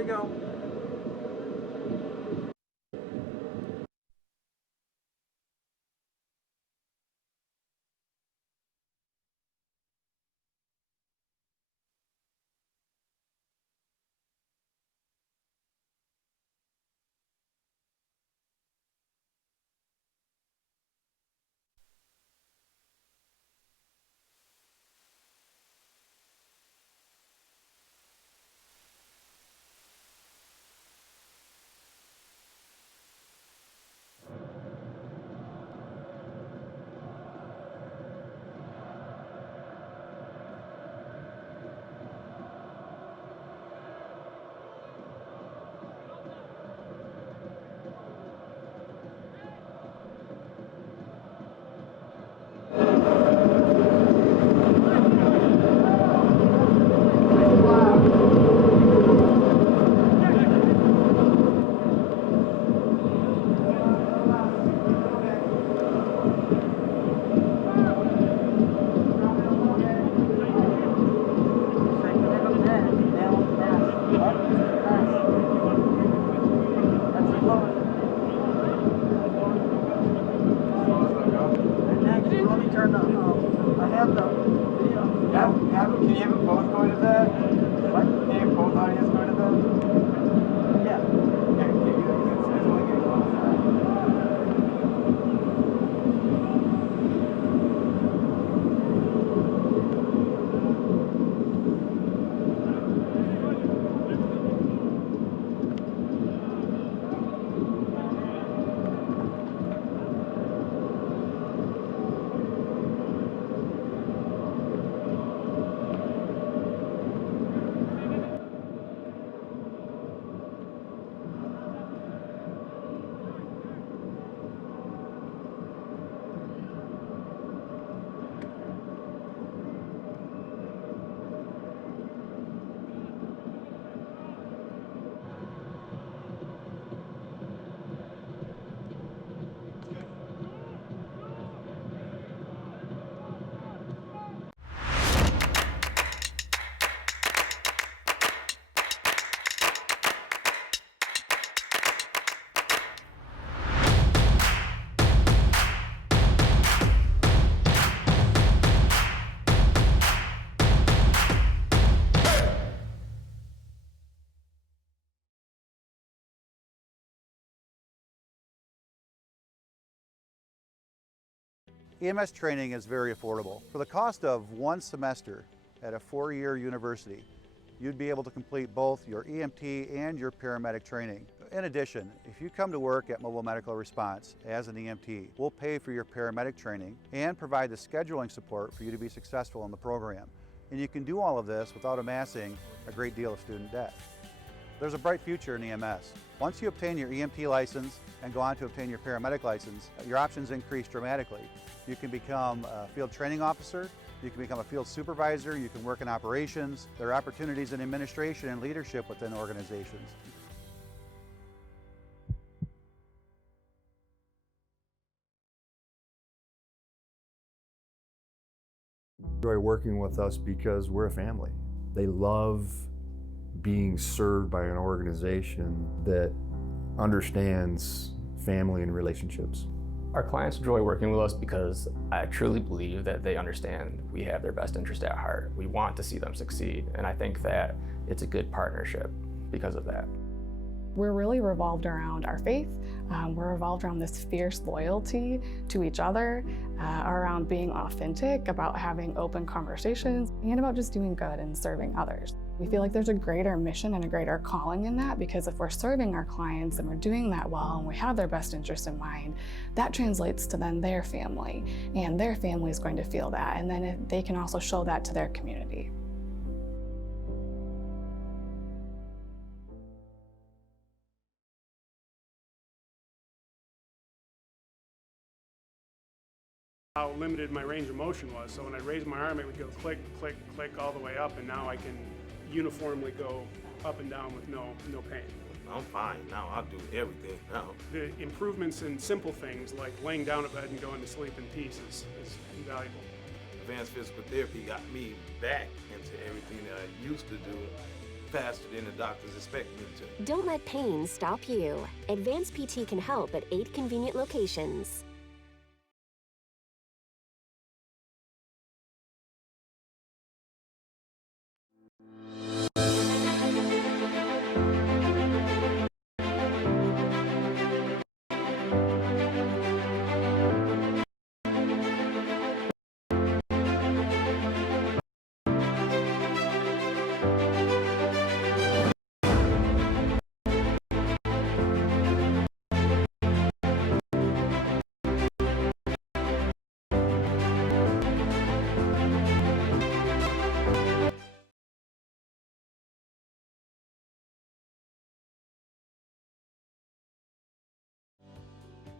we go. Can you have them both go to that? What? Can you have both audience go to that? Yeah. Okay, can you, it's only getting close. EMS training is very affordable. For the cost of one semester at a 4-year university, you'd be able to complete both your EMT and your paramedic training. In addition, if you come to work at Mobile Medical Response as an EMT, we'll pay for your paramedic training and provide the scheduling support for you to be successful in the program. And you can do all of this without amassing a great deal of student debt. There's a bright future in EMS. Once you obtain your EMT license and go on to obtain your paramedic license, your options increase dramatically. You can become a field training officer, you can become a field supervisor, you can work in operations. There are opportunities in administration and leadership within organizations. Enjoy working with us because we're a family. They love being served by an organization that understands family and relationships. Our clients enjoy working with us because I truly believe that they understand we have their best interest at heart. We want to see them succeed, and I think that it's a good partnership because of that. We're really revolved around our faith. We're revolved around this fierce loyalty to each other, around being authentic, about having open conversations, and about just doing good and serving others. We feel like there's a greater mission and a greater calling in that, because if we're serving our clients and we're doing that well and we have their best interest in mind, that translates to then their family, and their family is going to feel that, and then they can also show that to their community. How limited my range of motion was. So when I'd raise my arm, it would go click, click, click all the way up, and now I can uniformly go up and down with no pain. I'm fine now. I'll do everything now. The improvements in simple things like laying down at bed and going to sleep in peace is invaluable. Advanced physical therapy got me back into everything that I used to do faster than the doctors expect me to. Don't let pain stop you. Advanced PT can help at 8 convenient locations.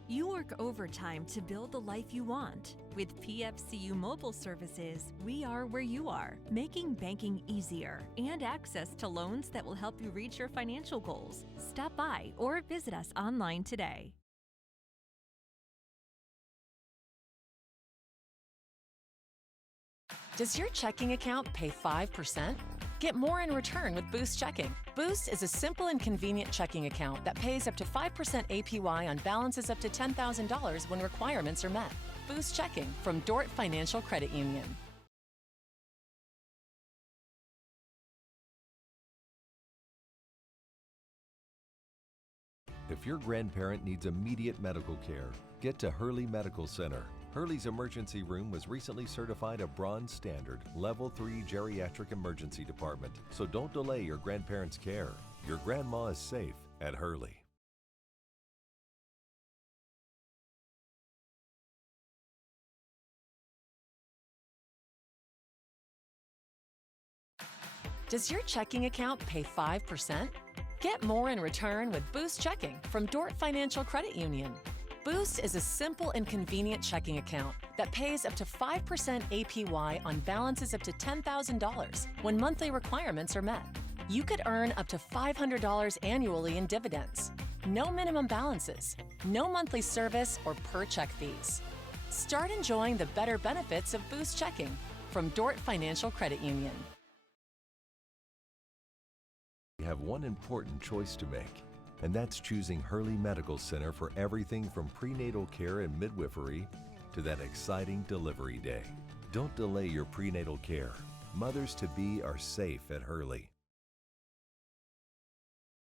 You work overtime to build the life you want. With PFCU Mobile Services, we are where you are, making banking easier and access to loans that will help you reach your financial goals. Stop by or visit us online today. Does your checking account pay 5%? Get more in return with Boost Checking. Boost is a simple and convenient checking account that pays up to 5% APY on balances up to $10,000 when requirements are met. Boost Checking from Dort Financial Credit Union. If your grandparent needs immediate medical care, get to Hurley Medical Center. Hurley's emergency room was recently certified a bronze standard, level 3 geriatric emergency department. So don't delay your grandparents' care. Your grandma is safe at Hurley. Does your checking account pay 5%? Get more in return with Boost Checking from Dort Financial Credit Union. Boost is a simple and convenient checking account that pays up to 5% APY on balances up to $10,000 when monthly requirements are met. You could earn up to $500 annually in dividends. No minimum balances, no monthly service or per check fees. Start enjoying the better benefits of Boost Checking from Dort Financial Credit Union. You have one important choice to make, and that's choosing Hurley Medical Center for everything from prenatal care and midwifery to that exciting delivery day. Don't delay your prenatal care. Mothers-to-be are safe at Hurley.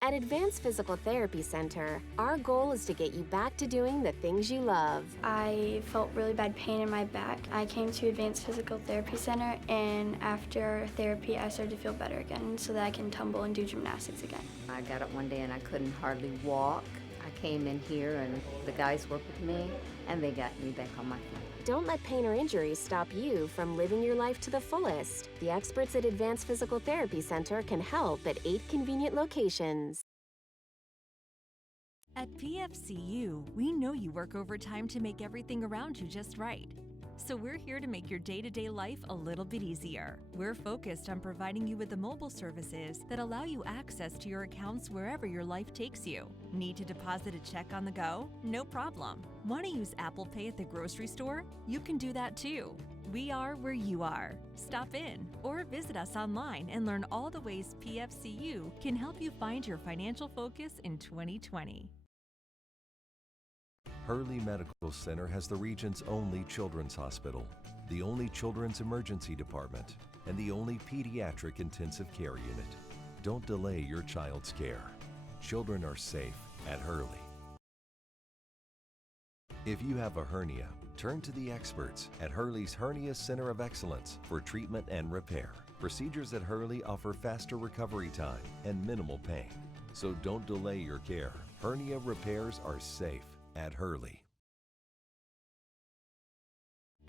At Advanced Physical Therapy Center, our goal is to get you back to doing the things you love. I felt really bad pain in my back. I came to Advanced Physical Therapy Center, and after therapy, I started to feel better again so that I can tumble and do gymnastics again. I got up one day and I couldn't hardly walk. I came in here and the guys worked with me, and they got me back on my feet. Don't let pain or injuries stop you from living your life to the fullest. The experts at Advanced Physical Therapy Center can help at 8 convenient locations. At PFCU, we know you work overtime to make everything around you just right. So we're here to make your day-to-day life a little bit easier. We're focused on providing you with the mobile services that allow you access to your accounts wherever your life takes you. Need to deposit a check on the go? No problem. Want to use Apple Pay at the grocery store? You can do that too. We are where you are. Stop in or visit us online and learn all the ways PFCU can help you find your financial focus in 2020. Hurley Medical Center has the region's only children's hospital, the only children's emergency department, and the only pediatric intensive care unit. Don't delay your child's care. Children are safe at Hurley. If you have a hernia, turn to the experts at Hurley's Hernia Center of Excellence for treatment and repair. Procedures at Hurley offer faster recovery time and minimal pain. So don't delay your care. Hernia repairs are safe at Hurley.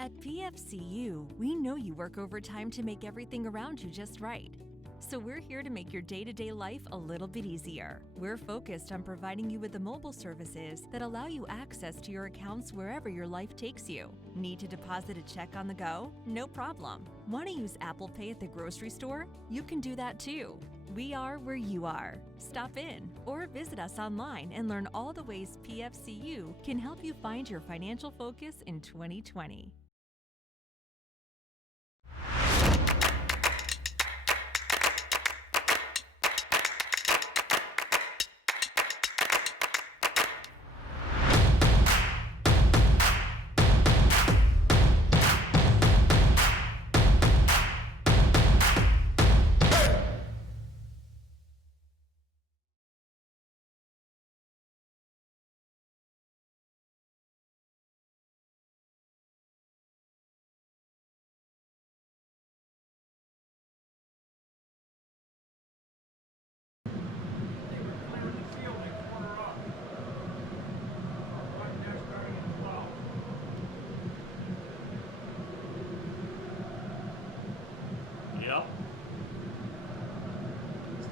At PFCU, we know you work overtime to make everything around you just right. So we're here to make your day-to-day life a little bit easier. We're focused on providing you with the mobile services that allow you access to your accounts wherever your life takes you. Need to deposit a check on the go? No problem. Want to use Apple Pay at the grocery store? You can do that too. We are where you are. Stop in or visit us online and learn all the ways PFCU can help you find your financial focus in 2020.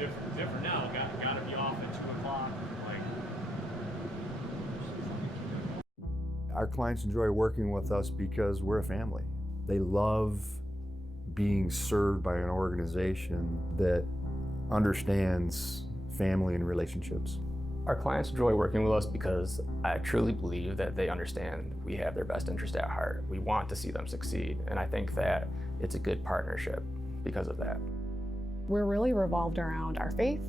different now. Got to be off at 2 o'clock. Our clients enjoy working with us because we're a family. They love being served by an organization that understands family and relationships. Our clients enjoy working with us because I truly believe that they understand we have their best interest at heart. We want to see them succeed, and I think that it's a good partnership because of that. We're really revolved around our faith.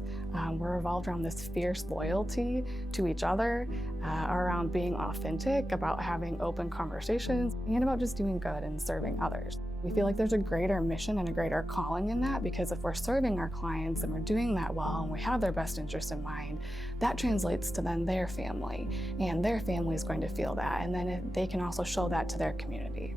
We're revolved around this fierce loyalty to each other, around being authentic, about having open conversations, and about just doing good and serving others. We feel like there's a greater mission and a greater calling in that, because if we're serving our clients and we're doing that well and we have their best interest in mind, that translates to then their family, and their family is going to feel that, and then they can also show that to their community.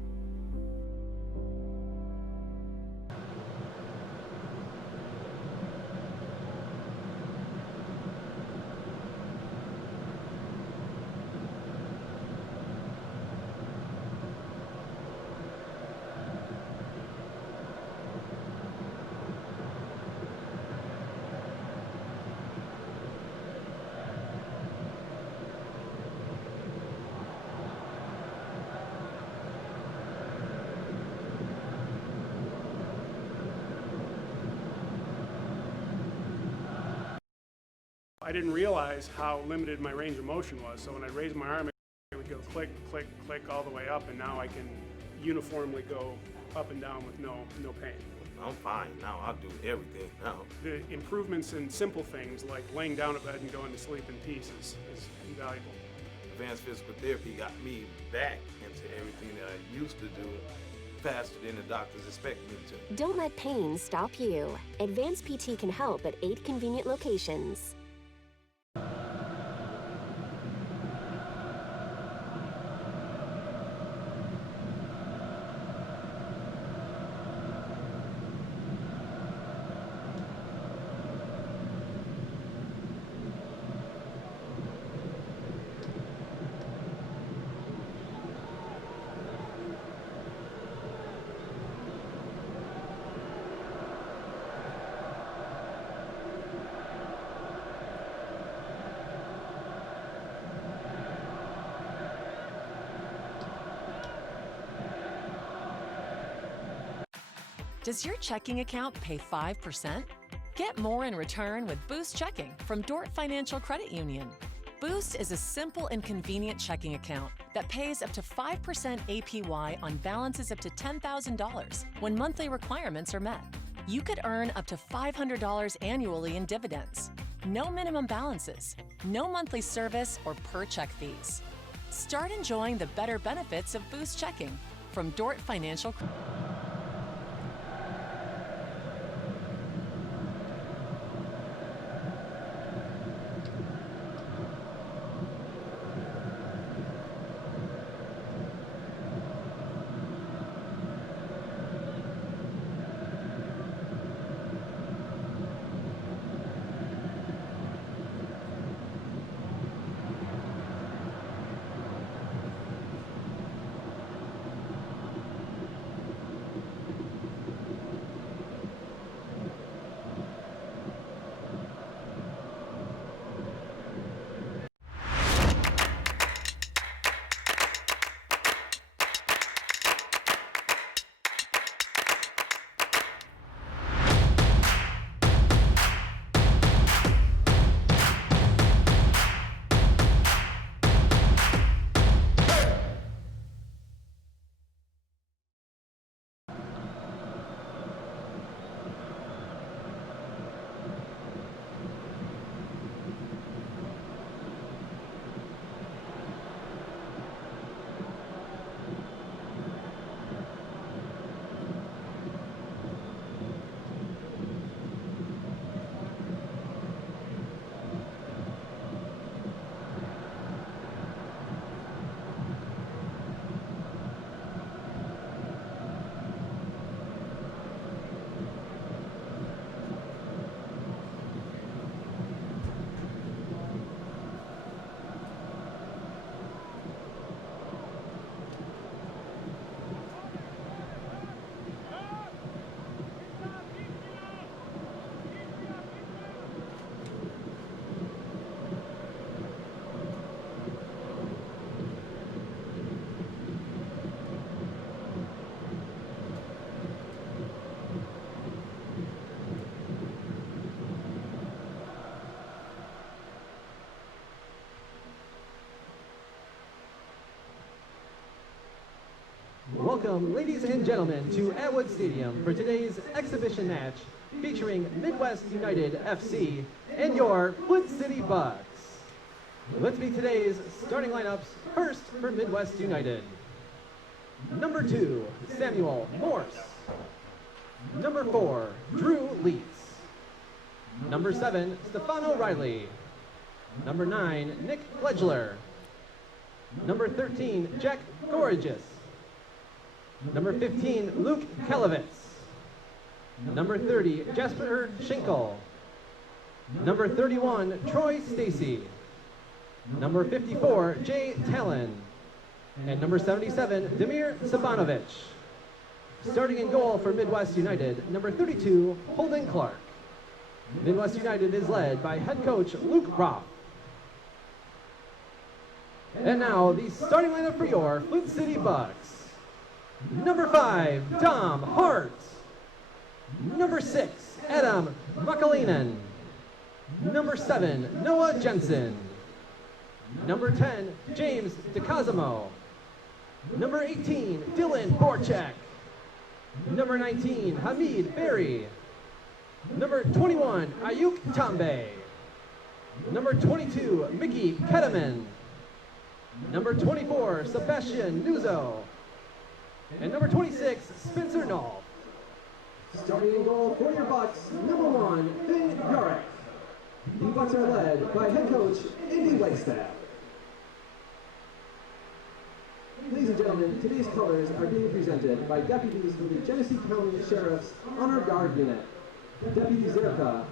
I didn't realize how limited my range of motion was, so when I raised my arm, it would go click, click, click all the way up, and now I can uniformly go up and down with no pain. I'm fine now. I'll do everything now. The improvements in simple things like laying down at bed and going to sleep in peace is invaluable. Advanced physical therapy got me back into everything that I used to do faster than the doctors expect me to. Don't let pain stop you. Advanced PT can help at 8 convenient locations. Does your checking account pay 5%? Get more in return with Boost Checking from Dort Financial Credit Union. Boost is a simple and convenient checking account that pays up to 5% APY on balances up to $10,000 when monthly requirements are met. You could earn up to $500 annually in dividends. No minimum balances, no monthly service or per check fees. Start enjoying the better benefits of Boost Checking from Dort Financial Credit Union. welcome, ladies and gentlemen, to Atwood Stadium for today's exhibition match featuring Midwest United FC and your Flint City Bucks. Let's meet today's starting lineups. First for Midwest United. Number 2, Samuel Morse. Number 4, Drew Leitz. Number 7, Stefano Riley. Number 9, Nick Fledgler. Number 13, Jack Gorgeous. Number 15, Luke Kalovitz. Number 30, Jasper Schinkel. Number 31, Troy Stacy. Number 54, Jay Talon. And number 77, Demir Sabanovic. Starting in goal for Midwest United, number 32, Holden Clark. Midwest United is led by head coach Luke Roth. And now the starting lineup for your Flint City Bucks. Number 5, Tom Hart. Number 6, Adam Makalinen. Number 7, Noah Jensen. Number 10, James DeCosimo. Number 18, Dylan Borchak. Number 19, Hamid Berry. Number 21, Ayuk Tambe. Number 22, Mickey Keteman. Number 24, Sebastian Nuzo. And number 26, Spencer Knoll. Starting in goal for your Bucks, number 1, Finn Yarek. The Bucks are led by head coach Andy Wagstaff. Ladies and gentlemen, today's colors are being presented by deputies from the Genesee County Sheriff's Honor Guard Unit. Deputy Zerka,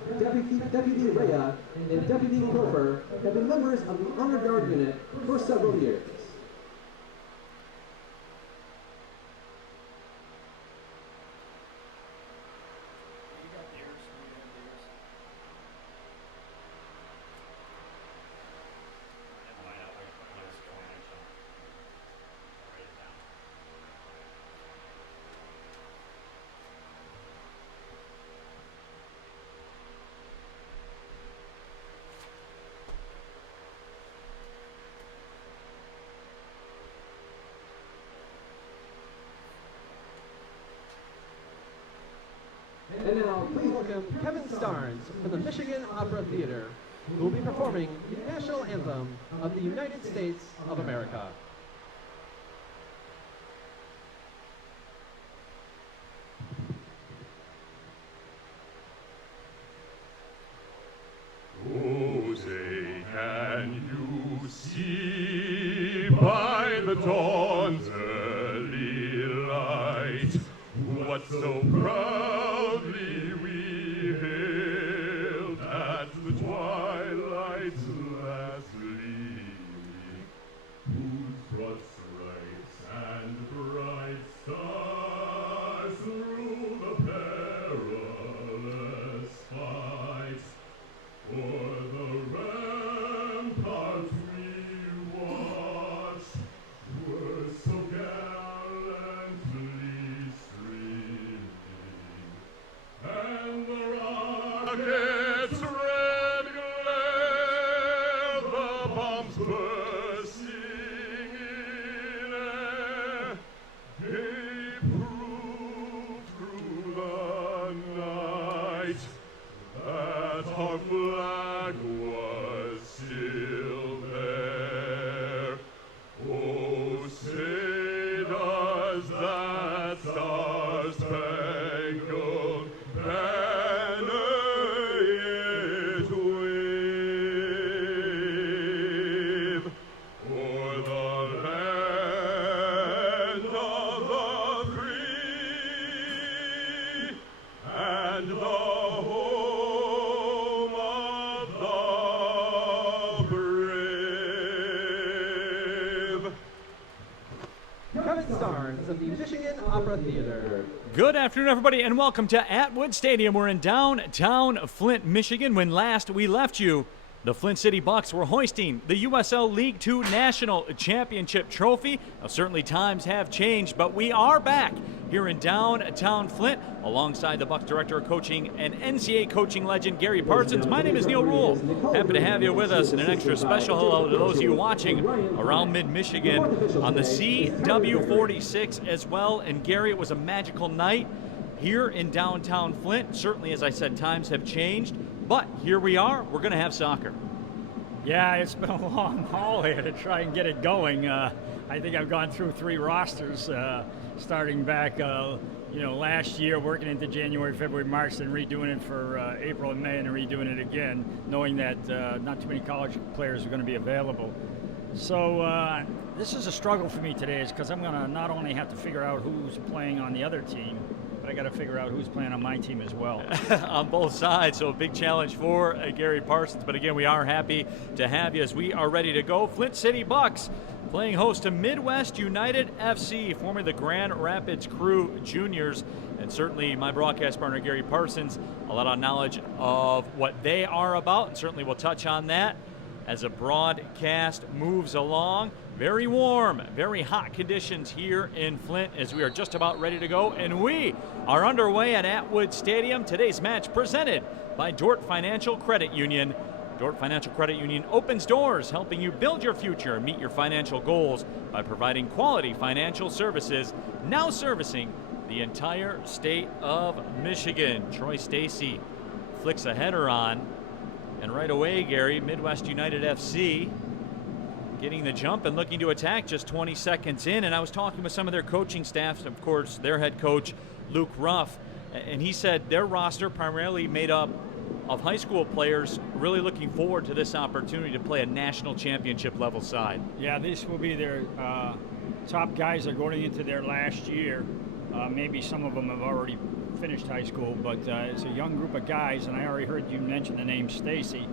Deputy Rhea, and Deputy Kofer have been members of the Honor Guard Unit for several years. And now, please welcome Kevin Starnes from the Michigan Opera Theater, who will be performing the national anthem of the United States of America. Oh, say, can you see by the dawn's early light what so proudly we hailed at the twilight's last gleaming, whose broad stripes and bright stars through the perilous fight for the ramparts we watched were so gallantly streaming, and the rockets' red glare, the bombs bursting in air, gave proof through the night that our flag was still there. Oh, say does that star-spangled banner yet wave o'er the land of the free and the home of the brave? Kevin Starnes of the Michigan Opera Theater. Good afternoon, everybody, and welcome to Atwood Stadium. We're in downtown Flint, Michigan. When last we left you, The Flint City Bucks were hoisting the USL League II National Championship trophy. Now, certainly times have changed, but we are back here in downtown Flint alongside the Bucks Director of Coaching and NCAA coaching legend Gary Parsons. My name is Neil Rule. Happy to have you with us, and an extra special hello to those of you watching around mid-Michigan on the CW46 as well. And Gary, it was a magical night here in downtown Flint. Certainly, as I said, times have changed. But here we are, we're going to have soccer. Yeah, it's been a long haul here to try and get it going. I think I've gone through 3 rosters, starting back, last year, working into January, February, March, then redoing it for April and May, and then redoing it again, knowing that not too many college players are going to be available. So this is a struggle for me today, because I'm going to not only have to figure out who's playing on the other team, but I got to figure out who's playing on my team as well. On both sides, so a big challenge for Gary Parsons. But again, we are happy to have you as we are ready to go. Flint City Bucks playing host to Midwest United FC, formerly the Grand Rapids Crew Juniors. And certainly my broadcast partner, Gary Parsons, a lot of knowledge of what they are about, and certainly we'll touch on that as the broadcast moves along. Very warm, very hot conditions here in Flint as we are just about ready to go. And we are underway at Atwood Stadium. Today's match presented by Dort Financial Credit Union. Dort Financial Credit Union opens doors, helping you build your future and meet your financial goals by providing quality financial services, now servicing the entire state of Michigan. Troy Stacy flicks a header on. And right away, Gary, Midwest United FC getting the jump and looking to attack just 20 seconds in. And I was talking with some of their coaching staff, of course, their head coach, Luke Ruff, and he said their roster primarily made up of high school players really looking forward to this opportunity to play a national championship level side. Yeah, this will be their top guys are going into their last year. Maybe some of them have already finished high school, but it's a young group of guys, and I already heard you mention the name Stacy,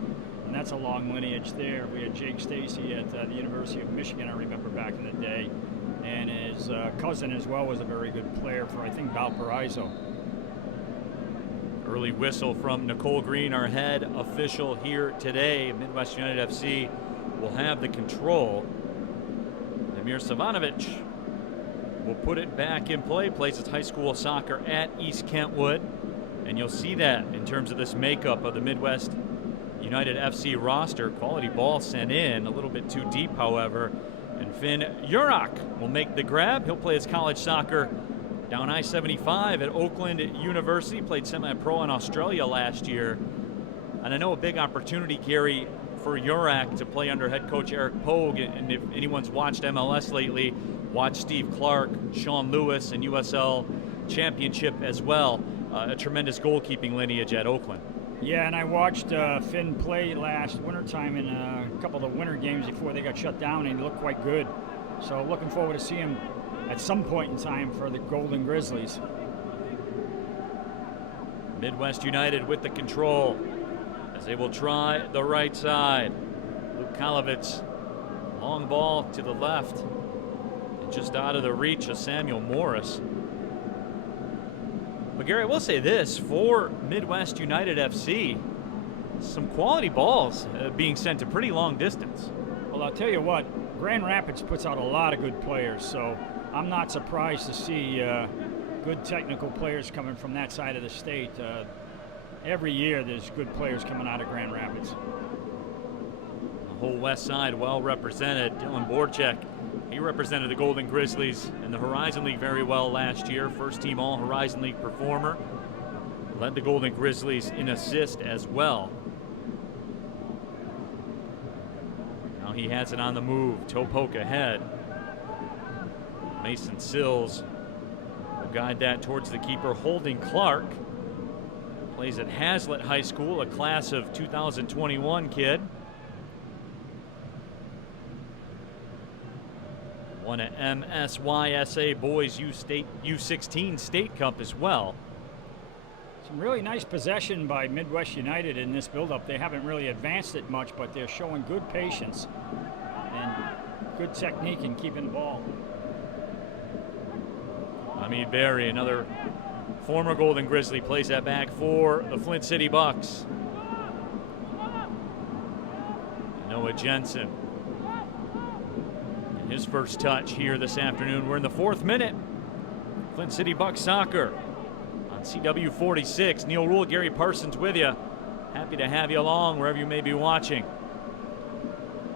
and that's a long lineage there. We had Jake Stacy at the University of Michigan, I remember back in the day, and his cousin as well was a very good player for, I think, Valparaiso. Early whistle from Nicole Green, our head official here today. Midwest United FC will have the control. Demir Savanovic will put it back in play, plays his high school soccer at East Kentwood. And you'll see that in terms of this makeup of the Midwest United FC roster. Quality ball sent in, a little bit too deep, however. And Finn Urak will make the grab. He'll play his college soccer down I-75 at Oakland University. Played semi-pro in Australia last year. And I know a big opportunity, Gary, for Urak to play under head coach Eric Pogue. And if anyone's watched MLS lately, watch Steve Clark, Sean Lewis, and USL Championship as well. A tremendous goalkeeping lineage at Oakland. Yeah, and I watched Finn play last wintertime in a couple of the winter games before they got shut down, and he looked quite good. So looking forward to seeing him at some point in time for the Golden Grizzlies. Midwest United with the control as they will try the right side. Luke Kolovitz, long ball to the left, and just out of the reach of Samuel Morris. But Gary, I will say this, for Midwest United FC, some quality balls being sent a pretty long distance. Well, I'll tell you what, Grand Rapids puts out a lot of good players, so I'm not surprised to see good technical players coming from that side of the state. Every year there's good players coming out of Grand Rapids. The whole west side well represented. Dylan Borchek, he represented the Golden Grizzlies in the Horizon League very well last year. First team all Horizon League performer. Led the Golden Grizzlies in assist as well. Now he has it on the move. Toe poke ahead. Mason Sills will guide that towards the keeper, Holding Clark. Plays at Hazlitt High School, a class of 2021 kid. Won an MSYSA Boys U16 State Cup as well. Some really nice possession by Midwest United in this build-up. They haven't really advanced it much, but they're showing good patience and good technique in keeping the ball. Hamid Berry, another former Golden Grizzly, plays that back for the Flint City Bucks. Noah Jensen. And his first touch here this afternoon. We're in the 4th minute. Flint City Bucks soccer on CW 46. Neil Rule, Gary Parsons with you. Happy to have you along wherever you may be watching.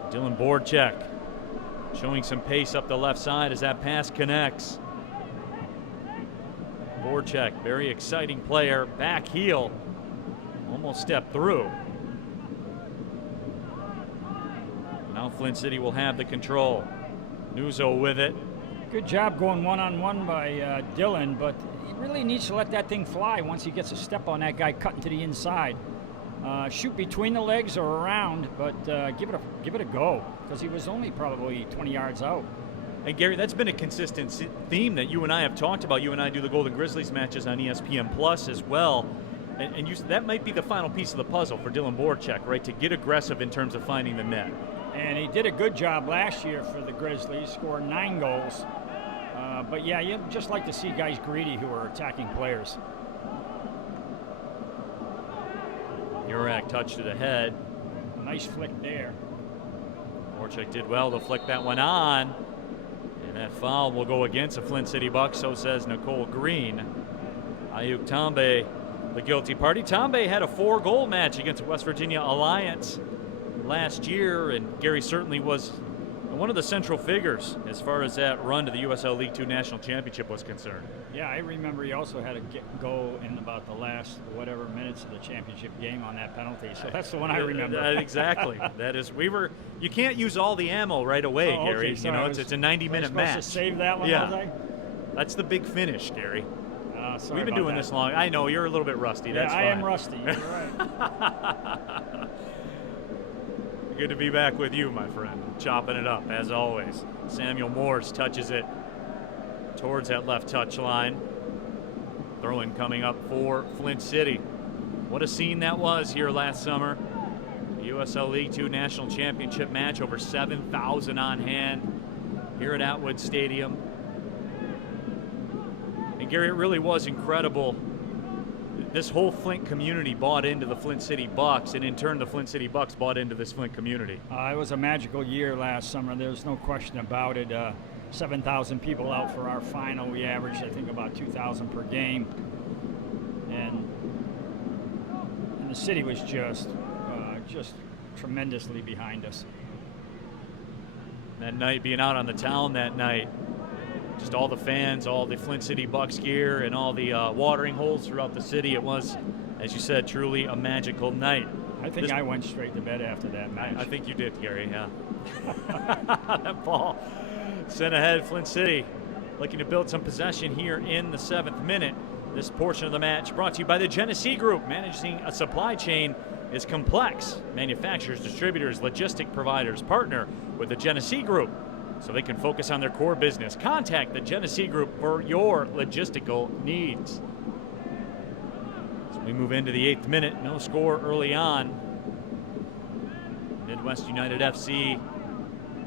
Dylan Borchek showing some pace up the left side as that pass connects. Borchek, very exciting player, back heel, almost stepped through. Now Flint City will have the control. Nuzzo with it. Good job going one-on-one by Dylan, but he really needs to let that thing fly once he gets a step on that guy cutting to the inside. Shoot between the legs or around, but give it a go, because he was only probably 20 yards out. And Gary, that's been a consistent theme that you and I have talked about. You and I do the Golden Grizzlies matches on ESPN Plus as well. And that might be the final piece of the puzzle for Dylan Borchek, right? To get aggressive in terms of finding the net. And he did a good job last year for the Grizzlies, scored 9 goals. But yeah, you'd just like to see guys greedy who are attacking players. Urak touch to the head. Nice flick there. Borchek did well to flick that one on. And that foul will go against the Flint City Bucks, so says Nicole Green. Ayuk Tambe, the guilty party. Tambe had a 4-goal match against West Virginia Alliance last year, and Gary certainly was one of the central figures as far as that run to the USL League II National Championship was concerned. Yeah, I remember he also had a goal in about the last whatever minutes of the championship game on that penalty. So that's the one I remember. Exactly. That is, you can't use all the ammo right away, Gary. Okay, sorry, it's a 90-minute match. To save that one, yeah. Was I? That's the big finish, Gary. Sorry We've been doing this long. I know you're a little bit rusty. Yeah, That's fine. I am rusty. You're right. Good to be back with you, my friend. Chopping it up, as always. Samuel Morse touches it towards that left touch line. Throw-in coming up for Flint City. What a scene that was here last summer. The USL League II National Championship match, over 7,000 on hand here at Atwood Stadium. And Gary, it really was incredible. This whole Flint community bought into the Flint City Bucks, and in turn the Flint City Bucks bought into this Flint community. It was a magical year last summer. There's no question about it. 7,000 people out for our final. We averaged, I think, about 2,000 per game. And the city was just tremendously behind us. That night, being out on the town that night, just all the fans, all the Flint City Bucks gear, and all the watering holes throughout the city. It was, as you said, truly a magical night. I think I went straight to bed after that match. I think you did, Gary, yeah. That ball sent ahead Flint City, looking to build some possession here in the 7th minute. This portion of the match brought to you by the Genesee Group. Managing a supply chain is complex. Manufacturers, distributors, logistic providers partner with the Genesee Group so they can focus on their core business. Contact the Genesee Group for your logistical needs. As we move into the 8th minute, no score early on. Midwest United FC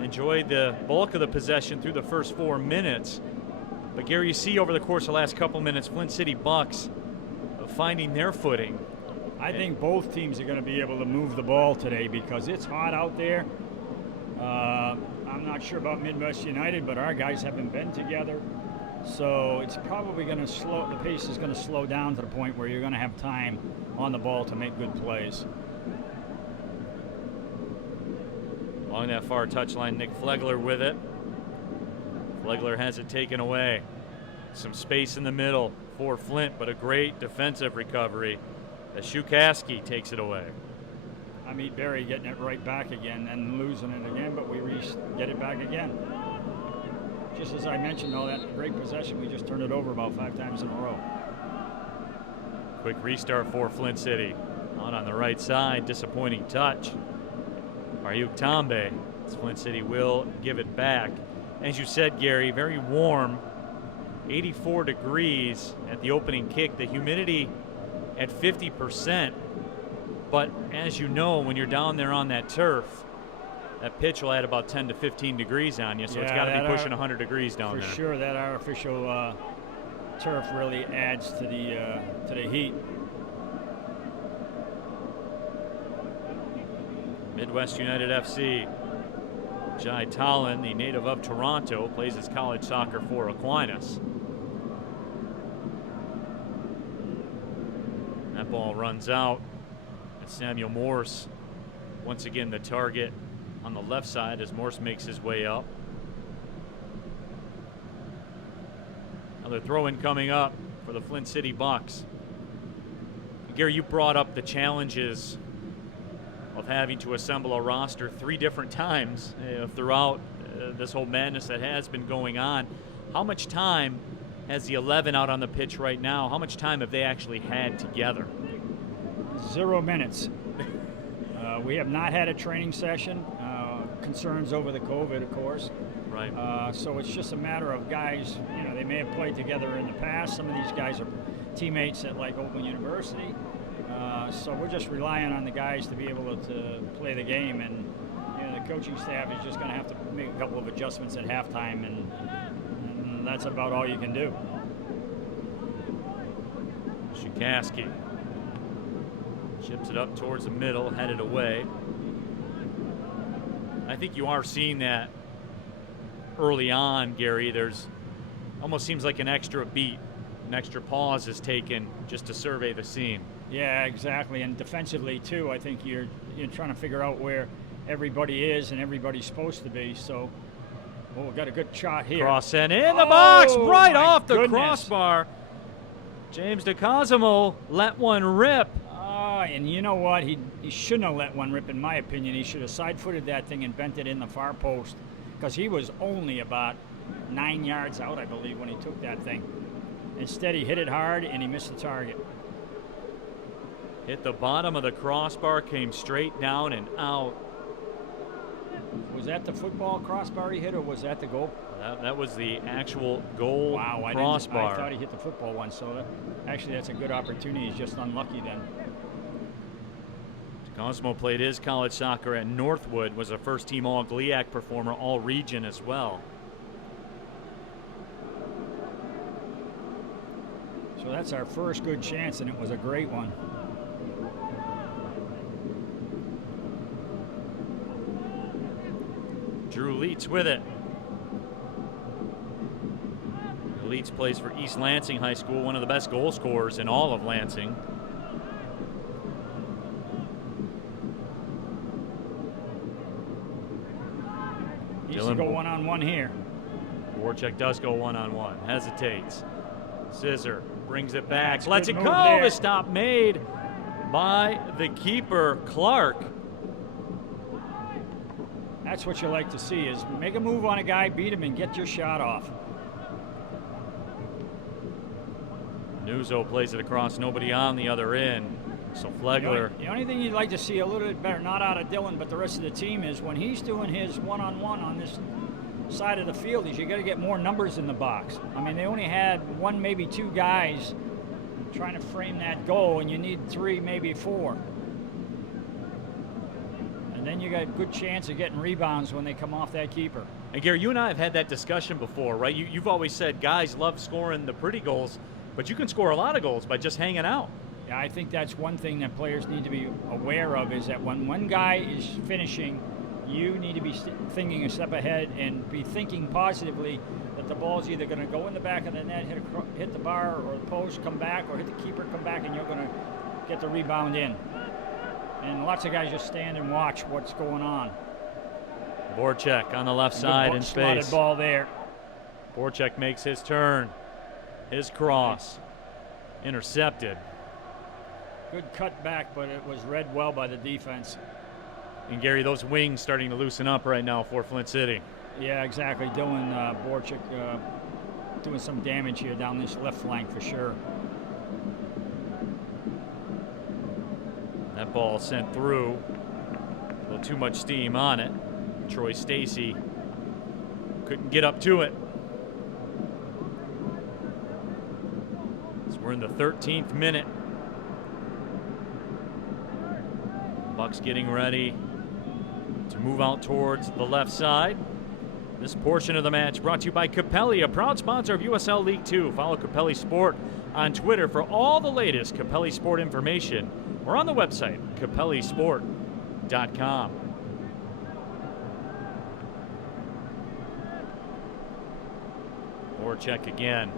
enjoyed the bulk of the possession through the first 4 minutes. But Gary, you see over the course of the last couple minutes, Flint City Bucks finding their footing. I think both teams are going to be able to move the ball today because it's hot out there. I'm not sure about Midwest United, but our guys haven't been together. So it's probably going to the pace is going to slow down to the point where you're going to have time on the ball to make good plays. Along that far touchline, Nick Flegler with it. Flegler has it taken away. Some space in the middle for Flint, but a great defensive recovery as Shukaski takes it away. Amit Berry getting it right back again and losing it again, but we get it back again. Just as I mentioned, though, that great possession, we just turned it over about 5 times in a row. Quick restart for Flint City. On the right side, disappointing touch. Ayuk Tambe, Flint City will give it back. As you said, Gary, very warm, 84 degrees at the opening kick. The humidity at 50%. But as you know, when you're down there on that turf, that pitch will add about 10 to 15 degrees on you, so it's got to be pushing 100 degrees down there. For sure, that artificial turf really adds to the heat. Midwest United FC. Jai Talon, the native of Toronto, plays his college soccer for Aquinas. That ball runs out. And Samuel Morse, once again the target on the left side as Morse makes his way up. Another throw-in coming up for the Flint City Bucks. Gary, you brought up the challenges of having to assemble a roster 3 different times throughout this whole madness that has been going on. How much time has the 11 out on the pitch right now? How much time have they actually had together? 0 minutes. We have not had a training session. Concerns over the COVID, of course. Right. So it's just a matter of guys, they may have played together in the past. Some of these guys are teammates at like Oakland University. So we're just relying on the guys to be able to play the game, and the coaching staff is just going to have to make a couple of adjustments at halftime, and that's about all you can do. Shukaski chips it up towards the middle, headed away. I think you are seeing that early on, Gary. There's almost seems like an extra beat, an extra pause is taken just to survey the scene. Yeah, exactly. And defensively too, I think you're trying to figure out where everybody is and everybody's supposed to be. So, we got a good shot here. Cross and in the box, right off the goodness. crossbar. James DeCosimo let one rip. And you know what? He shouldn't have let one rip, in my opinion. He should have side-footed that thing and bent it in the far post, because he was only about 9 yards out, I believe, when he took that thing. Instead, he hit it hard and he missed the target. Hit the bottom of the crossbar, came straight down and out. Was that the football crossbar he hit, or was that the goal? That was the actual goal crossbar. I thought he hit the football one, so actually that's a good opportunity. He's just unlucky then. Cosmo played his college soccer at Northwood, was a first-team All-GLIAC performer, All-Region as well. So that's our first good chance, and it was a great one. Drew Leitz with it. Leitz plays for East Lansing High School, one of the best goal scorers in all of Lansing. Needs to go one-on-one here. Warchek does go one-on-one, hesitates. Scissor brings it back, That's lets it good go. move there. The stop made by the keeper, Clark. That's what you like to see, is make a move on a guy, beat him, and get your shot off. Nuzzo plays it across, nobody on the other end. So Flegler. The only thing you'd like to see a little bit better, not out of Dylan, but the rest of the team, is when he's doing his one-on-one on this side of the field, is you got to get more numbers in the box. I mean, they only had 1, maybe 2 guys trying to frame that goal, and you need 3, maybe 4. And then you got a good chance of getting rebounds when they come off that keeper. And Gary, you and I have had that discussion before, right? You've always said guys love scoring the pretty goals, but you can score a lot of goals by just hanging out. Yeah, I think that's one thing that players need to be aware of, is that when one guy is finishing, you need to be thinking a step ahead and be thinking positively that the ball's either going to go in the back of the net, hit the bar or the post, come back, or hit the keeper, come back, and you're going to get the rebound in. And lots of guys just stand and watch what's going on. Borchek on the left side in space. Slotted ball there. Borchek makes his turn. His cross. Intercepted. Good cut back, but it was read well by the defense. And Gary, those wings starting to loosen up right now for Flint City. Yeah, exactly. Dylan Borchek doing some damage here down this left flank for sure. That ball sent through. A little too much steam on it. Troy Stacy couldn't get up to it. So we're in the 13th minute. Bucks getting ready to move out towards the left side. This portion of the match brought to you by Capelli, a proud sponsor of USL League 2. Follow Capelli Sport on Twitter for all the latest Capelli Sport information, or on the website, capellisport.com. hurleymedia.com. Voracek again.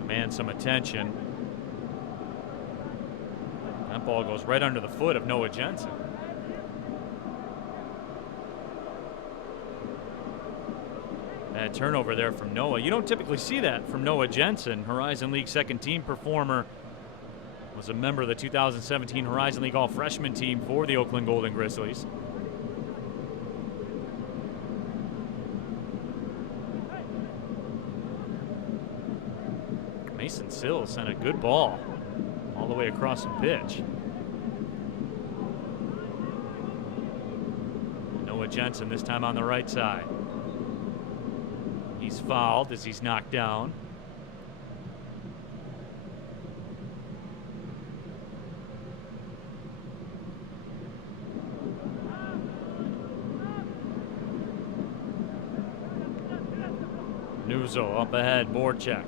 Commands some attention. That ball goes right under the foot of Noah Jensen. Bad turnover there from Noah. You don't typically see that from Noah Jensen. Horizon League second team performer. Was a member of the 2017 Horizon League All-Freshman team for the Oakland Golden Grizzlies. Mason Sills sent a good ball all the way across the pitch. Noah Jensen this time on the right side. He's fouled as he's knocked down. Nuzzo up ahead, Voracek.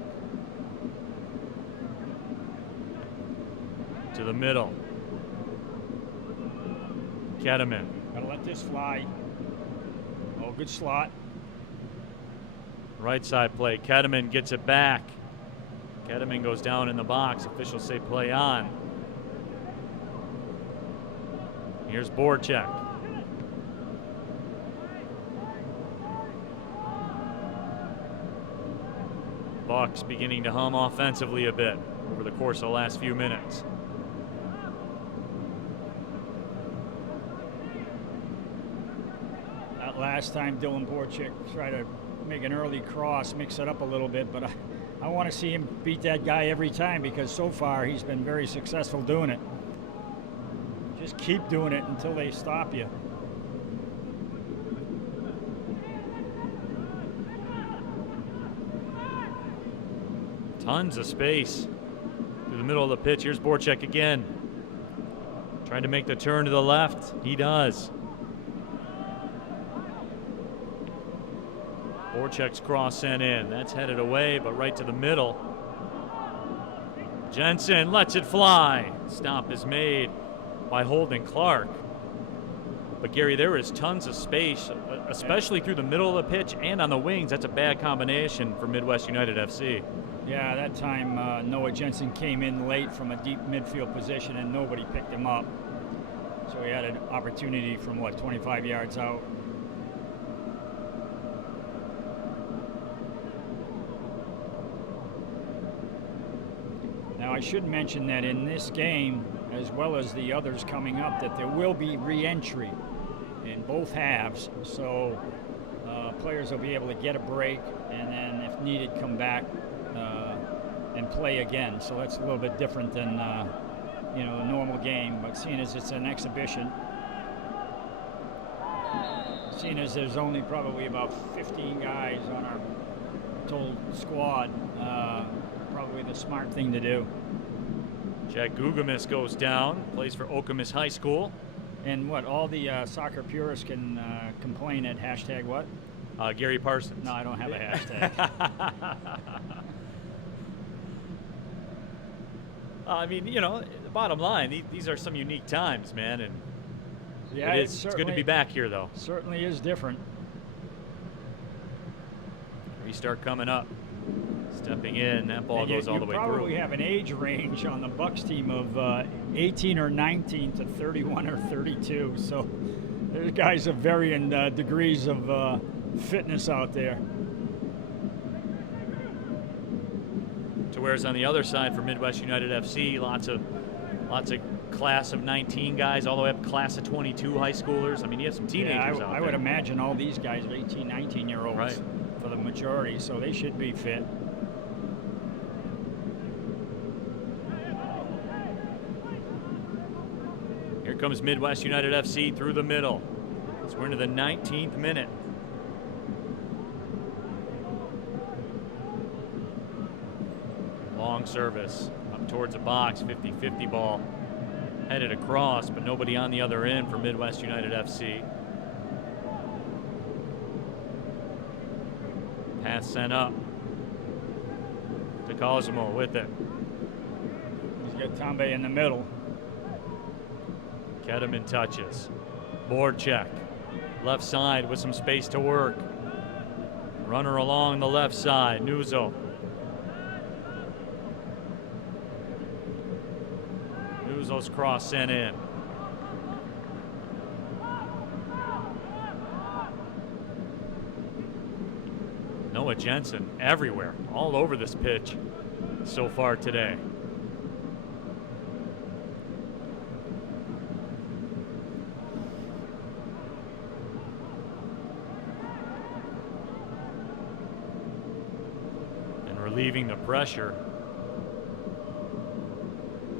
To the middle. Keteman. Gotta let this fly. Oh, good slot. Right side play. Keteman gets it back. Keteman goes down in the box. Officials say play on. Here's Voracek. Bucks beginning to hum offensively a bit over the course of the last few minutes. That last time Dylan Voracek tried to make an early cross, mix it up a little bit, but I want to see him beat that guy every time because so far he's been very successful doing it. Just keep doing it until they stop you. Tons of space through the middle of the pitch. Here's Voracek again. Trying to make the turn to the left. He does. Voracek's cross sent in. That's headed away, but right to the middle. Jensen lets it fly. Stop is made by Holden Clark. But Gary, there is tons of space, especially through the middle of the pitch and on the wings. That's a bad combination for Midwest United FC. Yeah, that time Noah Jensen came in late from a deep midfield position and nobody picked him up. So he had an opportunity from, 25 yards out. Now, I should mention that in this game, as well as the others coming up, that there will be re-entry in both halves. So players will be able to get a break and then, if needed, come back and play again. So that's a little bit different than the normal game. But seeing as it's an exhibition, seeing as there's only probably about 15 guys on our total squad, probably the smart thing to do. Jack Gugamis goes down, plays for Okemos High School. And all the soccer purists can complain at hashtag what? Gary Parsons. No, I don't have a hashtag. I mean, the bottom line, these are some unique times, man. And yeah, it's good to be back here, though. Certainly is different. Restart coming up. Stepping in, that ball goes all the way through. You probably have an age range on the Bucks team of 18 or 19 to 31 or 32. So there's guys of varying degrees of fitness out there. To whereas on the other side for Midwest United FC, lots of class of 19 guys, all the way up class of 22 high schoolers. I mean, you have some teenagers out there. I would imagine all these guys are 18, 19-year-olds for the majority, so they should be fit. Here comes Midwest United FC through the middle. So we're into the 19th minute. Long service up towards the box, 50-50 ball. Headed across, but nobody on the other end for Midwest United FC. Pass sent up to Cosmo with it. He's got Tambe in the middle. Kedeman touches. Board check. Left side with some space to work. Runner along the left side, Nuzzo. Nuzzo's cross sent in. Noah Jensen everywhere, all over this pitch so far today. And relieving the pressure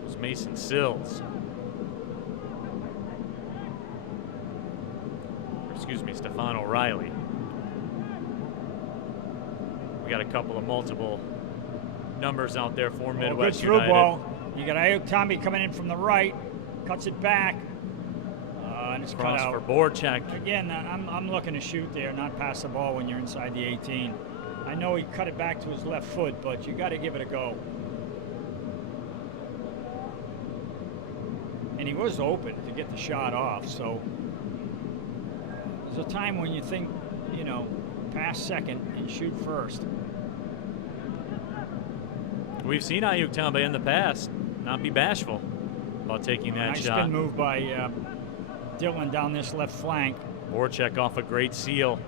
was Mason Sills. Excuse me, Stefano Riley. We got a couple of multiple numbers out there for Midwest good through United. ball. You got Ayuk Tommy coming in from the right, cuts it back, and it's cut Cross out. for board check. Again, I'm looking to shoot there, not pass the ball when you're inside the 18. I know he cut it back to his left foot, but you got to give it a go. And he was open to get the shot off, so there's a time when you think, you know, pass second and shoot first. We've seen Ayuk Tombe in the past not be bashful about taking that Nice shot. spin move by Dillon down this left flank. Voracek off a great seal.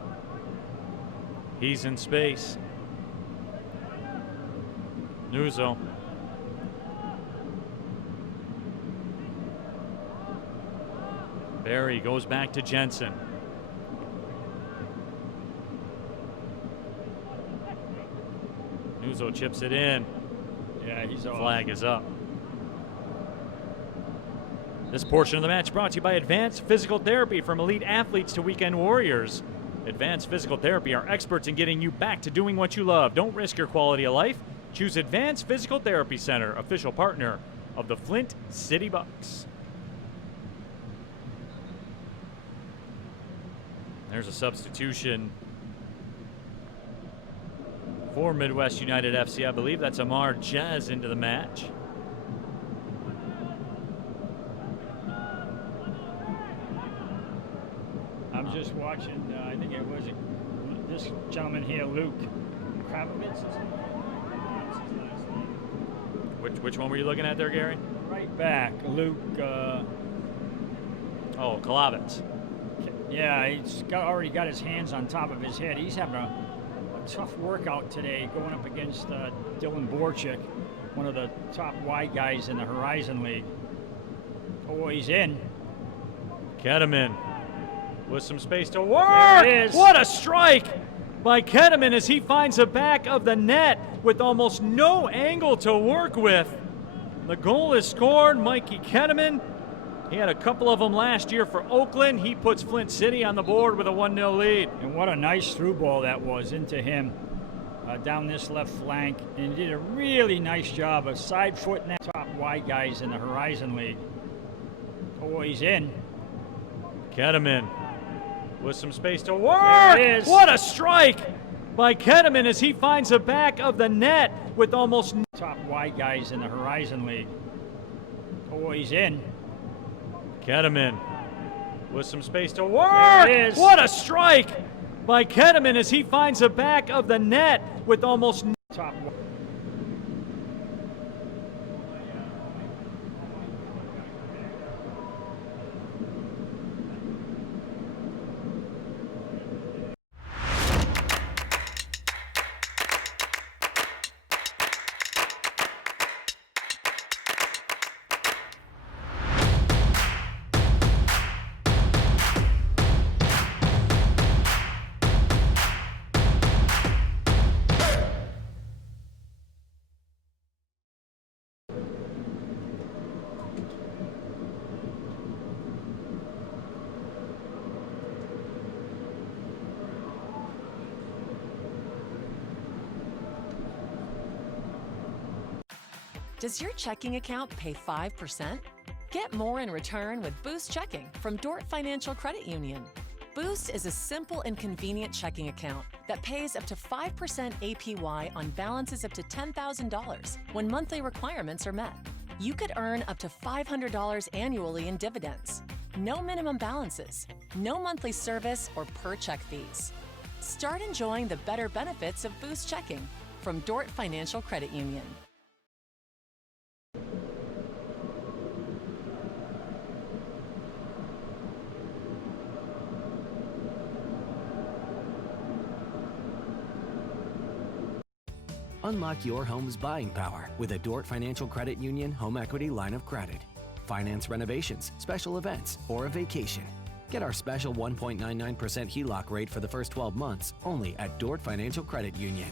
He's in space. Nuzzo. Barry goes back to Jensen. Nuzzo chips it in. Yeah, he's off. Flag is up. This portion of the match brought to you by Advanced Physical Therapy. From elite athletes to weekend warriors, Advanced Physical Therapy are experts in getting you back to doing what you love. Don't risk your quality of life. Choose Advanced Physical Therapy Center, official partner of the Flint City Bucks. There's a substitution for Midwest United FC. I believe that's Amar Jez into the match. I'm just watching, I think it was this gentleman here, Luke Kravovitz. Which one were you looking at there, Gary? Right back, Luke. Oh, Kalavitz. Yeah, he's already got his hands on top of his head. He's having a tough workout today, going up against Dylan Borchik, one of the top wide guys in the Horizon League. Oh, he's in. Kedeman with some space to work. There it is. What a strike by Kedeman as he finds the back of the net with almost no angle to work with. The goal is scored. Mikey Kedeman. He had a couple of them last year for Oakland. He puts Flint City on the board with a 1-0 lead. And what a nice through ball that was into him down this left flank. And he did a really nice job of side footing that top wide guys in the Horizon League. Oh, he's in. Kedeman with some space to work. There it is. What a strike by Kedeman as he finds the back of the net with almost no top wide guys in the Horizon League. Oh, he's in. Kedeman with some space to work. There it is. What a strike by Kedeman as he finds the back of the net with almost no top. Does your checking account pay 5%? Get more in return with Boost Checking from Dort Financial Credit Union. Boost is a simple and convenient checking account that pays up to 5% APY on balances up to $10,000 when monthly requirements are met. you could earn up to $500 annually in dividends. No minimum balances, no monthly service or per check fees. Start enjoying the better benefits of Boost Checking from Dort Financial Credit Union. Unlock your home's buying power with a Dort Financial Credit Union home equity line of credit. Finance renovations, special events, or a vacation. Get our special 1.99% HELOC rate for the first 12 months only at Dort Financial Credit Union.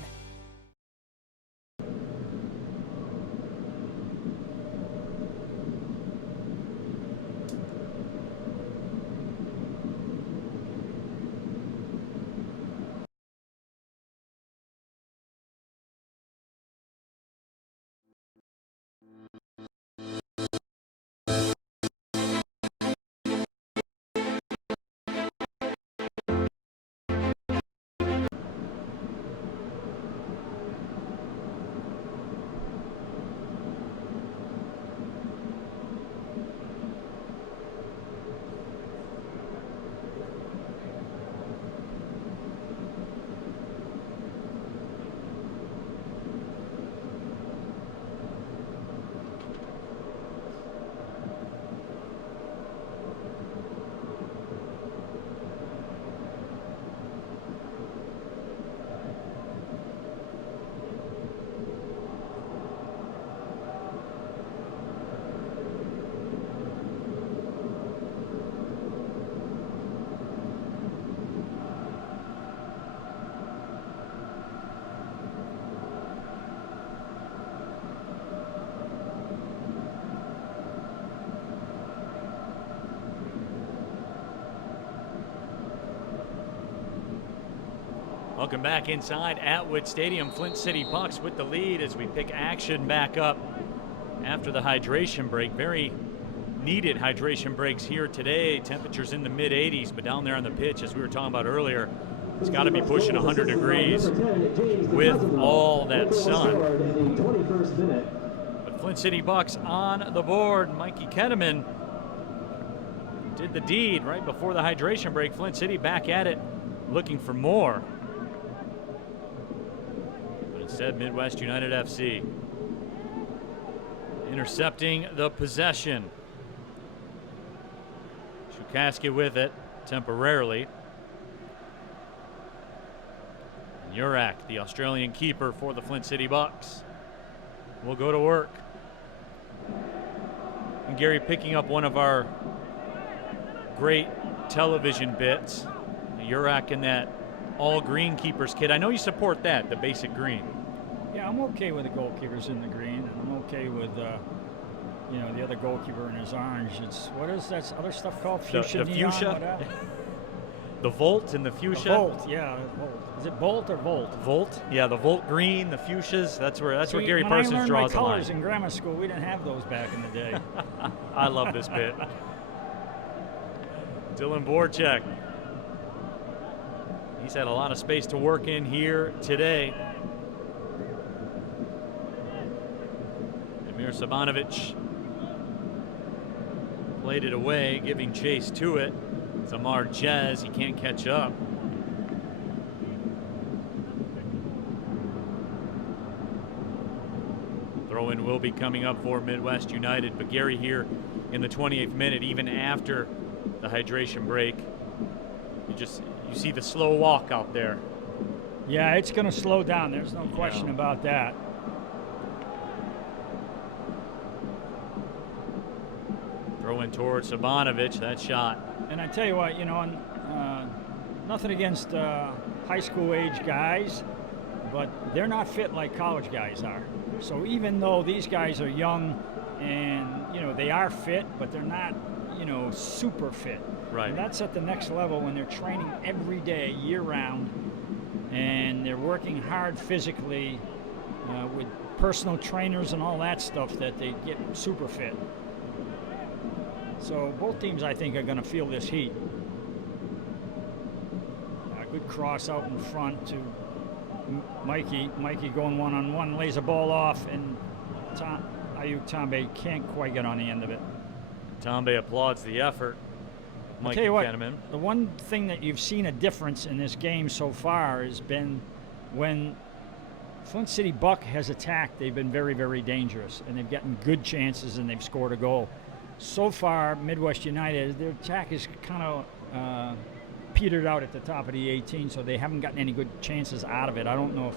Welcome back inside Atwood Stadium. Flint City Bucks with the lead as we pick action back up after the hydration break. Very needed hydration breaks here today. Temperatures in the mid-80s, but down there on the pitch, as we were talking about earlier, it's got to be pushing 100 degrees with all that sun. But Flint City Bucks on the board. Mikey Ketteman did the deed right before the hydration break. Flint City back at it, looking for more. Instead, Midwest United FC intercepting the possession. Shukaski with it temporarily. And Urak, the Australian keeper for the Flint City Bucks, will go to work. And Gary, picking up one of our great television bits, Urak in that all green keeper's kit. I know you support that, the basic green. Yeah, I'm okay with the goalkeepers in the green, and I'm okay with, the other goalkeeper in his orange. It's, what is that other stuff called? Fuchsia the neon, fuchsia. whatever. The Volt and the fuchsia. The Volt, yeah. Volt. Is it Bolt or Volt? Volt, yeah, the Volt green, the fuchsias. That's where Gary Parsons draws the line. When I learned my colors in grammar school, we didn't have those back in the day. I love this bit. Dylan Borchek. He's had a lot of space to work in here today. Emir Sabanovic played it away, giving chase to it. It's Amar Jez, he can't catch up. Throw-in will be coming up for Midwest United, but Gary here in the 28th minute, even after the hydration break, you see the slow walk out there. Yeah, it's going to slow down. There's no question about that. Throw in towards Sabanovic, that shot. And I tell you what, nothing against high school age guys, but they're not fit like college guys are. So even though these guys are young and, they are fit, but they're not, super fit. Right. And that's at the next level when they're training every day, year-round, and they're working hard physically with personal trainers and all that stuff that they get super fit. So both teams, I think, are going to feel this heat. A good cross out in front to Mikey. Mikey going one-on-one, lays a ball off, and Ayuk Tambe can't quite get on the end of it. Tambe applauds the effort. I'll tell you what, the one thing that you've seen a difference in this game so far has been when Flint City Buck has attacked, they've been very, very dangerous, and they've gotten good chances and they've scored a goal. So far, Midwest United, their attack is kind of petered out at the top of the 18, so they haven't gotten any good chances out of it. I don't know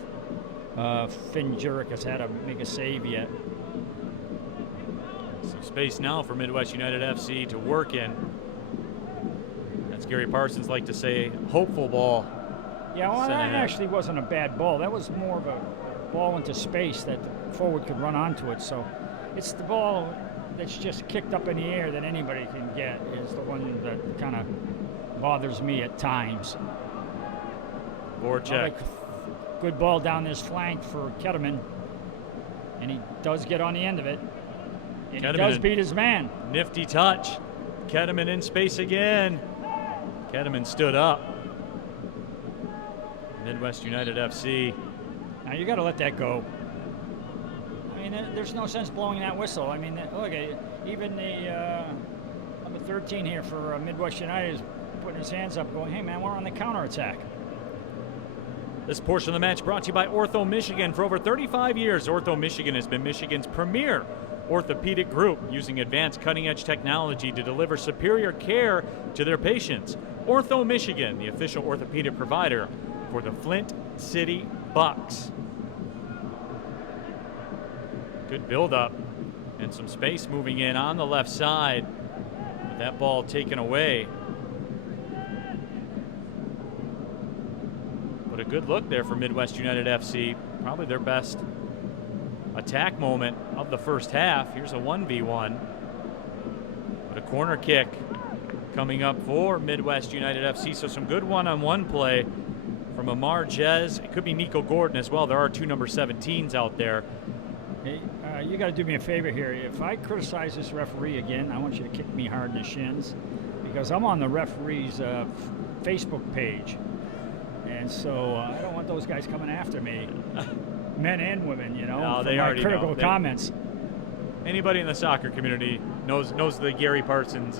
if Finn Jurek has had to make a save yet. Some space now for Midwest United FC to work in. As Gary Parsons like to say, hopeful ball. Yeah, well, that actually wasn't a bad ball. That was more of a ball into space that the forward could run onto it. So it's the ball that's just kicked up in the air that anybody can get is the one that kind of bothers me at times. Voracek. Good ball down this flank for Ketterman. And he does get on the end of it. And he does beat his man. Nifty touch. Ketterman in space again. Ketterman stood up. Midwest United FC. Now you got to let that go. I mean, there's no sense blowing that whistle. I mean, look, even the number 13 here for Midwest United is putting his hands up going, hey man, we're on the counterattack. This portion of the match brought to you by Ortho Michigan. For over 35 years, Ortho Michigan has been Michigan's premier orthopedic group, using advanced cutting-edge technology to deliver superior care to their patients. Ortho Michigan, the official orthopedic provider for the Flint City Bucks. Good build-up and some space moving in on the left side. With that ball taken away. But a good look there for Midwest United FC. Probably their best attack moment of the first half. Here's a 1v1. But a corner kick coming up for Midwest United FC. So some good one-on-one play from Amar Jez. It could be Nico Gordon as well. There are two number 17s out there. Hey, you got to do me a favor here. If I criticize this referee again, I want you to kick me hard in the shins, because I'm on the referee's Facebook page. And so I don't want those guys coming after me. Men and women, you know, no, for they my already critical comments. Anybody in the soccer community knows the Gary Parsons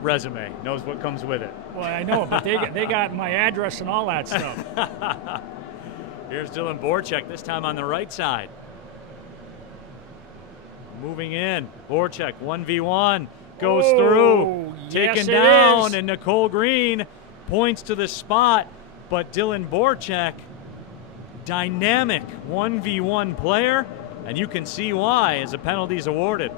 resume, knows what comes with it. Well, I know, but they got my address and all that stuff. Here's Dylan Voracek, this time on the right side. Moving in, Voracek 1v1 goes through, taken down, and Nicole Green points to the spot, but Dylan Voracek, dynamic 1v1 player, and you can see why as a penalty is awarded.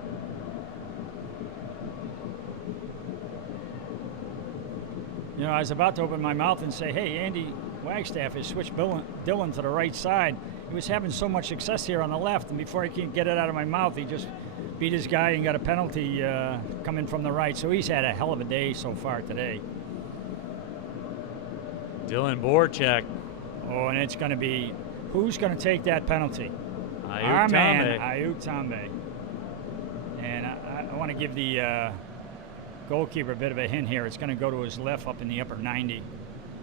You know, I was about to open my mouth and say, hey, Andy Wagstaff has switched Dylan to the right side. He was having so much success here on the left, and before I can get it out of my mouth, he just beat his guy and got a penalty coming from the right. So he's had a hell of a day so far today. Dylan Voracek. Oh, and it's going to be, who's going to take that penalty? Our man, Ayuk Tambe. And I want to give the goalkeeper a bit of a hint here. It's going to go to his left up in the upper 90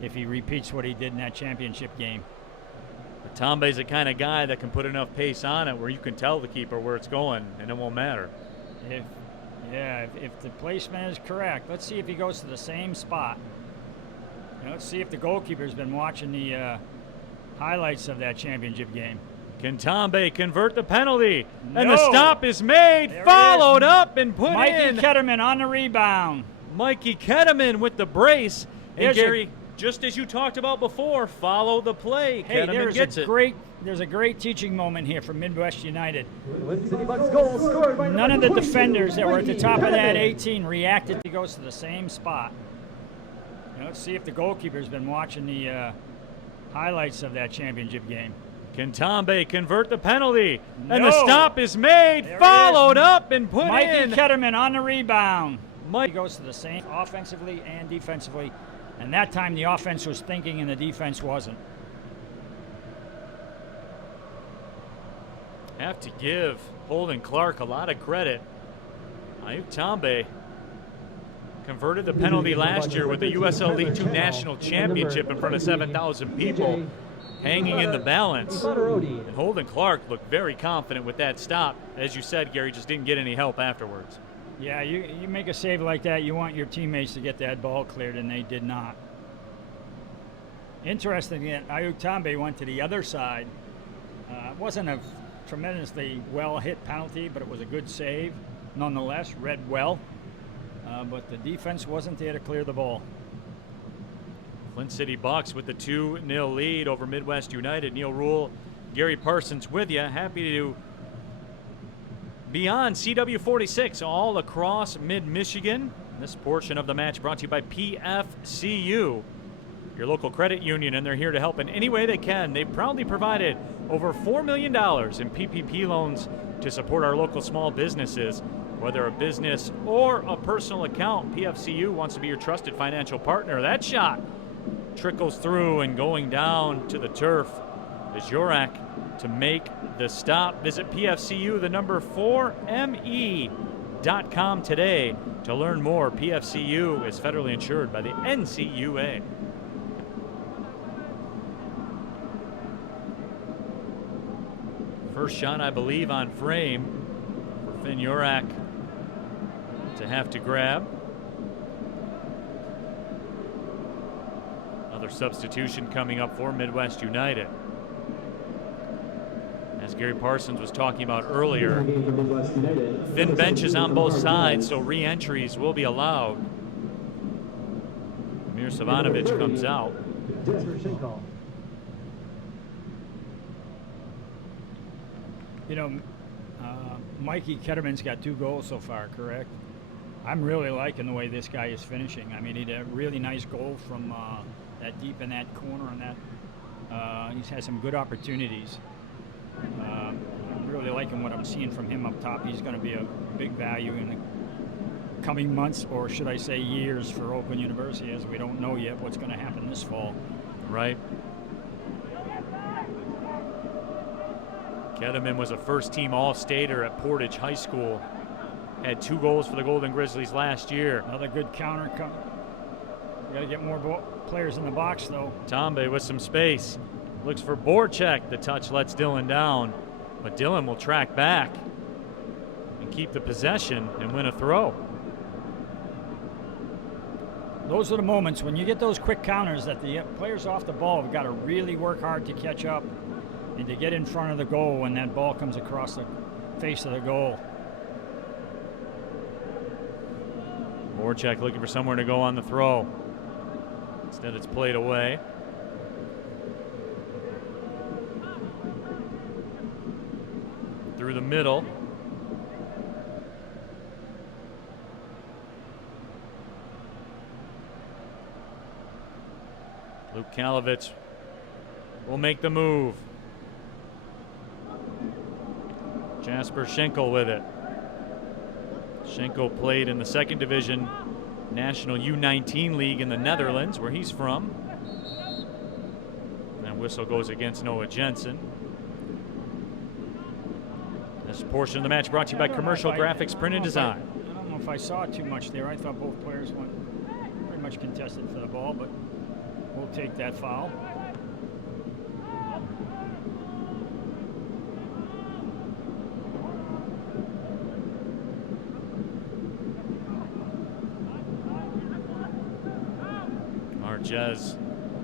if he repeats what he did in that championship game. But Tambe's the kind of guy that can put enough pace on it where you can tell the keeper where it's going, and it won't matter. If the placement is correct, let's see if he goes to the same spot. Let's see if the goalkeeper's been watching the highlights of that championship game. Can Tambe convert the penalty? No. And the stop is made, followed up and put in. Mikey Ketterman on the rebound. Mikey Ketterman with the brace. And Gary, just as you talked about before, follow the play. Hey, Ketterman gets it. There's a great teaching moment here for Midwest United. City Bucks goal scored by None of the defenders that were at the top of that 18 reacted. He goes to the same spot. Let's see if the goalkeeper's been watching the highlights of that championship game. Can Tambe convert the penalty? No. And the stop is made, followed up and put in. Mikey Ketterman on the rebound. He goes to the same offensively and defensively. And that time the offense was thinking and the defense wasn't. Have to give Holden Clark a lot of credit. Ayuk Tambe converted the penalty last year with the USL League 2 National Championship in front of 7,000 people. hanging in the balance. Buonarroti. And Holden Clark looked very confident with that stop. As you said, Gary, just didn't get any help afterwards. Yeah, you make a save like that, you want your teammates to get that ball cleared, and they did not. Interesting that Ayuk Tambe went to the other side. It wasn't a tremendously well-hit penalty, but it was a good save. Nonetheless, read well, but the defense wasn't there to clear the ball. Flint City Bucks with the 2-0 lead over Midwest United. Neil Rule, Gary Parsons with you. Happy to be on CW46 all across mid-Michigan. This portion of the match brought to you by PFCU, your local credit union, and they're here to help in any way they can. They've proudly provided over $4 million in PPP loans to support our local small businesses. Whether a business or a personal account, PFCU wants to be your trusted financial partner. That shot trickles through and going down to the turf is Jorak to make the stop. Visit PFCU, the number 4me.com today to learn more. PFCU is federally insured by the NCUA. First shot, I believe, on frame for Finn Jorak to have to grab. Another substitution coming up for Midwest United. As Gary Parsons was talking about earlier, thin benches on both sides, so re-entries will be allowed. Mir Savanovic comes out. You know, Mikey Ketterman's got 2 goals so far, correct? I'm really liking the way this guy is finishing. I mean, he did a really nice goal from that deep in that corner, and that he's had some good opportunities. I'm really liking what I'm seeing from him up top. He's going to be a big value in the coming months, or should I say years, for Oakland University, as we don't know yet what's going to happen this fall. Right. Ketterman was a first-team All-Stater at Portage High School. Had 2 goals for the Golden Grizzlies last year. Another good counter coming. Got to get more players in the box, though. Tambe with some space. Looks for Borchek. The touch lets Dillon down, but Dillon will track back and keep the possession and win a throw. Those are the moments when you get those quick counters that the players off the ball have got to really work hard to catch up and to get in front of the goal when that ball comes across the face of the goal. Borchek looking for somewhere to go on the throw. Instead, it's played away. Through the middle. Luke Kalovitz will make the move. Jasper Schenkel with it. Schenkel played in the 2nd Division National U19 League in the Netherlands, where he's from. And whistle goes against Noah Jensen. This portion of the match brought to you by Commercial Graphics Print and Design. I don't know if I saw too much there. I thought both players went pretty much contested for the ball, but we'll take that foul. Marquez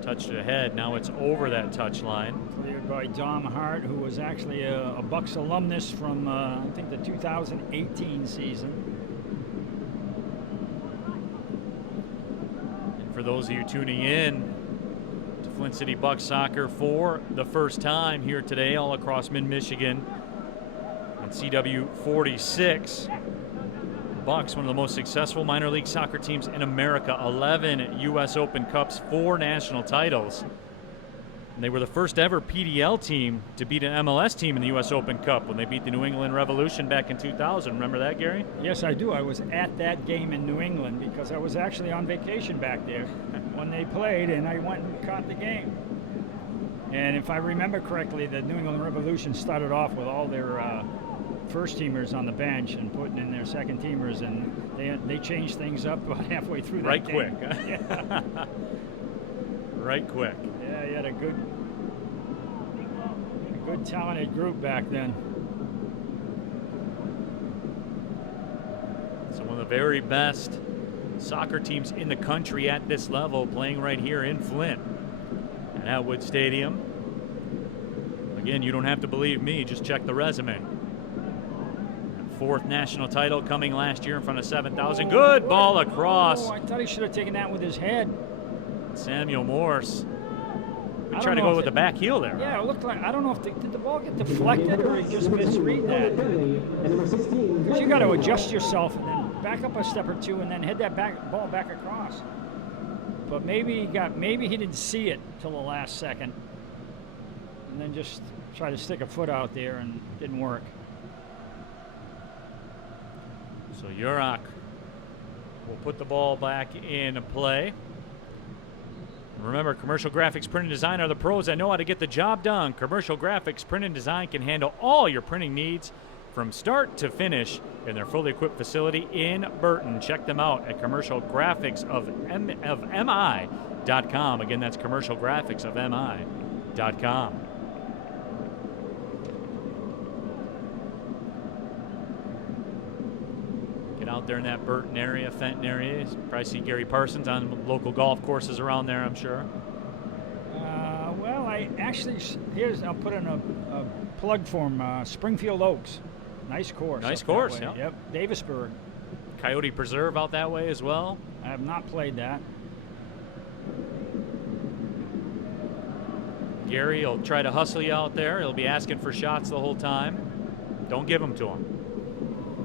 touched it ahead. Now it's over that touch line. Cleared by Dom Hart, who was actually a Bucks alumnus from, I think, the 2018 season. And for those of you tuning in to Flint City Bucks soccer for the first time here today all across mid-Michigan on CW 46, Bucks, one of the most successful minor league soccer teams in America, 11 U.S. Open Cups, 4 national titles. And they were the first ever PDL team to beat an MLS team in the U.S. Open Cup when they beat the New England Revolution back in 2000. Remember that, Gary? Yes, I do. I was at that game in New England because I was actually on vacation back there when they played, and I went and caught the game. And if I remember correctly, the New England Revolution started off with all their first teamers on the bench and putting in their second teamers, and they changed things up halfway through that right game. Quick. Huh? Yeah. Right quick. Yeah, he had a good good talented group back then. So one of the very best soccer teams in the country at this level playing right here in Flint at Atwood Stadium. Again, you don't have to believe me, just check the resume. Fourth national title coming last year in front of 7,000. Good ball across. Oh, I thought he should have taken that with his head. Samuel Morse. We tried to go with the back heel there. Yeah, it looked like, I don't know if did the ball get deflected or he just misread that. Because you got to adjust yourself and then back up a step or two and then hit that ball back across. But maybe he didn't see it till the last second, and then just try to stick a foot out there and it didn't work. So Yurok will put the ball back in play. Remember, Commercial Graphics Print and Design are the pros that know how to get the job done. Commercial Graphics Print and Design can handle all your printing needs from start to finish in their fully equipped facility in Burton. Check them out at commercialgraphicsofmi.com. Again, that's commercialgraphicsofmi.com. Get out there in that Burton area, Fenton area. You probably see Gary Parsons on local golf courses around there, I'm sure. Well, I actually, I'll put in a plug for him, Springfield Oaks. Nice course. Nice course, yeah. Yep, Davisburg. Coyote Preserve out that way as well. I have not played that. Gary will try to hustle you out there. He'll be asking for shots the whole time. Don't give them to him.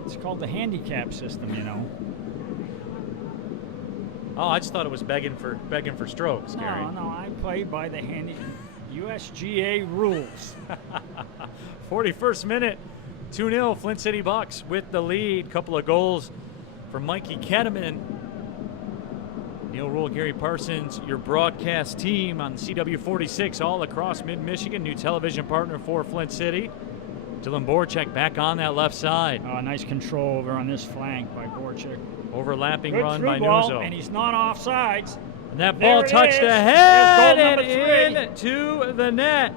It's called the handicap system, you know. Oh, I just thought it was begging for strokes, Gary. No, I play by the USGA rules. 41st minute, 2-0 Flint City Bucks with the lead. Couple of goals from Mikey Ketteman. Neil Rule, Gary Parsons, your broadcast team on CW 46 all across mid-Michigan. New television partner for Flint City. Dylan Borchek back on that left side. Oh, nice control over on this flank by Borchek. Overlapping Good run by ball, Nuzzo. and he's not offsides. And that ball touched the head and into the net.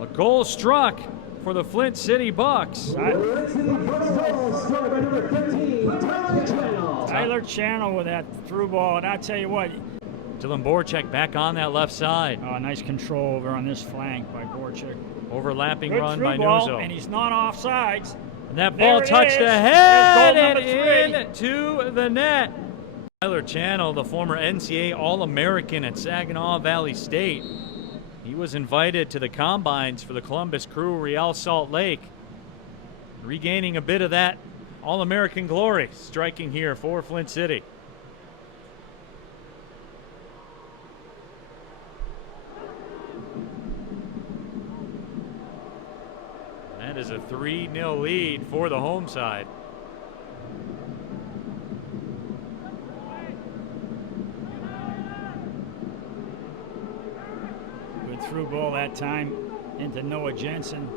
A goal struck for the Flint City Bucks. Tyler Channel with that through ball, and I tell you what. Dylan Borchek back on that left side. Oh, nice control over on this flank by Borchek. Overlapping Good run by ball, Nuzzo. and he's not offsides. And that ball touched the head and into the net. Tyler Channel, the former NCAA All-American at Saginaw Valley State. He was invited to the Combines for the Columbus Crew Real Salt Lake. Regaining a bit of that All-American glory, striking here for Flint City. That is a 3-0 lead for the home side. Good through ball that time into Noah Jensen.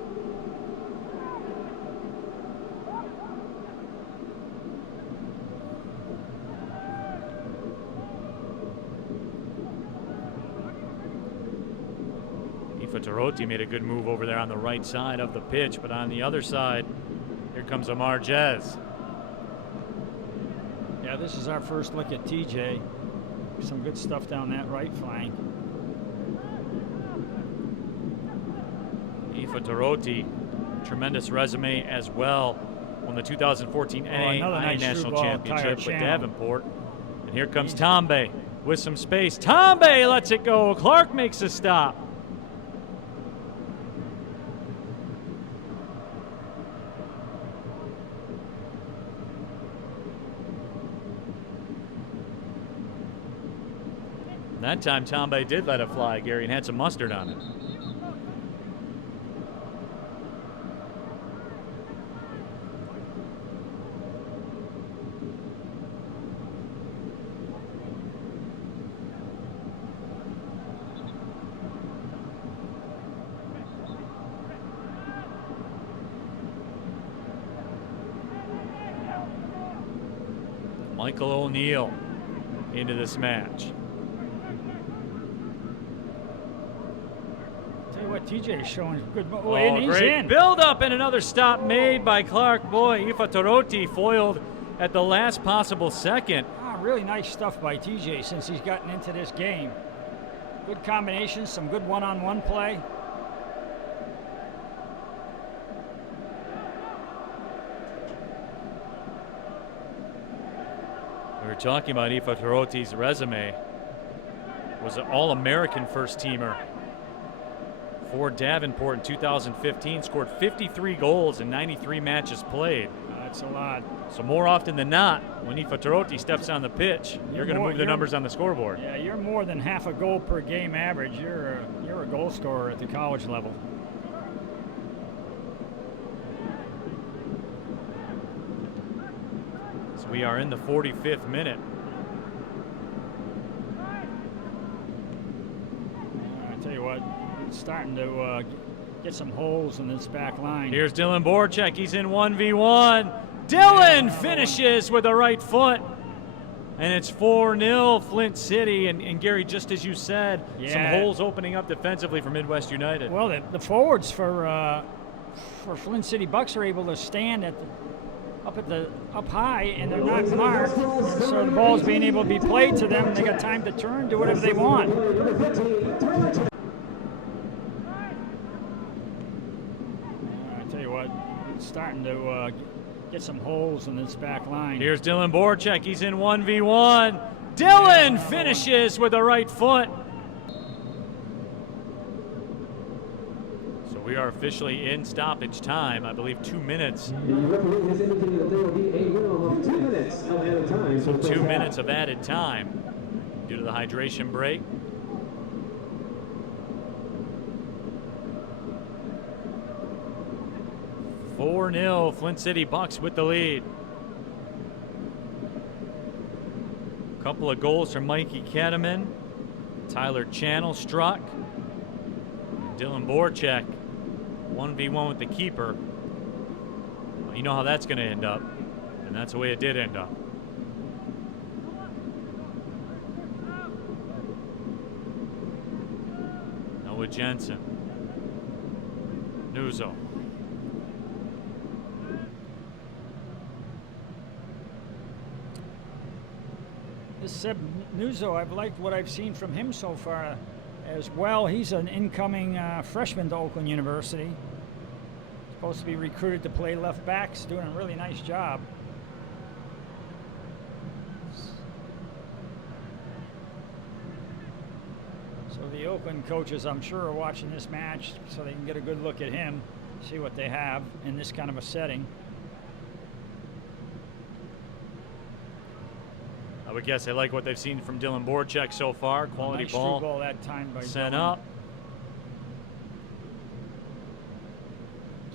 Taroti made a good move over there on the right side of the pitch, but on the other side, here comes Amar Jez. Yeah, this is our first look at TJ. Some good stuff down that right flank. Aoife Taroti, tremendous resume as well. Won the 2014 NAIA National Championship with Davenport. And here comes Tombe with some space. Tombe lets it go. Clark makes a stop. That time Tombe did let it fly, Gary, and had some mustard on it. Michael O'Neill into this match. but TJ is showing good. Oh, and he's great in. build up and another stop made by Clark. Boy, Ifa Toroti foiled at the last possible second. Really nice stuff by TJ since he's gotten into this game. Good combinations, some good one-on-one play. We were talking about Ifa Toroti's resume. Was an All-American first-teamer for Davenport in 2015. Scored 53 goals in 93 matches played. That's a lot. So more often than not, when Ifa Toroti steps on the pitch, you're going to move the numbers on the scoreboard. Yeah, you're more than half a goal per game average. You're a goal scorer at the college level. So we are in the 45th minute. I tell you what, it's starting to get some holes in this back line. Here's Dylan Borchek. He's in 1v1. Dylan finishes with the right foot. And it's 4-0 Flint City. And Gary, just as you said, some holes opening up defensively for Midwest United. Well, the forwards for Flint City Bucks are able to stand up high, and they're not marked. So the ball's being able to be played to them. They got time to turn, do whatever they want. Starting to get some holes in this back line. Here's Dylan Borchek. He's in 1v1. Dylan finishes with the right foot. So we are officially in stoppage time. I believe 2 minutes. The referee has indicated that there will be a minimum of 2 minutes of added time. So 2 minutes of added time due to the hydration break. $4-0 Flint City Bucks with the lead. A couple of goals from Mikey Ketteman. Tyler Channel struck. Dylan Borchek 1v1 with the keeper. Well, you know how that's going to end up, and that's the way it did end up. Noah Jensen. Nuzzo. This Seb Nuzzo, I've liked what I've seen from him so far as well. He's an incoming freshman to Oakland University. Supposed to be recruited to play left back. He's doing a really nice job. So the Oakland coaches, I'm sure, are watching this match so they can get a good look at him, see what they have in this kind of a setting. I would guess they like what they've seen from Dylan Borchek so far. Quality nice ball. Nice ball that time by sent Dylan. Up.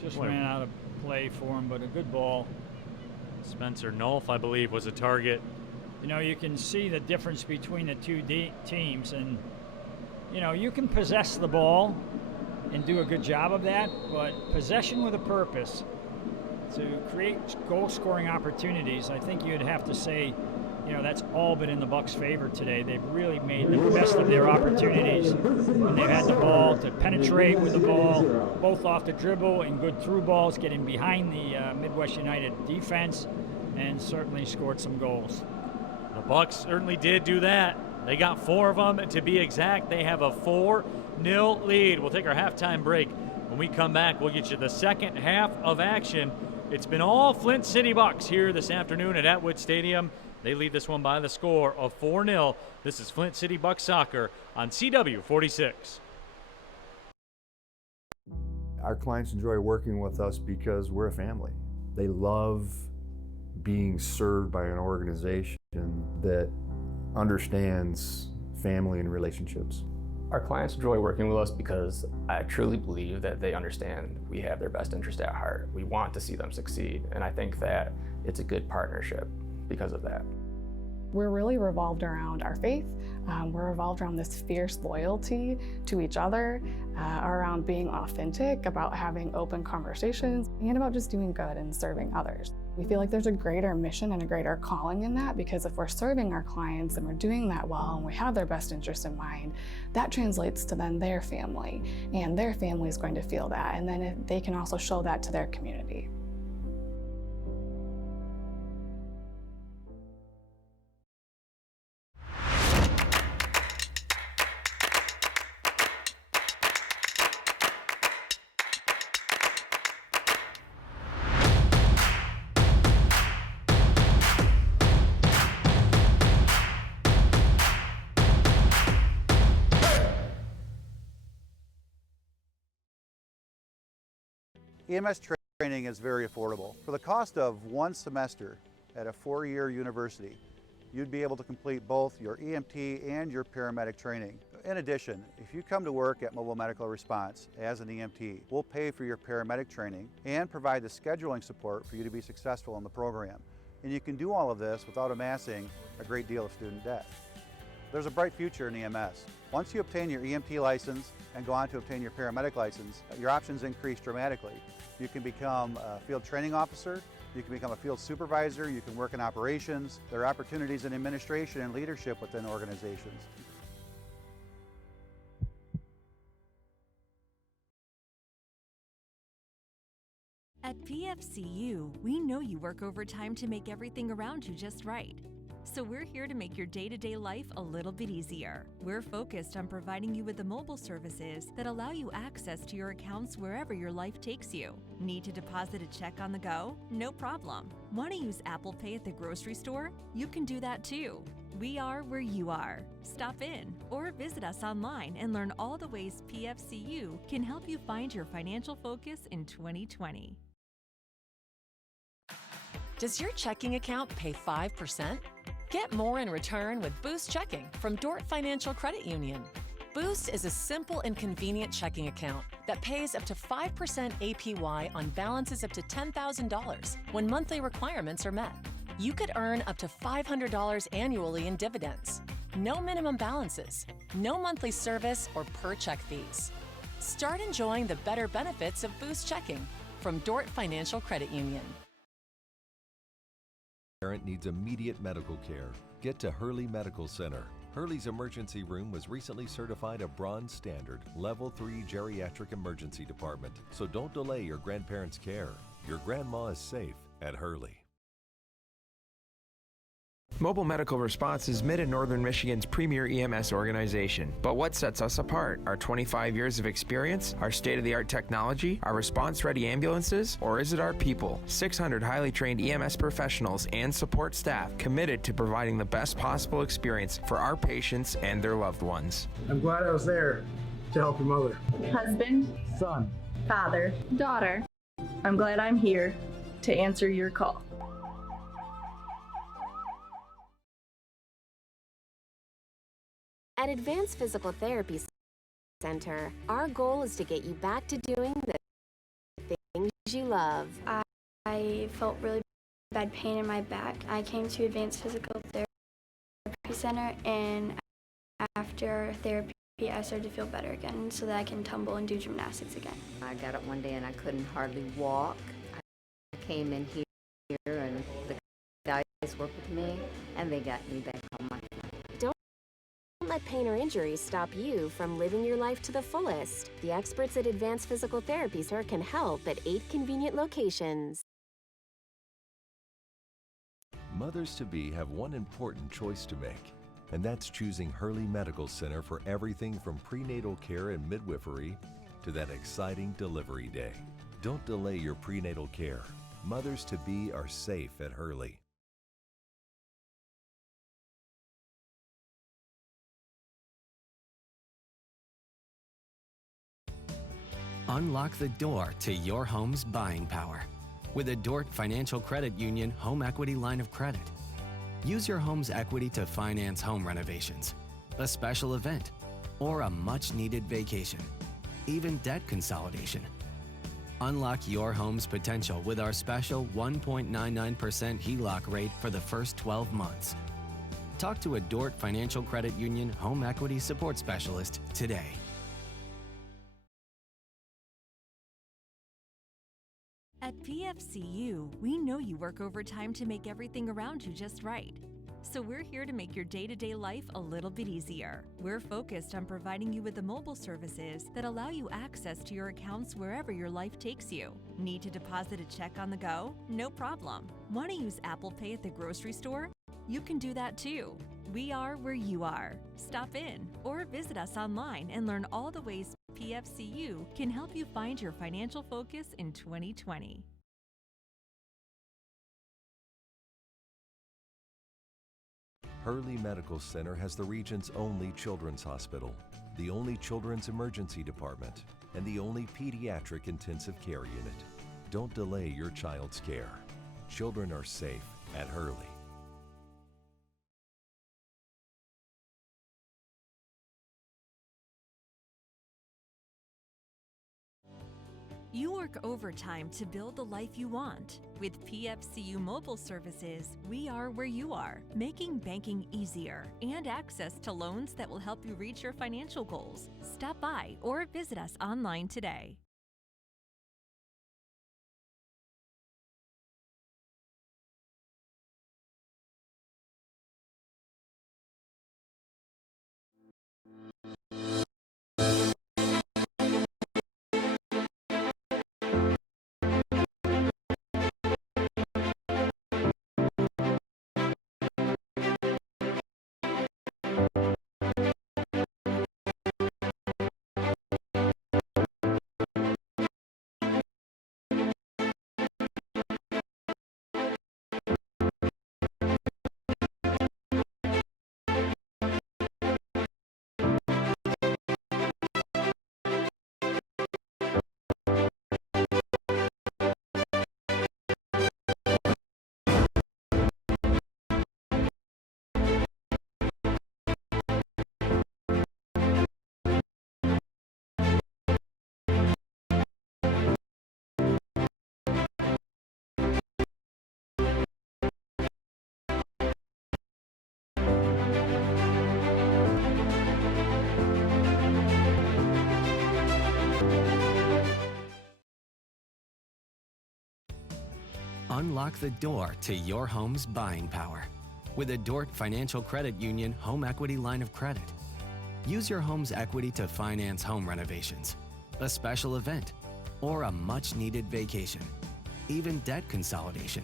Just ran out of play for him, but a good ball. Spencer Nolf, I believe, was a target. You know, you can see the difference between the two teams, and you know, you can possess the ball and do a good job of that, but possession with a purpose to create goal-scoring opportunities, I think you'd have to say, you know, that's all been in the Bucks' favor today. They've really made the best of their opportunities when they've had the ball to penetrate with the ball, both off the dribble and good through balls, getting behind the Midwest United defense, and certainly scored some goals. The Bucks certainly did do that. They got 4 of them. To be exact, they have a 4-0 lead. We'll take our halftime break. When we come back, we'll get you the second half of action. It's been all Flint City Bucks here this afternoon at Atwood Stadium. They lead this one by the score of 4-0. This is Flint City Bucks Soccer on CW 46. Our clients enjoy working with us because we're a family. They love being served by an organization that understands family and relationships. Our clients enjoy working with us because I truly believe that they understand we have their best interest at heart. We want to see them succeed, and I think that it's a good partnership because of that. We're really revolved around our faith. We're revolved around this fierce loyalty to each other, around being authentic, about having open conversations, and about just doing good and serving others. We feel like there's a greater mission and a greater calling in that, because if we're serving our clients and we're doing that well and we have their best interest in mind, that translates to then their family, and their family is going to feel that, and then they can also show that to their community. EMS training is very affordable. For the cost of one semester at a 4-year university, you'd be able to complete both your EMT and your paramedic training. In addition, if you come to work at Mobile Medical Response as an EMT, we'll pay for your paramedic training and provide the scheduling support for you to be successful in the program. And you can do all of this without amassing a great deal of student debt. There's a bright future in EMS. Once you obtain your EMT license and go on to obtain your paramedic license, your options increase dramatically. You can become a field training officer, you can become a field supervisor, you can work in operations. There are opportunities in administration and leadership within organizations. At PFCU, we know you work overtime to make everything around you just right. So we're here to make your day-to-day life a little bit easier. We're focused on providing you with the mobile services that allow you access to your accounts wherever your life takes you. Need to deposit a check on the go? No problem. Want to use Apple Pay at the grocery store? You can do that too. We are where you are. Stop in or visit us online and learn all the ways PFCU can help you find your financial focus in 2020. Does your checking account pay 5%? Get more in return with Boost Checking from Dort Financial Credit Union. Boost is a simple and convenient checking account that pays up to 5% APY on balances up to $10,000 when monthly requirements are met. You could earn up to $500 annually in dividends. No minimum balances, no monthly service or per check fees. Start enjoying the better benefits of Boost Checking from Dort Financial Credit Union. Parent needs immediate medical care. Get to Hurley Medical Center. Hurley's emergency room was recently certified a bronze standard, level 3 geriatric emergency department. So don't delay your grandparents' care. Your grandma is safe at Hurley. Mobile Medical Response is Mid and Northern Michigan's premier EMS organization. But what sets us apart? Our 25 years of experience, our state-of-the-art technology, our response-ready ambulances, or is it our people? 600 highly trained EMS professionals and support staff committed to providing the best possible experience for our patients and their loved ones. I'm glad I was there to help your mother. Husband, son, father, daughter. I'm glad I'm here to answer your call. At Advanced Physical Therapy Center, our goal is to get you back to doing the things you love. I felt really bad pain in my back. I came to Advanced Physical Therapy Center, and after therapy, I started to feel better again so that I can tumble and do gymnastics again. I got up one day and I couldn't hardly walk. I came in here and the guys worked with me and they got me back on my feet. Don't let pain or injuries stop you from living your life to the fullest. The experts at Advanced Physical Therapy Center can help at 8 convenient locations. Mothers-to-be have one important choice to make, and that's choosing Hurley Medical Center for everything from prenatal care and midwifery to that exciting delivery day. Don't delay your prenatal care. Mothers-to-be are safe at Hurley. Unlock the door to your home's buying power with a Dort Financial Credit Union home equity line of credit. Use your home's equity to finance home renovations, a special event, or a much-needed vacation, even debt consolidation. Unlock your home's potential with our special 1.99% HELOC rate for the first 12 months. Talk to a Dort Financial Credit Union home equity support specialist today. At PFCU, we know you work overtime to make everything around you just right. So we're here to make your day-to-day life a little bit easier. We're focused on providing you with the mobile services that allow you access to your accounts wherever your life takes you. Need to deposit a check on the go? No problem. Want to use Apple Pay at the grocery store? You can do that too. We are where you are. Stop in or visit us online and learn all the ways PFCU can help you find your financial focus in 2020. Hurley Medical Center has the region's only children's hospital, the only children's emergency department, and the only pediatric intensive care unit. Don't delay your child's care. Children are safe at Hurley. You work overtime to build the life you want. With PFCU mobile services, we are where you are, making banking easier and access to loans that will help you reach your financial goals. Stop by or visit us online today. Unlock the door to your home's buying power with a Dort Financial Credit Union home equity line of credit. Use your home's equity to finance home renovations, a special event, or a much-needed vacation, even debt consolidation.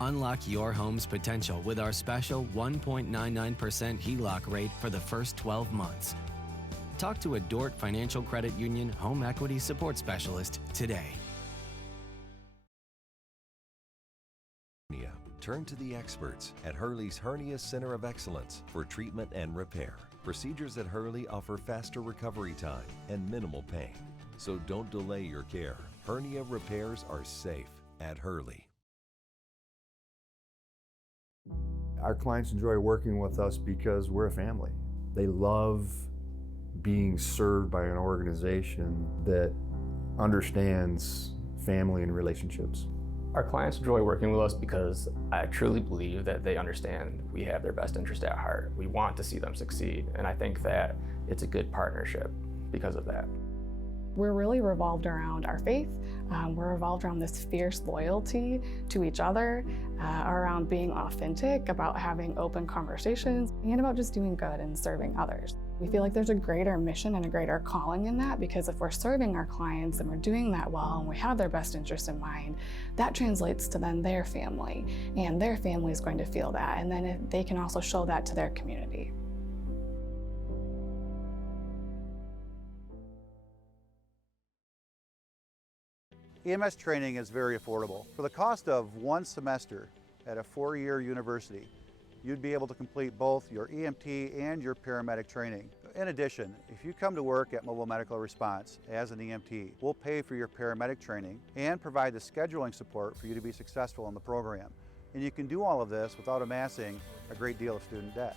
Unlock your home's potential with our special 1.99% HELOC rate for the first 12 months. Talk to a Dort Financial Credit Union home equity support specialist today. Turn to the experts at Hurley's Hernia Center of Excellence for treatment and repair. Procedures at Hurley offer faster recovery time and minimal pain. So don't delay your care. Hernia repairs are safe at Hurley. Our clients enjoy working with us because we're a family. They love being served by an organization that understands family and relationships. Our clients enjoy working with us because I truly believe that they understand we have their best interest at heart. We want to see them succeed, and I think that it's a good partnership because of that. We're really revolved around our faith. We're revolved around this fierce loyalty to each other, around being authentic, about having open conversations, and about just doing good and serving others. We feel like there's a greater mission and a greater calling in that, because if we're serving our clients and we're doing that well and we have their best interest in mind, that translates to then their family, and their family is going to feel that, and then they can also show that to their community. EMS training is very affordable. For the cost of one semester at a 4-year university, you'd be able to complete both your EMT and your paramedic training. In addition, if you come to work at Mobile Medical Response as an EMT, we'll pay for your paramedic training and provide the scheduling support for you to be successful in the program. And you can do all of this without amassing a great deal of student debt.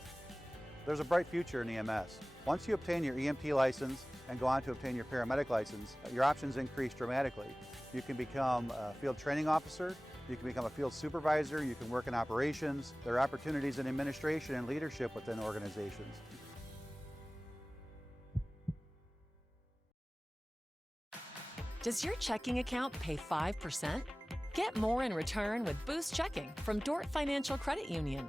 There's a bright future in EMS. Once you obtain your EMT license and go on to obtain your paramedic license, your options increase dramatically. You can become a field training officer, you can become a field supervisor, you can work in operations. There are opportunities in administration and leadership within organizations. Does your checking account pay 5%? Get more in return with Boost Checking from Dort Financial Credit Union.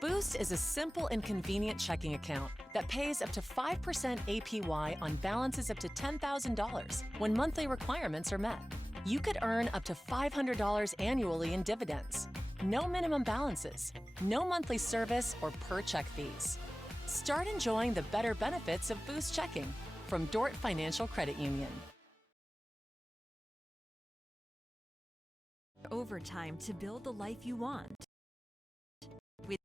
Boost is a simple and convenient checking account that pays up to 5% APY on balances up to $10,000 when monthly requirements are met. You could earn up to $500 annually in dividends. No minimum balances, no monthly service or per check fees. Start enjoying the better benefits of Boost Checking from Dort Financial Credit Union. Overtime to build the life you want. With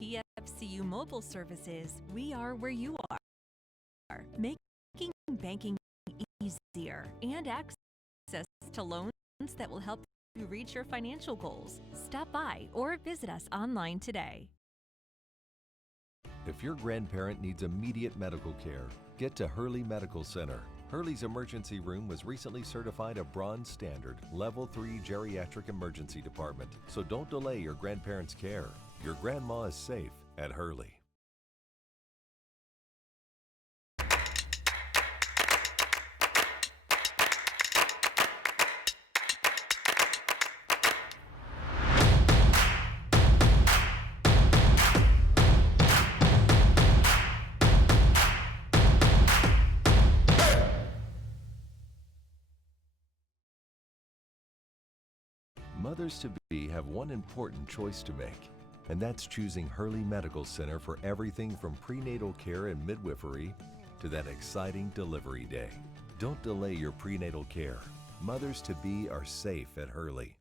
PFCU Mobile Services, we are where you are, making banking easier and access to loans that will help you reach your financial goals. Stop by or visit us online today. If your grandparent needs immediate medical care, get to Hurley Medical Center. Hurley's emergency room was recently certified a Bronze Standard, Level 3 Geriatric Emergency Department. So don't delay your grandparents' care. Your grandma is safe at Hurley. Mothers-to-be have one important choice to make, and that's choosing Hurley Medical Center for everything from prenatal care and midwifery to that exciting delivery day. Don't delay your prenatal care. Mothers-to-be are safe at Hurley.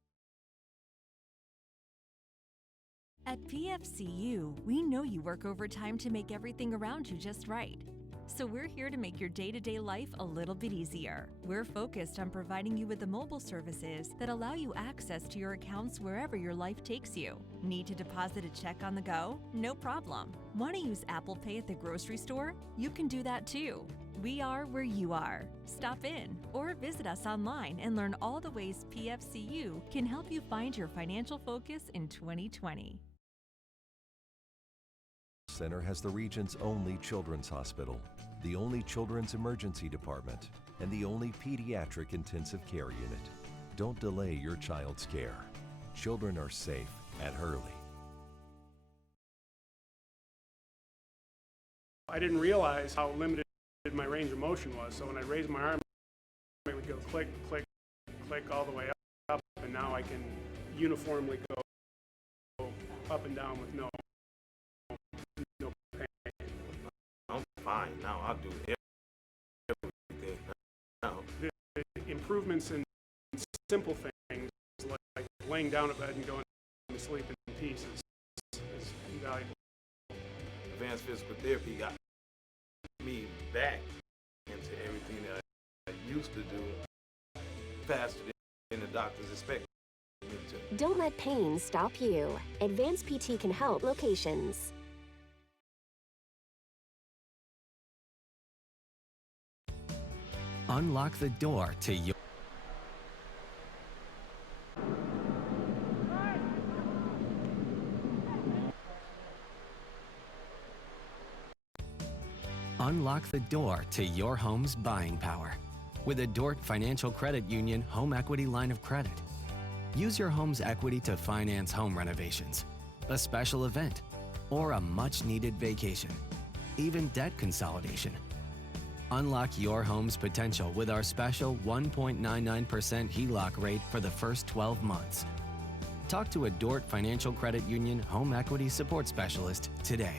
At PFCU, we know you work overtime to make everything around you just right. So we're here to make your day-to-day life a little bit easier. We're focused on providing you with the mobile services that allow you access to your accounts wherever your life takes you. Need to deposit a check on the go? No problem. Want to use Apple Pay at the grocery store? You can do that too. We are where you are. Stop in or visit us online and learn all the ways PFCU can help you find your financial focus in 2020. Center has the region's only children's hospital, the only children's emergency department, and the only pediatric intensive care unit. Don't delay your child's care. Children are safe at Hurley. I didn't realize how limited my range of motion was, so when I raised my arm, it would go click, click, click all the way up, and now I can uniformly go up and down with no pain. I'm fine now. I'll do everything now. The improvements in simple things like laying down at bed and going to sleep in peace is invaluable. Advanced physical therapy got me back into everything that I used to do faster than the doctors expect me to. Don't let pain stop you. Advanced PT can help. Locations. Unlock the door to your home's buying power with a Dort Financial Credit Union home equity line of credit. Use your home's equity to finance home renovations, a special event, or a much-needed vacation, even debt consolidation. Unlock your home's potential with our special 1.99% HELOC rate for the first 12 months. Talk to a Dort Financial Credit Union home equity support specialist today.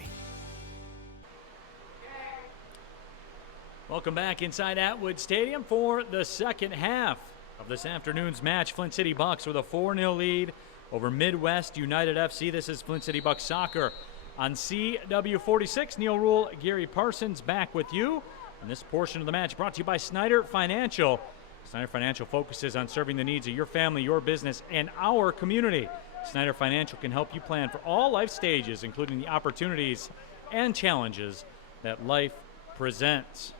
Welcome back inside Atwood Stadium for the second half of this afternoon's match. Flint City Bucks with a 4-0 lead over Midwest United FC. This is Flint City Bucks soccer on CW46. Neil Rule, Gary Parsons back with you. And this portion of the match brought to you by Snyder Financial. Snyder Financial focuses on serving the needs of your family, your business, and our community. Snyder Financial can help you plan for all life stages, including the opportunities and challenges that life presents.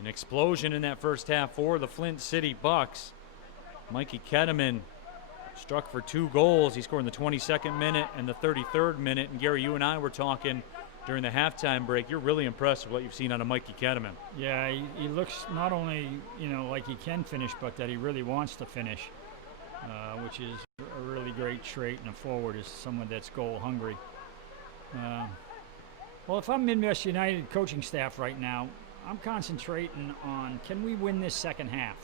An explosion in that first half for the Flint City Bucks. Mikey Ketteman struck for 2 goals. He scored in the 22nd minute and the 33rd minute. And Gary, you and I were talking during the halftime break. You're really impressed with what you've seen out of Mikey Ketterman. Yeah, he looks not only, like he can finish, but that he really wants to finish, which is a really great trait in a forward, is someone that's goal hungry. Well, if I'm Midwest United coaching staff right now, I'm concentrating on, can we win this second half?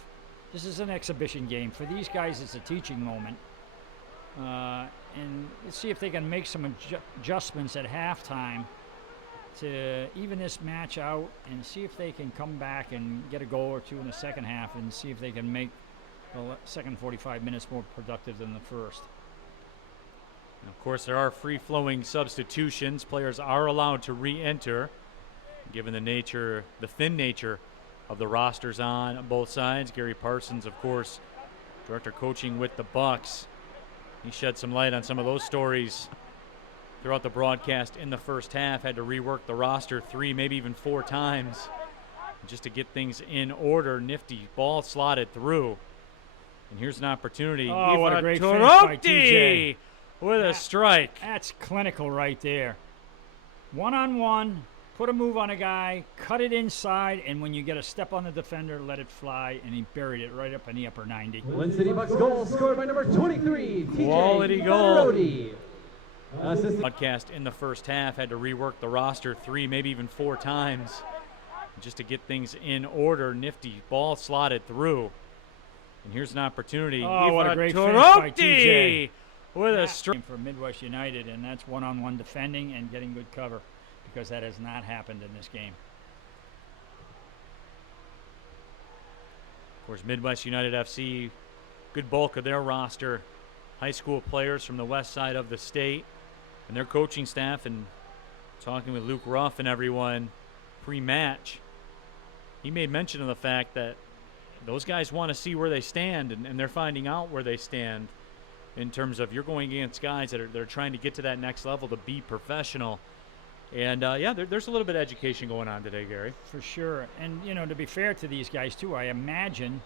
This is an exhibition game. For these guys, it's a teaching moment. And let's see if they can make some adjustments at halftime to even this match out, and see if they can come back and get a goal or two in the second half, and see if they can make the second 45 minutes more productive than the first. And of course, there are free-flowing substitutions. Players are allowed to re-enter, given the thin nature of the rosters on both sides. Gary Parsons, of course, director coaching with the Bucks. He shed some light on some of those stories throughout the broadcast in the first half. Had to rework the roster 3, maybe even 4 times just to get things in order. Nifty ball slotted through. And here's an opportunity. Oh, what a great finish by TJ. With a strike. That's clinical right there. One-on-one, put a move on a guy, cut it inside, and when you get a step on the defender, let it fly, and he buried it right up in the upper 90. Flint City Bucks goal scored by number 23, TJ Quality goal. Barodi. Broadcast in the first half. Had to rework the roster 3, maybe even 4 times just to get things in order. Nifty ball slotted through. And here's an opportunity. Oh, what a great finish by TJ. With a strike for Midwest United, and that's one-on-one defending and getting good cover, because that has not happened in this game. Of course, Midwest United FC, good bulk of their roster, high school players from the west side of the state, and their coaching staff. And talking with Luke Ruff and everyone pre-match, he made mention of the fact that those guys want to see where they stand, and they're finding out where they stand in terms of, you're going against guys that are trying to get to that next level to be professional. And, there's a little bit of education going on today, Gary. For sure. And, to be fair to these guys, too, I imagine,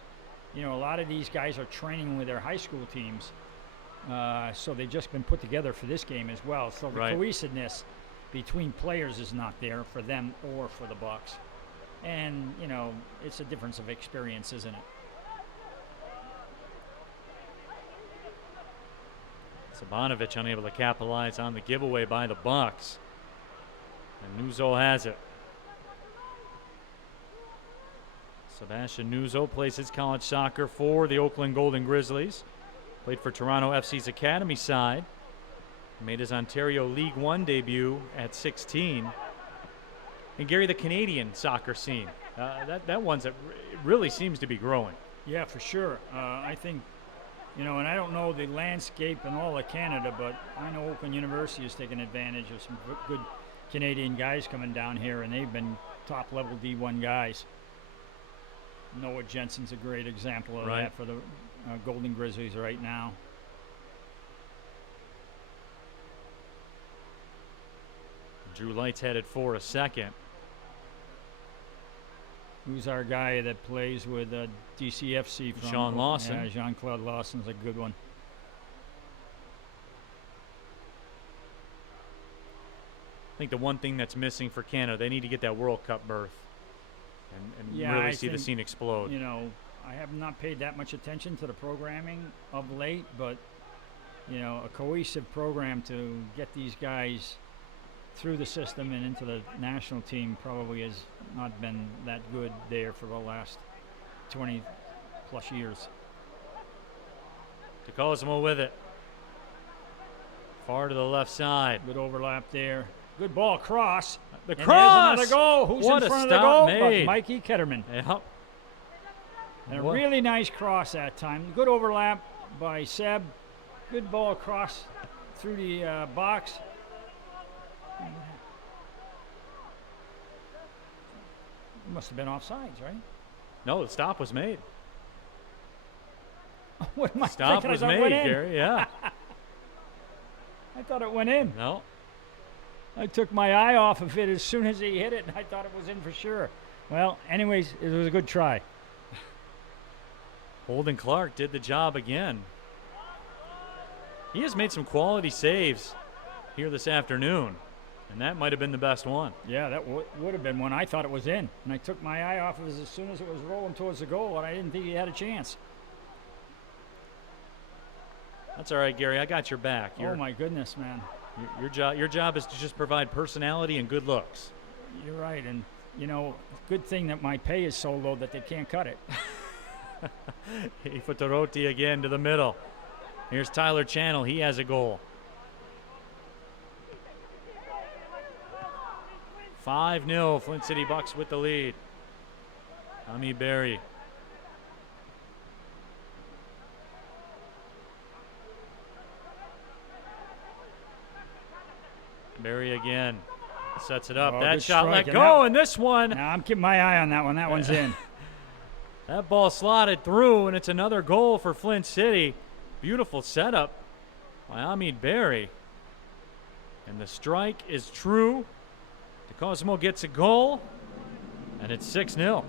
a lot of these guys are training with their high school teams. So they've just been put together for this game as well. So the cohesiveness between players is not there for them or for the Bucks. And, it's a difference of experience, isn't it? Sabanovich unable to capitalize on the giveaway by the Bucks. And Nuzzo has it. Sebastian Nuzzo plays his college soccer for the Oakland Golden Grizzlies. Played for Toronto FC's academy side. Made his Ontario League One debut at 16. And Gary, the Canadian soccer scene, that one's that really seems to be growing. Yeah, for sure. I think, and I don't know the landscape in all of Canada, but I know Oakland University is taking advantage of some good Canadian guys coming down here, and they've been top-level D1 guys. Noah Jensen's a great example of that for the Golden Grizzlies right now. Drew Light's headed for a second. Who's our guy that plays with DCFC? From Sean Lawson. Yeah, Jean-Claude Lawson's a good one. I think the one thing that's missing for Canada, they need to get that World Cup berth and really see the scene explode. I have not paid that much attention to the programming of late, but, a cohesive program to get these guys through the system and into the national team probably has not been that good there for the last 20 plus years. DeCosmo with it. Far to the left side. Good overlap there. Good ball across. The and cross! There's another goal. Who's what in front a of the goal? stop But made. Mikey Ketterman. Yep. And a really nice cross that time. Good overlap by Seb. Good ball across through the box. Must have been offsides, right? No, the stop was made. What am I Stop thinking? was I thought it made, went in. Gary, yeah. I thought it went in. No. I took my eye off of it as soon as he hit it, and I thought it was in for sure. Well, anyways, it was a good try. Holden Clark did the job again. He has made some quality saves here this afternoon. And that might have been the best one. Yeah, that would have been one. I thought it was in. And I took my eye off of it as soon as it was rolling towards the goal, and I didn't think he had a chance. That's all right, Gary. I got your back. Oh, my goodness, man. Your job is to just provide personality and good looks. You're right. And, you know, good thing that my pay is so low that they can't cut it. Futorotti again to the middle. Here's Tyler Channel. He has a goal. 5-0, Flint City Bucks with the lead. Tommy Berry. Berry again. Sets it up. Oh, that shot strike. let go, and this one. Now I'm keeping my eye on that one. That one's in. That ball slotted through, and it's another goal for Flint City. Beautiful setup by Ahmed Berry. And the strike is true. DeCosmo gets a goal, and it's 6-0.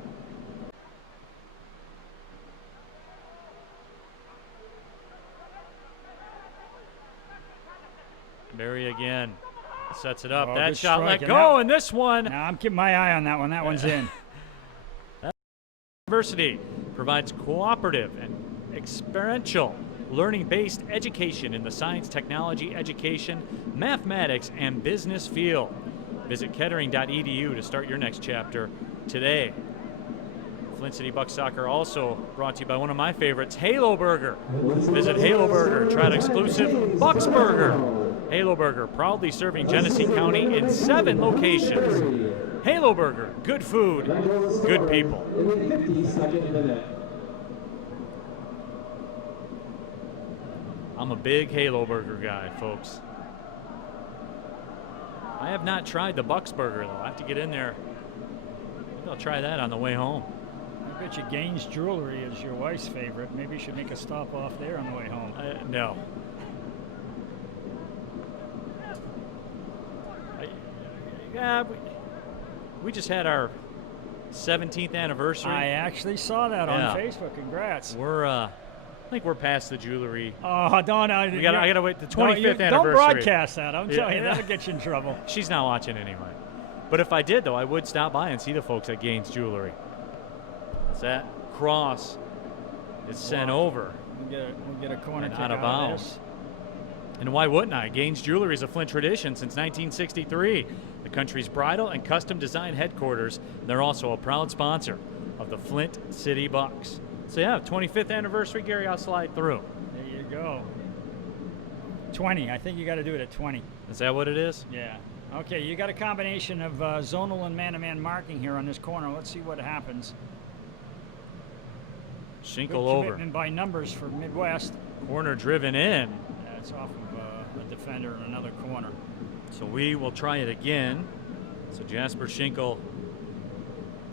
Berry again. Sets it up. Oh, that good shot strike. let go, and this one. Now I'm keeping my eye on that one. That one's in. University provides cooperative and experiential learning-based education in the science, technology, education, mathematics, and business field. Visit kettering.edu to start your next chapter today. Flint City Bucks Soccer also brought to you by one of my favorites, Halo Burger. Visit Halo Burger, try an exclusive Bucks Burger. Halo Burger, proudly serving Genesee County in 7 locations. Halo Burger, good food, good people. In the 52nd minute. I'm a big Halo Burger guy, folks. I have not tried the Bucks Burger, though. I have to get in there. Maybe I'll try that on the way home. I bet you Gaines Jewelry is your wife's favorite. Maybe you should make a stop off there on the way home. No. Yeah, we just had our 17th anniversary. I actually saw that on Facebook. Congrats. I think we're past the jewelry. Oh, don't. I gotta wait the 25th anniversary. Don't broadcast that. I'm telling you, that'll get you in trouble. She's not watching anyway. But if I did, though, I would stop by and see the folks at Gaines Jewelry. As that cross is sent over. We'll get a corner kick out of bounds. This. And why wouldn't I? Gaines Jewelry is a Flint tradition since 1963. The country's bridal and custom design headquarters. They're also a proud sponsor of the Flint City Bucks. So yeah, 25th anniversary, Gary, I'll slide through. There you go. 20. I think you got to do it at 20. Is that what it is? Yeah. Okay, you got a combination of zonal and man-to-man marking here on this corner. Let's see what happens. Schinkel Good over. Commitment by numbers for Midwest. Corner driven in. That's off of a defender in another corner. So we will try it again. So Jasper Schinkel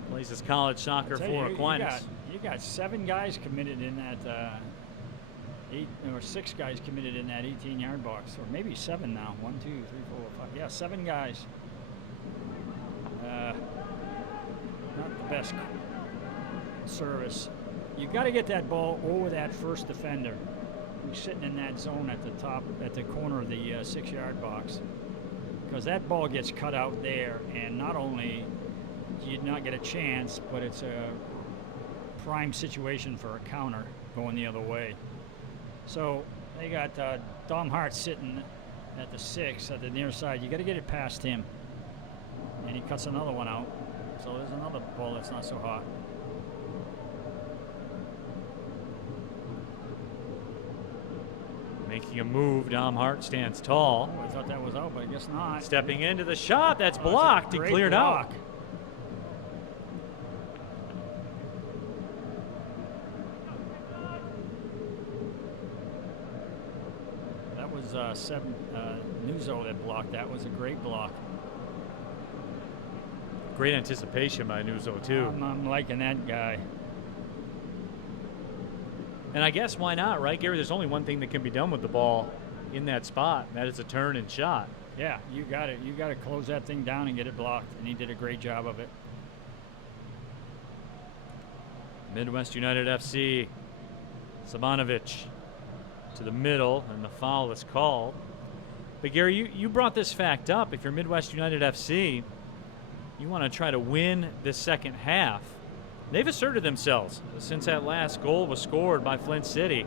plays his college soccer for Aquinas. You got 7 guys committed in that 6 guys committed in that 18-yard box, or maybe 7 now. 1, 2, 3, 4, 5. Yeah, 7 guys. Not the best service. You got to get that ball over that first defender who's sitting in that zone at the top, at the corner of the 6-yard box, because that ball gets cut out there, and not only do you not get a chance, but it's a prime situation for a counter going the other way. So they got Dom Hart sitting at the 6 at the near side. You got to get it past him, and he cuts another one out. So there's another ball that's not so hot. Making a move, Dom Hart stands tall. Oh, I thought that was out, but I guess not. Stepping into the shot, that's blocked and cleared out. That was Nuzzo that blocked. That was a great block. Great anticipation by Nuzzo, too. I'm liking that guy. And I guess why not, right, Gary? There's only one thing that can be done with the ball in that spot, and that is a turn and shot. Yeah, you got it. You got to close that thing down and get it blocked, and he did a great job of it. Midwest United FC, Sabanovic to the middle, and the foul is called. But Gary, you brought this fact up. If you're Midwest United FC, you want to try to win this second half. They've asserted themselves since that last goal was scored by Flint City.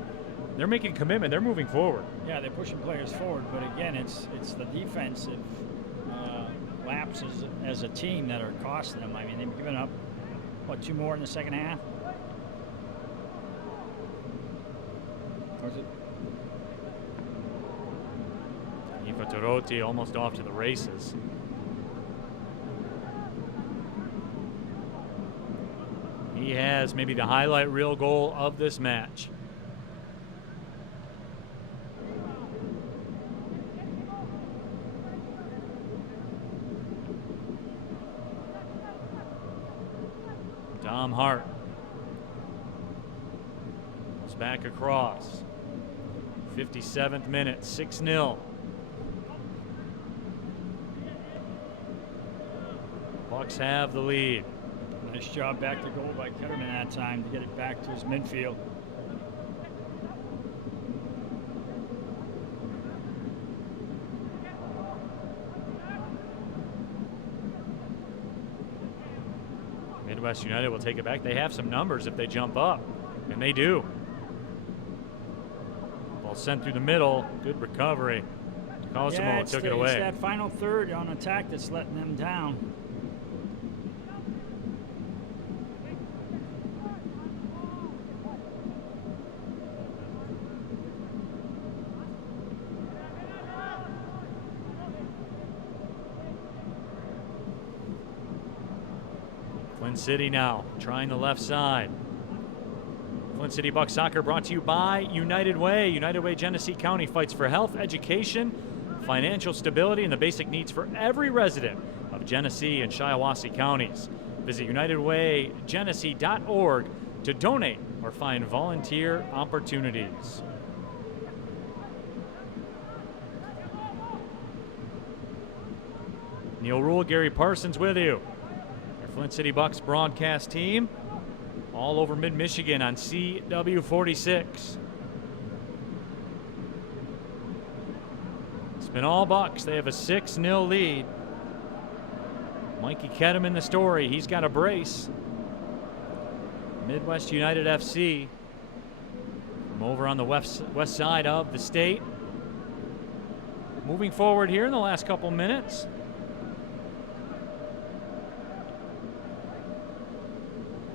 They're making commitment. They're moving forward. Yeah, they're pushing players forward, but again, it's the defensive lapses as a team that are costing them. I mean, they've given up, what, 2 more in the second half? Or is it? Iva Torotti almost off to the races. He has maybe the highlight reel goal of this match. Dom Hart. It's back across. 57th minute, 6-0. Bucks have the lead. Nice job back to goal by Ketterman that time to get it back to his midfield. Midwest United will take it back. They have some numbers if they jump up, and they do. Ball sent through the middle. Good recovery. Cosimo took it away. It's that final third on attack that's letting them down. Flint City now trying the left side. Flint City Bucks Soccer brought to you by United Way. United Way Genesee County fights for health, education, financial stability, and the basic needs for every resident of Genesee and Shiawassee counties. Visit UnitedWayGenesee.org to donate or find volunteer opportunities. Neil Rule, Gary Parsons with you. Your Flint City Bucks broadcast team all over mid-Michigan on CW46. It's been all Bucks. They have a 6-0 lead. Mikey Ketterman the story. He's got a brace. Midwest United FC from over on the west side of the state. Moving forward here in the last couple minutes.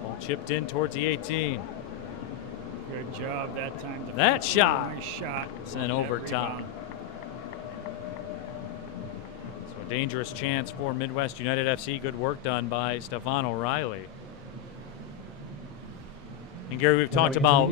Ball chipped in towards the 18. Good job that time. That shot. Nice shot. Sent over top. So a dangerous chance for Midwest United FC. Good work done by Stefan O'Reilly. And Gary, we've talked about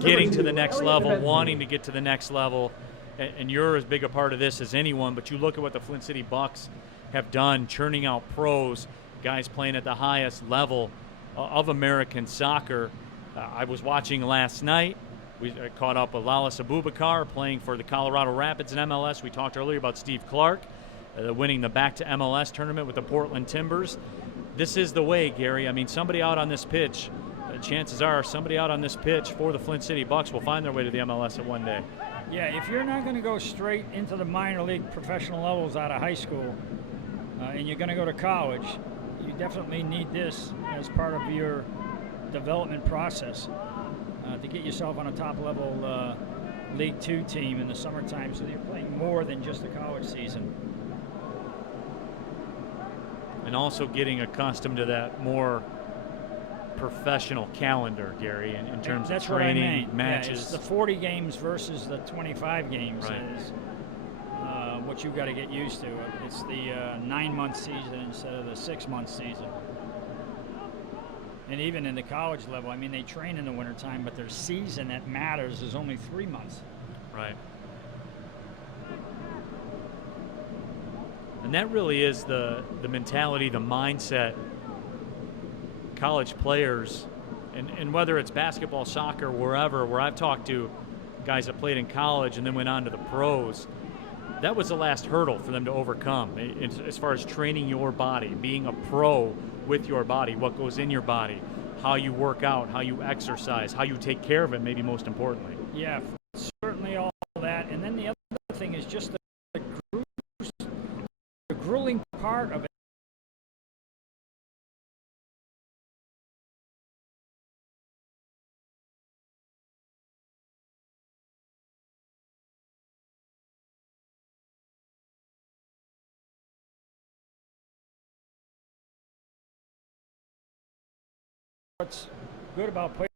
getting to the next level, wanting to get to the next level, and you're as big a part of this as anyone, but you look at what the Flint City Bucks have done, churning out pros, guys playing at the highest level of American soccer. I was watching last night. We caught up with Lalas Abubakar playing for the Colorado Rapids in MLS. We talked earlier about Steve Clark winning the Back to MLS tournament with the Portland Timbers. This is the way, Gary. I mean, somebody out on this pitch, chances are somebody out on this pitch for the Flint City Bucks will find their way to the MLS at one day. Yeah, if you're not going to go straight into the minor league professional levels out of high school and you're going to go to college, you definitely need this as part of your development process to get yourself on a top-level League 2 team in the summertime so that you're playing more than just the college season. And also getting accustomed to that more professional calendar, Gary, in terms of training, matches. Yeah, it's the 40 games versus the 25 games right. is what you've got to get used to. It's the 9-month season instead of the 6-month season. And even in the college level, I mean, they train in the wintertime, but their season that matters is only 3 months. Right. And that really is the mentality, the mindset college players, and whether it's basketball, soccer, wherever, where I've talked to guys that played in college and then went on to the pros, that was the last hurdle for them to overcome as far as training your body, being a pro with your body, what goes in your body, how you work out, how you exercise, how you take care of it, maybe most importantly. Yeah, certainly all that. And then the other thing is just the part of it. What's good about playing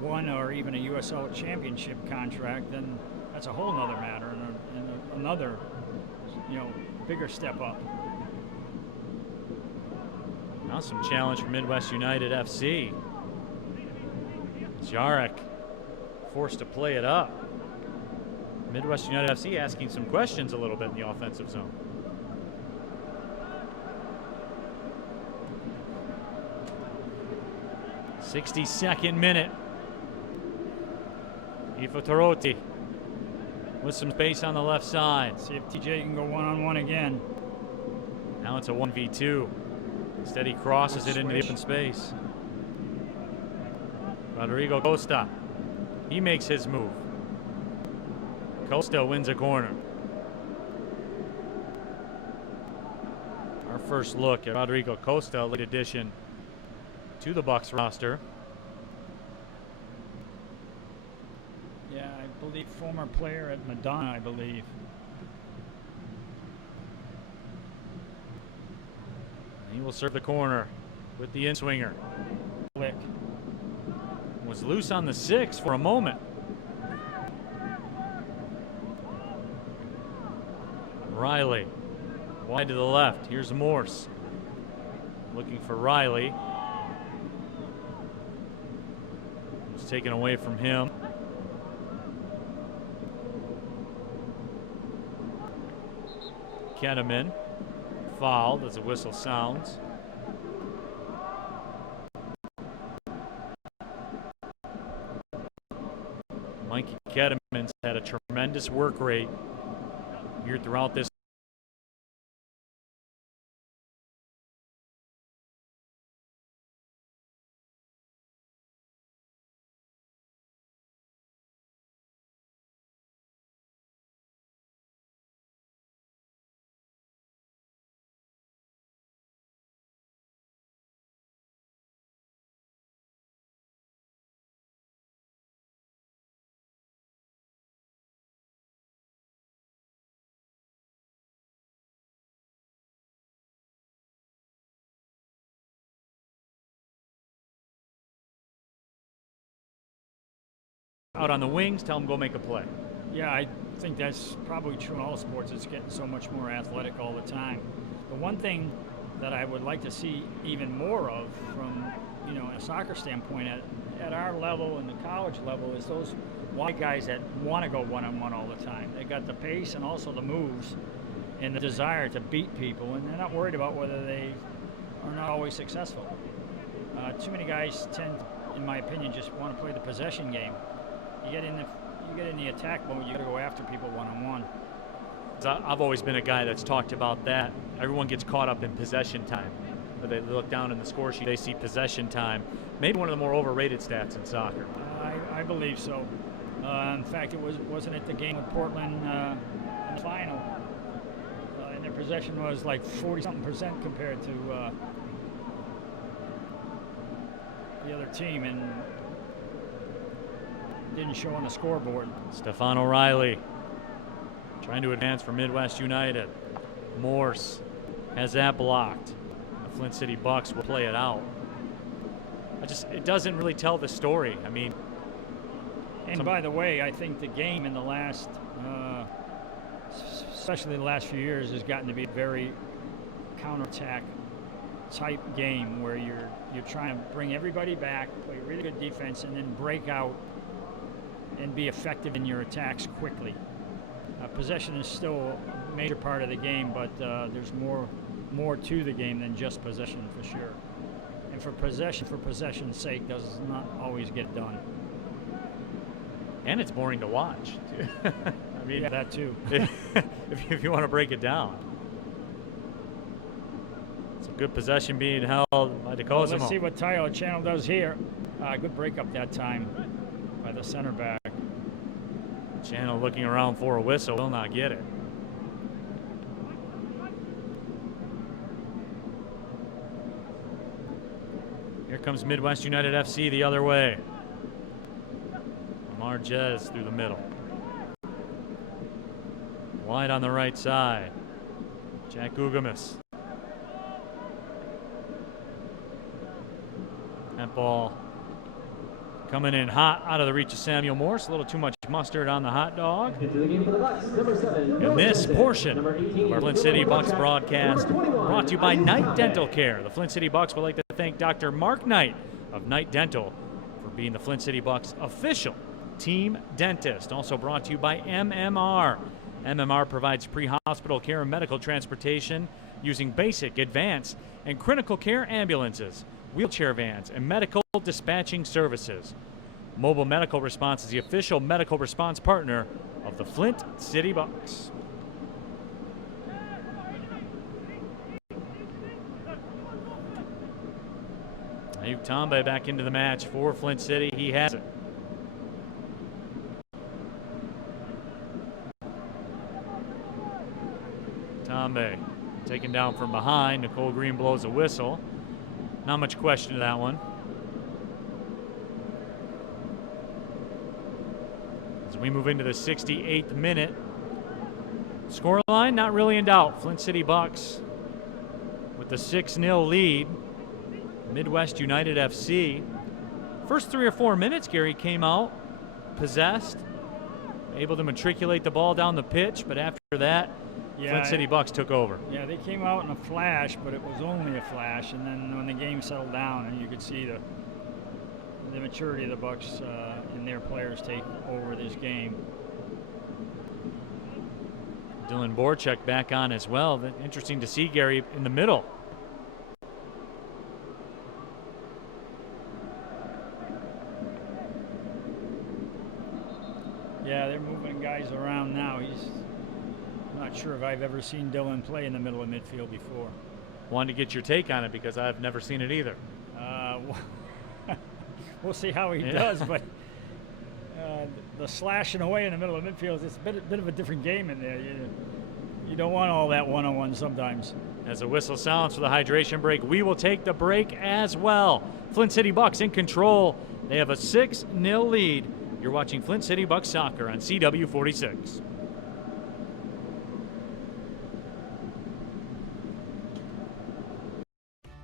one or even a USL championship contract, then that's a whole nother matter and another, bigger step up. Now some challenge for Midwest United FC. Jarek forced to play it up. Midwest United FC asking some questions a little bit in the offensive zone. '62nd minute. Ivo Tarotti with some space on the left side. See if TJ can go one-on-one again. Now it's a 1v2. Instead he crosses it into the open space. Rodrigo Costa. He makes his move. Costa wins a corner. Our first look at Rodrigo Costa, late addition to the Bucks roster. Yeah, I believe former player at Madonna, I believe. He will serve the corner with the in-swinger. Flick. Was loose on the 6 for a moment. Riley, wide to the left. Here's Morse. Looking for Riley. It's taken away from him. Keteman fouled as the whistle sounds. Mikey Keteman's had a tremendous work rate here throughout this. Out on the wings, tell them go make a play. Yeah, I think that's probably true in all sports. It's getting so much more athletic all the time. The one thing that I would like to see even more of from, a soccer standpoint at our level and the college level is those wide guys that want to go one-on-one all the time. They got the pace and also the moves and the desire to beat people, and they're not worried about whether they are not always successful. Too many guys tend, in my opinion, just want to play the possession game. You get in the attack mode, you got to go after people one-on-one. I've always been a guy that's talked about that. Everyone gets caught up in possession time. They look down in the score sheet, they see possession time. Maybe one of the more overrated stats in soccer. I believe so. In fact, wasn't it the game with Portland in the final? And their possession was like 40-something% compared to the other team, and didn't show on the scoreboard. Stefan O'Reilly trying to advance for Midwest United. Morse has that blocked. The Flint City Bucks will play it out. It doesn't really tell the story. I mean, and by the way, I think the game in the last, especially the last few years, has gotten to be very counterattack type game where you're trying to bring everybody back, play really good defense, and then break out and be effective in your attacks quickly. Possession is still a major part of the game, but there's more to the game than just possession for sure. And for possession's sake, does not always get done. And it's boring to watch. I mean, yeah, that too. if you want to break it down. It's a good possession being held by DeCosimo. Let's see what Tyler Channel does here. Good breakup that time by the center back. Channel looking around for a whistle, will not get it. Here comes Midwest United FC the other way. Marquez through the middle. Wide on the right side. Jack Gugamis. That ball coming in hot out of the reach of Samuel Morse. A little too much mustard on the hot dog. And this portion of our Flint City Bucks broadcast brought to you by Knight Dental Care. The Flint City Bucks would like to thank Dr. Mark Knight of Knight Dental for being the Flint City Bucks official team dentist. Also brought to you by MMR. MMR provides pre-hospital care and medical transportation using basic, advanced, and critical care ambulances, wheelchair vans, and medical dispatching services. Mobile Medical Response is the official medical response partner of the Flint City Bucks. Ayuk Tambe back into the match for Flint City. He has it. Tambe taken down from behind. Nicole Green blows a whistle. Not much question to that one. As we move into the 68th minute, scoreline not really in doubt. Flint City Bucks with the 6-0 lead. Midwest United FC. First 3 or 4 minutes, Gary came out possessed, able to matriculate the ball down the pitch, but after that, Flint City Bucks took over. Yeah, they came out in a flash, but it was only a flash, and then when the game settled down, and you could see the maturity of the Bucks and their players take over this game. Dylan Borchek back on as well. Interesting to see Gary in the middle. Yeah, they're moving guys around now. I'm not sure if I've ever seen Dylan play in the middle of midfield before. Wanted to get your take on it because I've never seen it either. We'll see how he does, but the slashing away in the middle of midfield, it's a bit of a different game in there. You don't want all that one-on-one sometimes. As a whistle sounds for the hydration break, we will take the break as well. Flint City Bucks in control. They have a 6-0 lead. You're watching Flint City Bucks soccer on CW 46.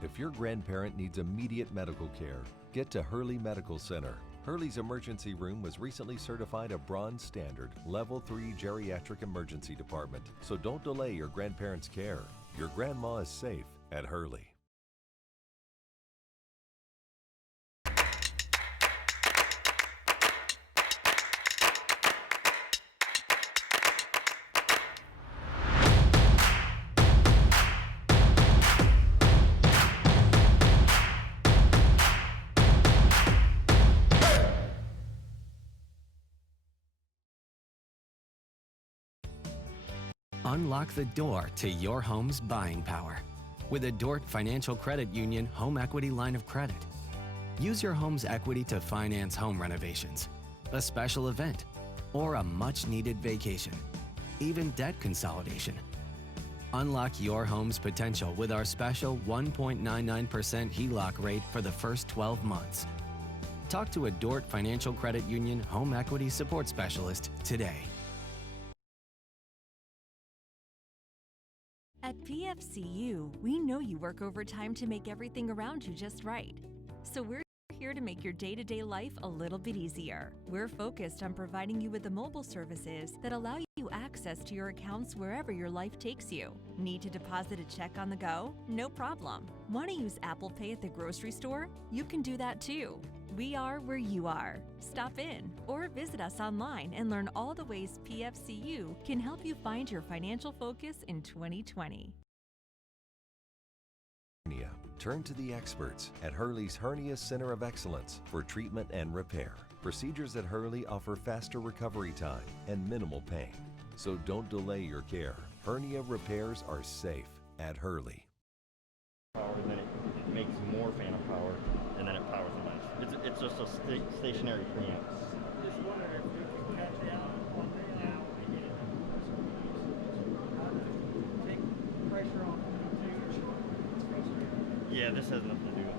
If your grandparent needs immediate medical care, get to Hurley Medical Center. Hurley's emergency room was recently certified a bronze standard, level 3 geriatric emergency department. So don't delay your grandparents' care. Your grandma is safe at Hurley. Unlock the door to your home's buying power with a Dort Financial Credit Union home equity line of credit. Use your home's equity to finance home renovations, a special event, or a much-needed vacation, even debt consolidation. Unlock your home's potential with our special 1.99% HELOC rate for the first 12 months. Talk to a Dort Financial Credit Union home equity support specialist today. At PFCU, we know you work overtime to make everything around you just right. So we're here to make your day-to-day life a little bit easier. We're focused on providing you with the mobile services that allow you access to your accounts wherever your life takes you. Need to deposit a check on the go? No problem. Want to use Apple Pay at the grocery store? You can do that too. We are where you are. Stop in or visit us online and learn all the ways PFCU can help you find your financial focus in 2020. Hernia. Turn to the experts at Hurley's Hernia Center of Excellence for treatment and repair. Procedures at Hurley offer faster recovery time and minimal pain. So don't delay your care. Hernia repairs are safe at Hurley. Power, and then it makes more phantom power, and then it powers the knife. It's just a stationary preamp. Just wondering if you can cut down on that now. Take pressure off the containers. Yeah, this has nothing to do with it.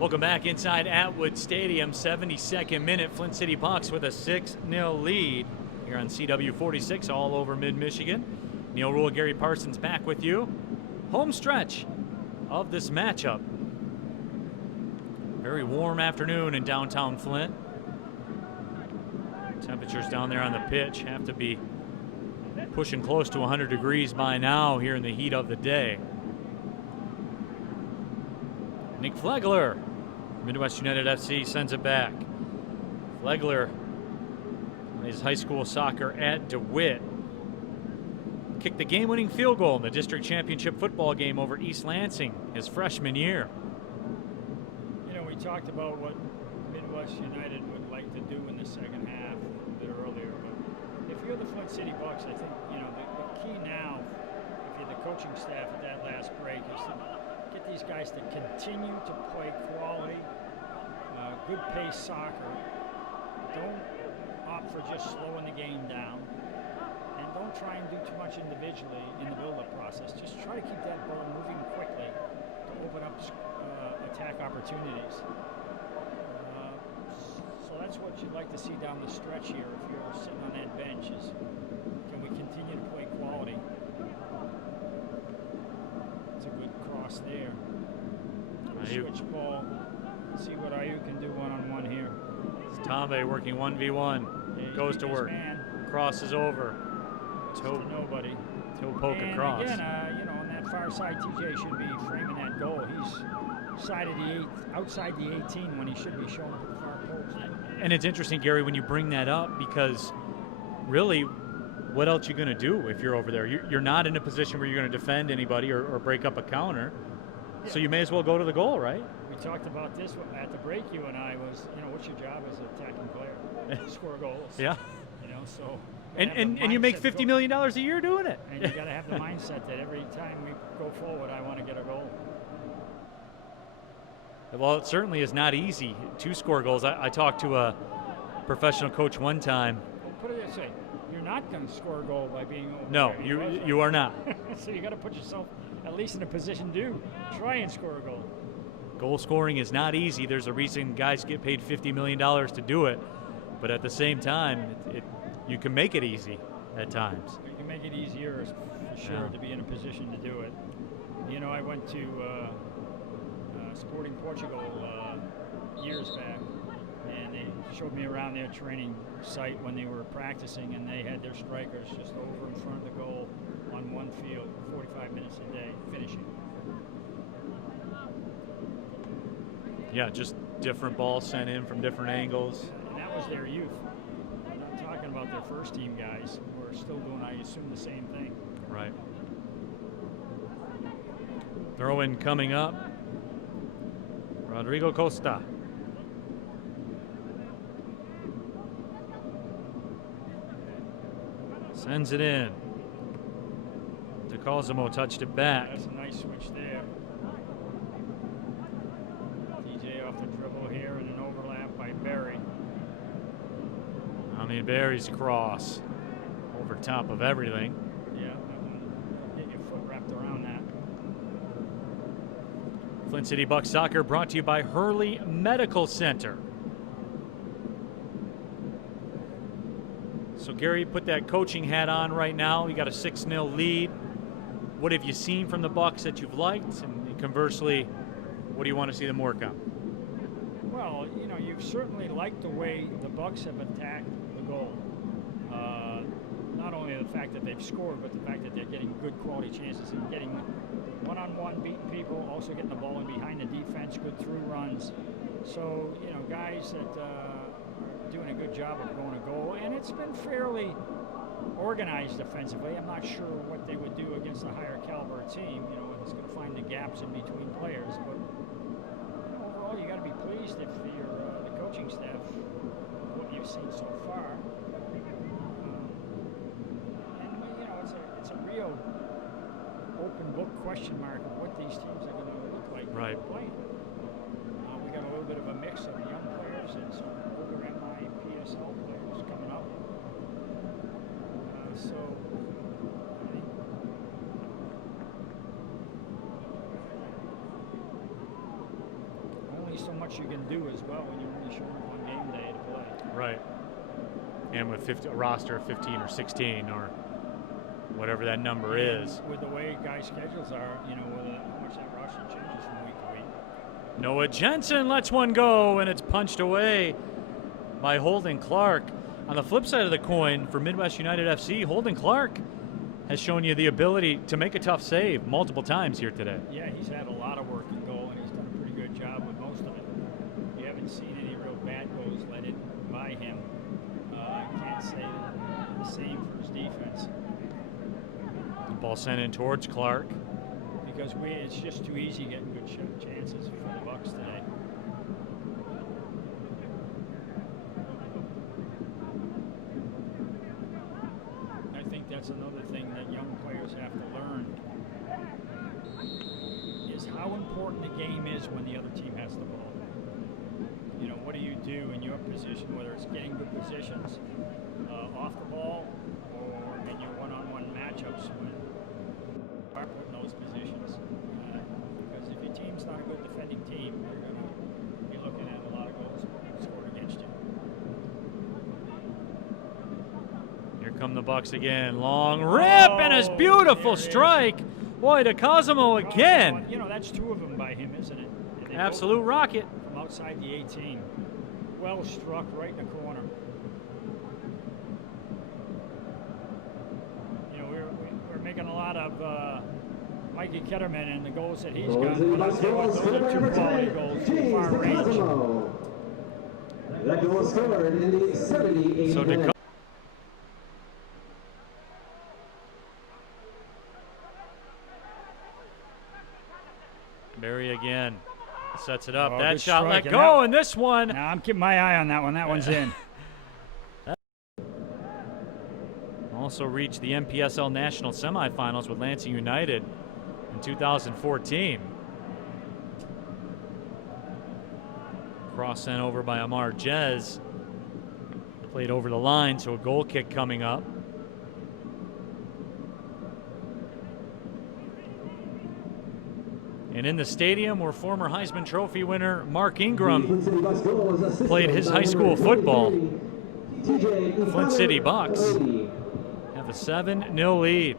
Welcome back inside Atwood Stadium, 72nd minute. Flint City Bucks with a 6-0 lead here on CW 46 all over mid-Michigan. Neil Rule, Gary Parsons back with you. Home stretch of this matchup. Very warm afternoon in downtown Flint. Temperatures down there on the pitch have to be pushing close to 100 degrees by now here in the heat of the day. Nick Flegler, Midwest United FC, sends it back. Flegler plays high school soccer at DeWitt. Kicked the game-winning field goal in the district championship football game over East Lansing his freshman year. You know, we talked about what Midwest United would like to do in the second half a bit earlier, but if you're the Flint City Bucks, I think, you know, the key now, if you're the coaching staff at that last break, is to get these guys to continue to play quality, good pace soccer. Don't opt for just slowing the game down, and don't try and do too much individually in the build-up process. Just try to keep that ball moving quickly to open up attack opportunities. So that's what you'd like to see down the stretch here if you're sitting on that bench is, can we continue to play quality? It's a good cross there. Switch ball. See what Ayu can do one-on-one here. It's Tombe working 1v1. Goes to work. Crosses over. Toe nobody. Toe poke and across. Again, you know, on that far side, TJ should be framing that goal. He's outside the 18 when he should be showing up at the far post. And it's interesting, Gary, when you bring that up, because really, what else are you going to do if you're over there? You're not in a position where you're going to defend anybody or break up a counter. Yeah. So you may as well go to the goal, right? We talked about this at the break, you and I, was, you know, what's your job as an attacking player? Score goals. Yeah. You know, so. And you make $50 million a year doing it. And you got to have the mindset that every time we go forward, I want to get a goal. Well, it certainly is not easy to score goals. I talked to a professional coach one time. Well, put it this way. You're not going to score a goal by being over No, there. you are not. So you got to put yourself at least in a position to try and score a goal. Goal scoring is not easy. There's a reason guys get paid $50 million to do it. But at the same time, you can make it easy at times. You can make it easier, for sure, to be in a position to do it. You know, I went to Sporting Portugal years back, and they showed me around their training site when they were practicing, and they had their strikers just over in front of the goal on one field, 45 minutes a day, finishing. Yeah, just different balls sent in from different angles. And that was their youth. I'm not talking about their first team guys who are still doing, I assume, the same thing. Right. Throw-in coming up. Rodrigo Costa. Sends it in. DeCosimo touched it back. That's a nice switch there. DJ off the dribble here and an overlap by Berry. I mean, Berry's cross over top of everything. Yeah, get your foot wrapped around that. Flint City Bucks soccer brought to you by Hurley Medical Center. So Gary, put that coaching hat on right now. You got a 6-0 lead. What have you seen from the Bucks that you've liked? And conversely, what do you want to see them work on? Well, you know, you've certainly liked the way the Bucks have attacked the goal. Not only the fact that they've scored, but the fact that they're getting good quality chances and getting one-on-one beating people, also getting the ball in behind the defense, good through runs. So, you know, guys that are doing a good job of going to goal, and it's been fairly organized defensively. I'm not sure what they would do against a higher caliber team. You know, it's going to find the gaps in between players, but overall, you got to be pleased if you're the coaching staff, what you've seen so far. It's a real open book question mark of what these teams are going to look like when they're playing. We got a little bit of a mix of young players and some older MI PSL players coming up. So I think only so much you can do as well when you're only showing up on game day to play. Right. And with a roster of 15 or 16 or whatever that number is. With the way guys' schedules are, you know, how much that roster changes from week to week. Noah Jensen lets one go, and it's punched away by Holden Clark. On the flip side of the coin, for Midwest United FC, Holden Clark has shown you the ability to make a tough save multiple times here today. Yeah, he's had a lot of work in goal, and he's done a pretty good job with most of it. You haven't seen any real bad goals let in by him. I can't say the same for his defense. Ball sent in towards Clark. Because it's just too easy getting good chances for the Bucks today. I think that's another thing that young players have to learn, is how important the game is when the other team has the ball. You know, what do you do in your position, whether it's getting good positions off the ball or in your one-on-one matchups when are put in those positions. Because if your team's not a good defending team, you're going to be looking at a lot of goals scored against you. Here come the Bucks again. Long rip and his beautiful strike. Boy, to Cosimo again. You know, that's two of them by him, isn't it? Absolute rocket. From outside the 18. Well struck right in the corner. We're making a lot of Mikey Ketterman and the goals that he's got. Those are two quality goals, too far range. That goal scored in the 78th minute. Barry again sets it up. Oh, that shot let strike, go, and this one. Now I'm keeping my eye on that one. That one's in. Also reached the MPSL National Semifinals with Lansing United in 2014. Cross sent over by Amar Jez. Played over the line, so a goal kick coming up. And in the stadium where former Heisman Trophy winner Mark Ingram played his high school football, Flint City Bucks have a 7-0 lead.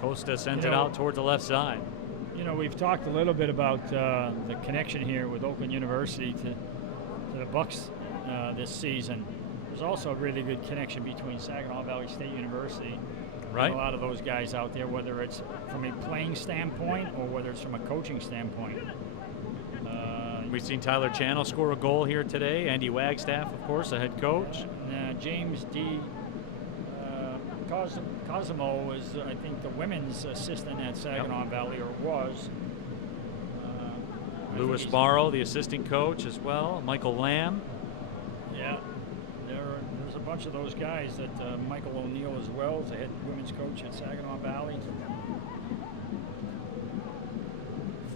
Costa sends it out towards the left side. You know, we've talked a little bit about the connection here with Oakland University to the Bucks this season. There's also a really good connection between Saginaw Valley State University Right. and a lot of those guys out there, whether it's from a playing standpoint or whether it's from a coaching standpoint. We've seen Tyler Channel score a goal here today. Andy Wagstaff, of course, the head coach. James D. Cosimo is, I think, the women's assistant at Saginaw Valley, or was. Lewis Barrow, the assistant coach as well. Michael Lamb. Yeah, there's a bunch of those guys that Michael O'Neill as well is the head women's coach at Saginaw Valley.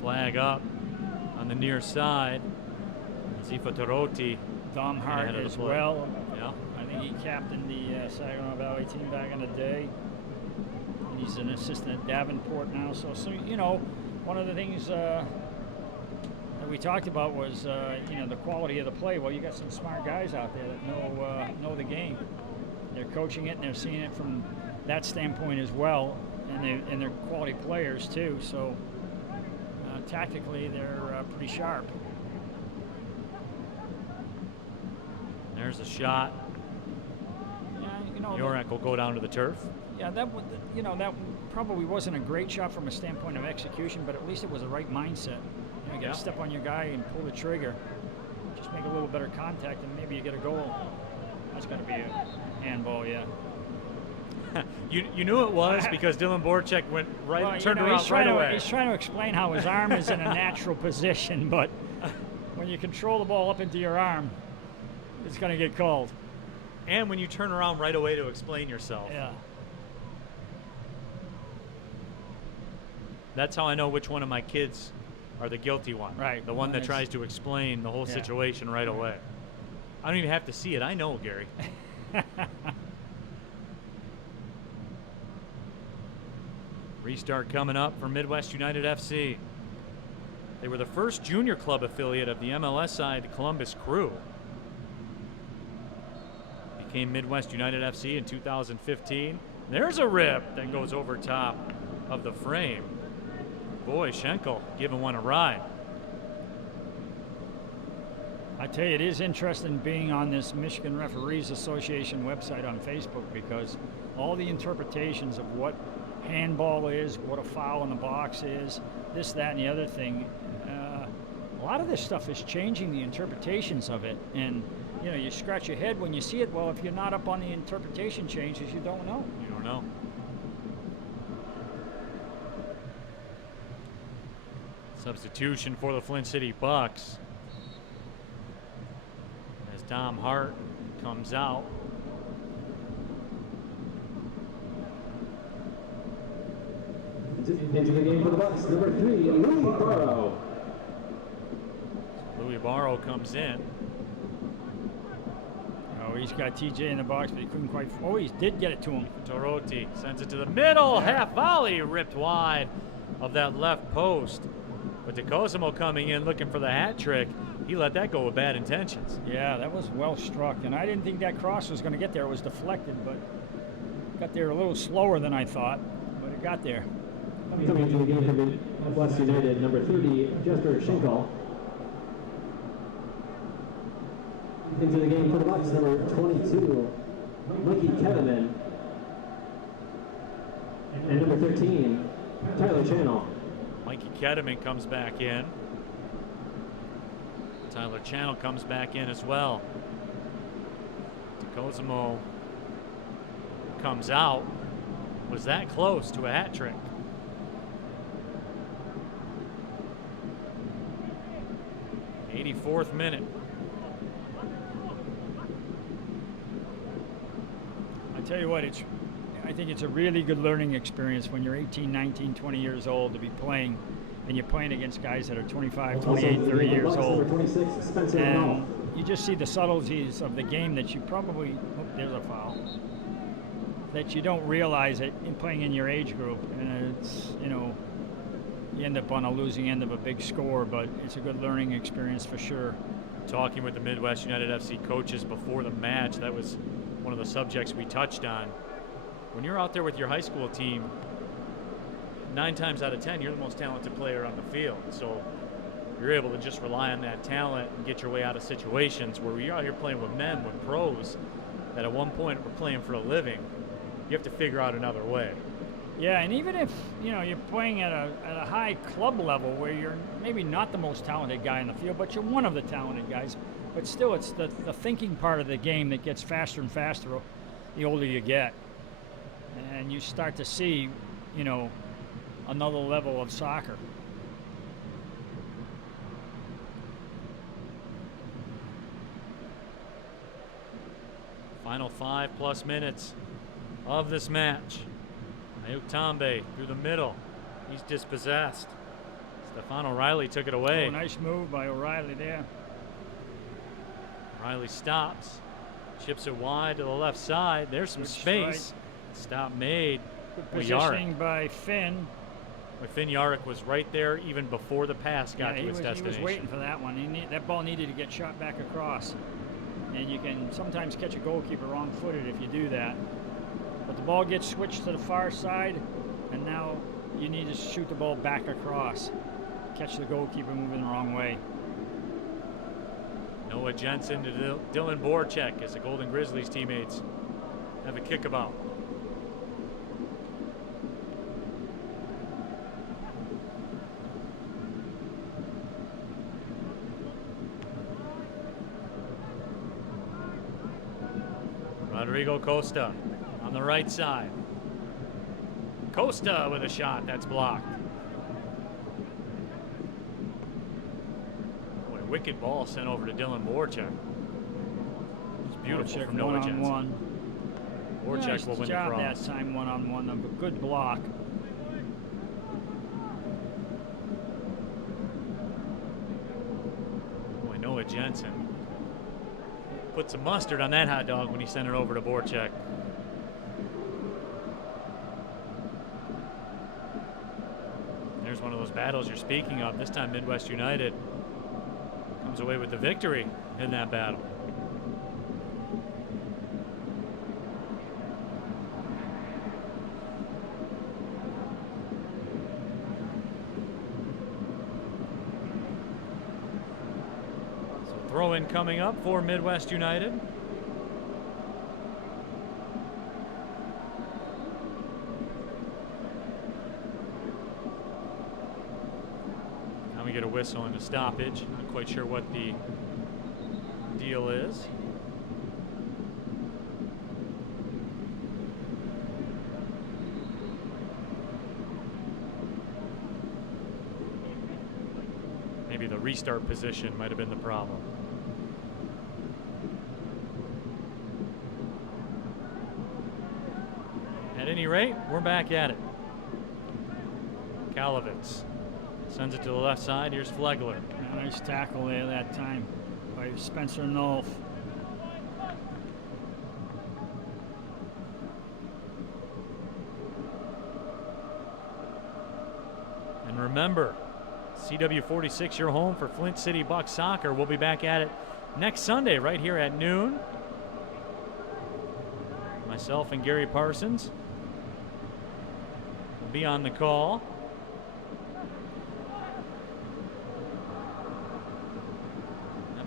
Flag up on the near side. Zifa Taroti. Dom Hart as play. well. Yeah. I think he captained the Saginaw Valley team back in the day. He's an assistant at Davenport now. So you know, one of the things that we talked about was you know, the quality of the play. Well, you got some smart guys out there that know the game. They're coaching it and they're seeing it from that standpoint as well, and they're quality players too. So tactically, they're pretty sharp. There's a shot. Yeah, you know, Yorek will go down to the turf. Yeah, that probably wasn't a great shot from a standpoint of execution, but at least it was the right mindset. You know, you got to step on your guy and pull the trigger. Just make a little better contact, and maybe you get a goal. That's got to be a handball, yeah. You knew it was because Dylan Borchek turned around right away. He's trying to explain how his arm is in a natural position, but when you control the ball up into your arm, it's going to get called. And when you turn around right away to explain yourself. Yeah. That's how I know which one of my kids are the guilty one. Right. The one that tries to explain the whole situation right away. I don't even have to see it. I know, Gary. Restart coming up for Midwest United FC. They were the first junior club affiliate of the MLS side Columbus Crew. Became Midwest United FC in 2015. There's a rip that goes over top of the frame. Boy, Schenkel giving one a ride. I tell you, it is interesting being on this Michigan Referees Association website on Facebook, because all the interpretations of what handball is, what a foul in the box is, this, that, and the other thing, a lot of this stuff is changing the interpretations of it. And you know, you scratch your head when you see it. Well, if you're not up on the interpretation changes, you don't know. You don't know. Substitution for the Flint City Bucks as Dom Hart comes out. Into the game for the Bucks, number 3, Louis Barrow. Louis Barrow comes in. Oh, he's got TJ in the box, but he couldn't quite. Oh, he did get it to him. Toroti sends it to the middle. Half volley ripped wide of that left post. But DeCosimo coming in looking for the hat trick. He let that go with bad intentions. Yeah, that was well struck. And I didn't think that cross was going to get there. It was deflected, but got there a little slower than I thought. But it got there. Coming into the game for Midwest United, number 30, Jesper Schenkel. Into the game for the Bucks, number 22, Mikey Kedeman. And number 13, Tyler Channel. Mikey Kedeman comes back in. Tyler Channel comes back in as well. DeCosimo comes out. Was that close to a hat trick? '84th minute. I tell you what, I think it's a really good learning experience when you're 18, 19, 20 years old to be playing, and you're playing against guys that are 25, 28, 30 years old. And you just see the subtleties of the game that you probably, oh, there's a foul, that you don't realize it in playing in your age group. And it's, you know, you end up on a losing end of a big score, but it's a good learning experience for sure. Talking with the Midwest United FC coaches before the match, that was one of the subjects we touched on. When you're out there with your high school team, 9 times out of 10, you're the most talented player on the field. So you're able to just rely on that talent and get your way out of situations where you're out here playing with men, with pros, that at one point were playing for a living. You have to figure out another way. Yeah, and even if, you know, you're playing at a high club level where you're maybe not the most talented guy in the field, but you're one of the talented guys, but still it's the thinking part of the game that gets faster and faster the older you get. And you start to see, you know, another level of soccer. Final 5+ minutes of this match. Ayuk Tambe through the middle. He's dispossessed. Stefan O'Reilly took it away. Oh, nice move by O'Reilly there. O'Reilly stops. Chips it wide to the left side. There's some Good space. strike. Stop made Well, Positioning by Finn. Well, Finn Yarrick was right there even before the pass got to its destination. He was waiting for that one. That ball needed to get shot back across. And you can sometimes catch a goalkeeper wrong-footed if you do that. But the ball gets switched to the far side, and now you need to shoot the ball back across. Catch the goalkeeper moving the wrong way. Noah Jensen to Dylan Borchek as the Golden Grizzlies teammates have a kickabout. Rodrigo Costa on the right side. Costa with a shot that's blocked. What a wicked ball sent over to Dylan Borchek. It's beautiful from Noah Jensen. One-on-one. Borchek will win the job cross. that time, one-on-one. A good block. Boy, Noah Jensen put some mustard on that hot dog when he sent it over to Borchek. There's one of those battles you're speaking of. This time Midwest United comes away with the victory in that battle. Throw-in coming up for Midwest United. Now we get a whistle and a stoppage. Not quite sure what the deal is. Maybe the restart position might have been the problem. At any rate, we're back at it. Kalovitz sends it to the left side. Here's Flegler. Nice tackle there that time by Spencer Nolf. And remember, CW46, your home for Flint City Bucks soccer. We'll be back at it next Sunday right here at noon. Myself and Gary Parsons will be on the call.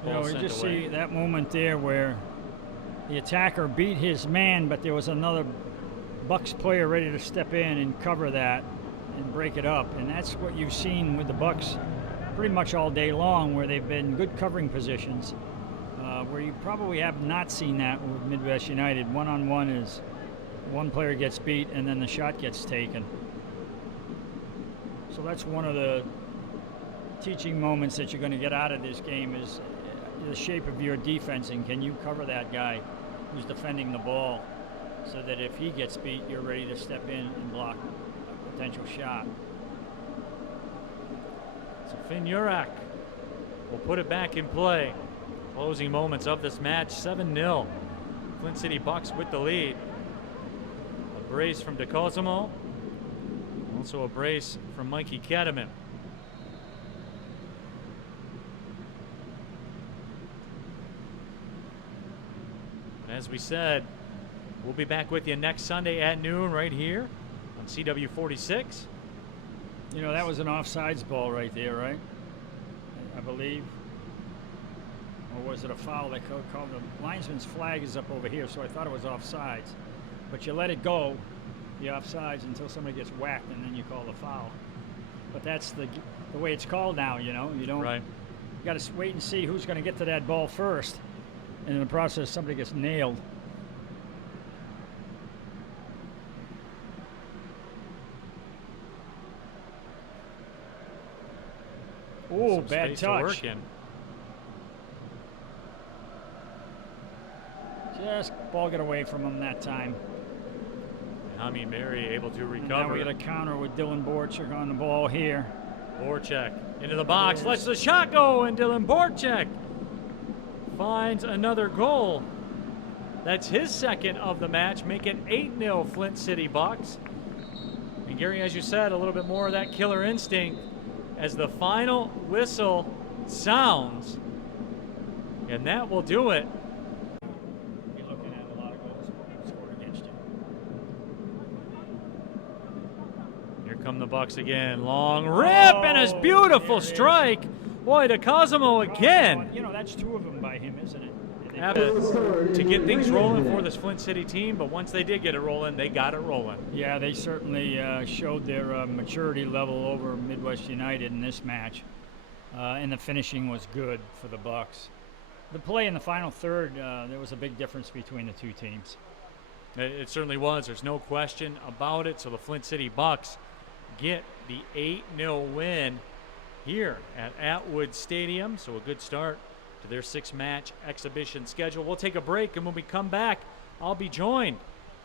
You know, we just see that moment there where the attacker beat his man, but there was another Bucks player ready to step in and cover that and break it up. And that's what you've seen with the Bucks pretty much all day long, where they've been good covering positions. Where you probably have not seen that with Midwest United. One-on-one is one player gets beat and then the shot gets taken. So that's one of the teaching moments that you're going to get out of this game is the shape of your defense, and can you cover that guy who's defending the ball so that if he gets beat, you're ready to step in and block a potential shot. So Finn Yarrick will put it back in play. Closing moments of this match, 7-0. Flint City Bucks with the lead. A brace from DeCosimo. Also a brace from Mikey Kedeman. As we said, we'll be back with you next Sunday at noon right here on CW46. You know, that was an offsides ball right there, right? I believe. Or was it a foul? They called the linesman's flag is up over here, so I thought it was offsides. But you let it go, the offsides, until somebody gets whacked, and then you call the foul. But that's the way it's called now, you know? You don't. Right. You got to wait and see who's going to get to that ball first. And in the process, somebody gets nailed. Oh, bad touch. Just ball got away from him that time. Hami Mary able to recover. And now we got a counter with Dylan Borchek on the ball here. Borchek into the box, lets the shot go, and Dylan Borchek finds another goal. That's his second of the match, make it 8-0 Flint City Bucks. And Gary, as you said, a little bit more of that killer instinct as the final whistle sounds. And that will do it. You're looking at a lot of goals scored against you. Here come the Bucks again. Long rip and his beautiful strike. Boy, to Cosimo again. You know, that's 2 of them by him, isn't it? To get things rolling for this Flint City team, but once they did get it rolling, they got it rolling. Yeah, they certainly showed their maturity level over Midwest United in this match, and the finishing was good for the Bucks. The play in the final third, there was a big difference between the 2 teams. It certainly was. There's no question about it. So the Flint City Bucks get the 8-0 win here at Atwood Stadium. So a good start to their 6-match exhibition schedule. We'll take a break, and when we come back, I'll be joined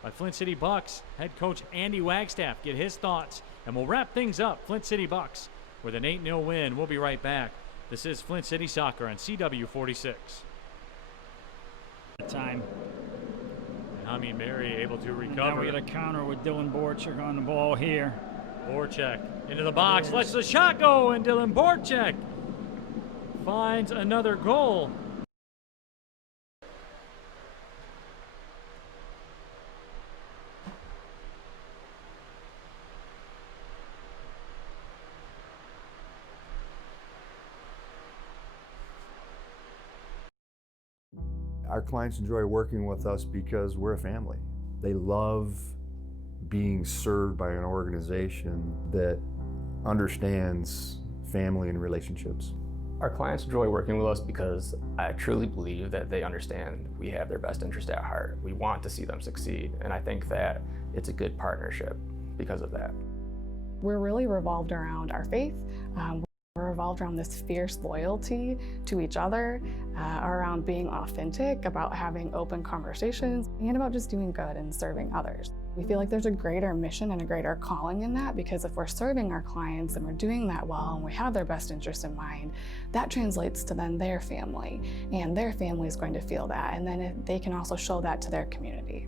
by Flint City Bucks head coach Andy Wagstaff, get his thoughts, and we'll wrap things up. Flint City Bucks with an 8-0 win. We'll be right back. This is Flint City Soccer on CW46. Time. And Hami Mary able to recover. Now we got a counter with Dylan Borchek on the ball here. Borchek into the box, lets the shot go, and Dylan Borchek finds another goal. Our clients enjoy working with us because we're a family. They love being served by an organization that understands family and relationships. Our clients enjoy working with us because I truly believe that they understand we have their best interest at heart. We want to see them succeed, and I think that it's a good partnership because of that. We're really revolved around our faith. We're revolved around this fierce loyalty to each other, around being authentic, about having open conversations, and about just doing good and serving others. We feel like there's a greater mission and a greater calling in that, because if we're serving our clients and we're doing that well and we have their best interest in mind, that translates to then their family, and their family is going to feel that, and then they can also show that to their community.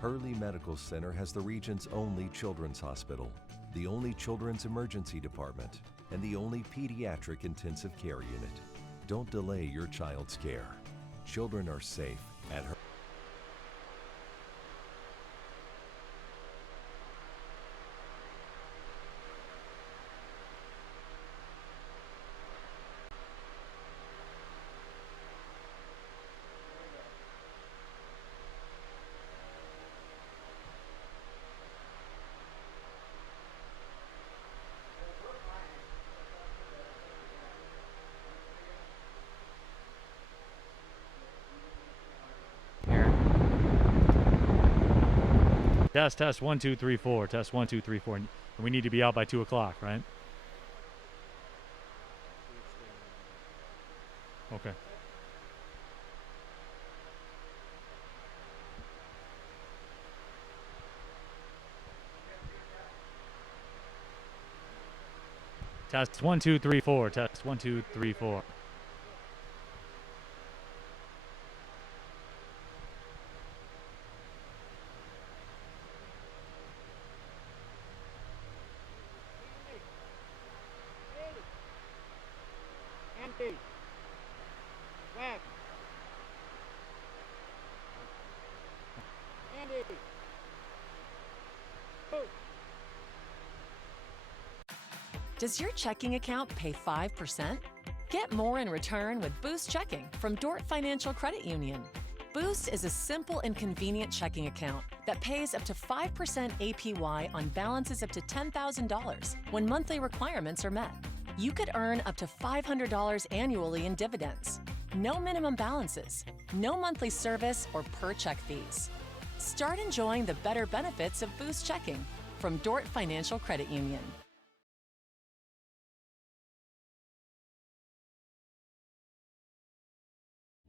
Hurley Medical Center has the region's only children's hospital, the only children's emergency department, and the only pediatric intensive care unit. Don't delay your child's care. Children are safe at Hurley. Test 1 2 3 4. Test 1 2 3 4. And we need to be out by 2 o'clock, right? Okay. Test 1 2 3 4. Test 1 2 3 4. Does your checking account pay 5%? Get more in return with Boost Checking from Dort Financial Credit Union. Boost is a simple and convenient checking account that pays up to 5% APY on balances up to $10,000 when monthly requirements are met. You could earn up to $500 annually in dividends. No minimum balances, no monthly service or per check fees. Start enjoying the better benefits of Boost Checking from Dort Financial Credit Union.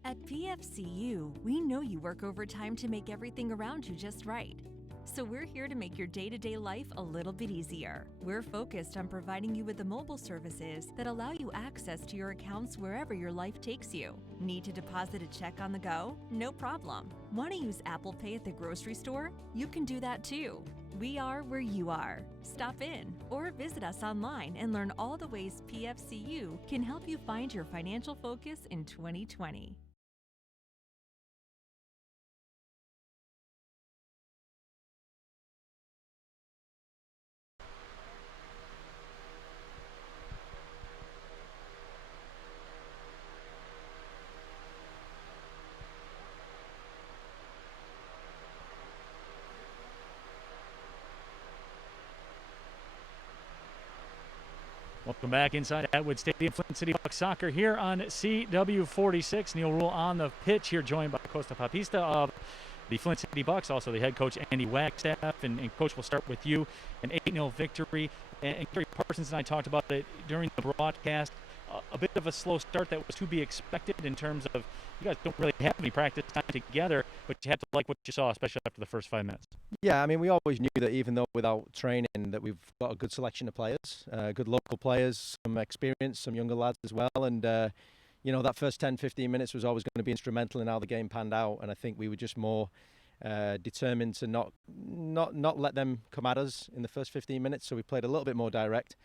At PFCU, we know you work overtime to make everything around you just right. So we're here to make your day-to-day life a little bit easier. We're focused on providing you with the mobile services that allow you access to your accounts wherever your life takes you. Need to deposit a check on the go? No problem. Want to use Apple Pay at the grocery store? You can do that too. We are where you are. Stop in or visit us online and learn all the ways PFCU can help you find your financial focus in 2020. Welcome back inside Atwood Stadium. Flint City Bucks soccer here on CW46. Neil Rule on the pitch here, joined by Costa Papista of the Flint City Bucks, also the head coach Andy Wagstaff. And Coach, we'll start with you. An 8-0 victory. And Gary Parsons and I talked about it during the broadcast. A bit of a slow start that was to be expected in terms of you guys don't really have any practice time together, but you had to like what you saw, especially after the first 5 minutes. Yeah, I mean, we always knew that even though without training that we've got a good selection of players, good local players, some experience, some younger lads as well. And, you know, that first 10, 15 minutes was always going to be instrumental in how the game panned out. And I think we were just more determined to not let them come at us in the first 15 minutes. So we played a little bit more direct,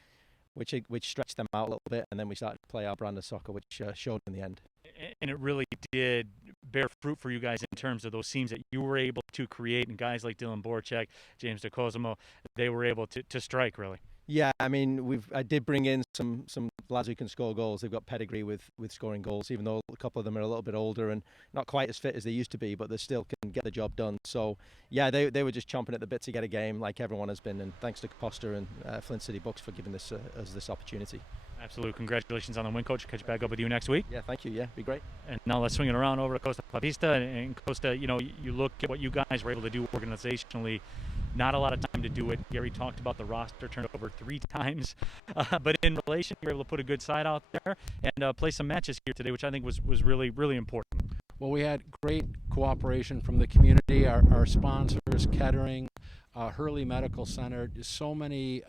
which stretched them out a little bit, and then we started to play our brand of soccer, which showed in the end. And it really did bear fruit for you guys in terms of those seams that you were able to create, and guys like Dylan Borchek, James DeCosimo, they were able to strike, really. Yeah, I mean, I did bring in some lads who can score goals. They've got pedigree with scoring goals, even though a couple of them are a little bit older and not quite as fit as they used to be, but they still can get the job done. So, yeah, they were just chomping at the bit to get a game like everyone has been, and thanks to Costa and Flint City Bucks for giving us this opportunity. Absolutely. Congratulations on the win, Coach. Catch back up with you next week. Yeah, thank you. Yeah, be great. And now let's swing it around over to Costa Papista. And Costa, you know, you look at what you guys were able to do organizationally. Not a lot of time to do it. Gary talked about the roster turned over 3 times. But in relation, you were able to put a good side out there and play some matches here today, which I think was really, really important. Well, we had great cooperation from the community, our sponsors, Kettering, Hurley Medical Center. So many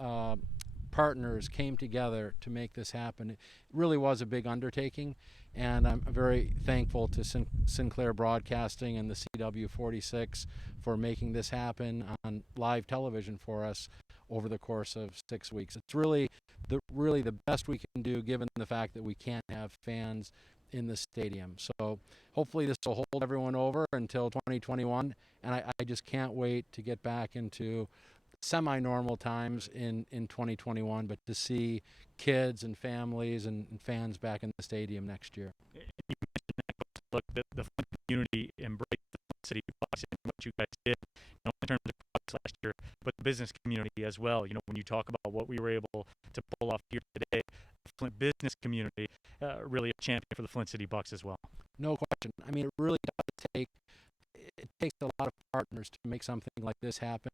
partners came together to make this happen. It really was a big undertaking, and I'm very thankful to Sinclair Broadcasting and the CW46 for making this happen on live television for us over the course of 6 weeks. It's really the best we can do given the fact that we can't have fans in the stadium. So hopefully this will hold everyone over until 2021, and I just can't wait to get back into semi-normal times in 2021, but to see kids and families and fans back in the stadium next year. You mentioned that, look, the Flint community embraced the Flint City Bucks and what you guys did, not only in terms of the Bucks last year, but the business community as well. You know, when you talk about what we were able to pull off here today, the Flint business community, really a champion for the Flint City Bucks as well. No question. I mean, it really does take a lot of partners to make something like this happen.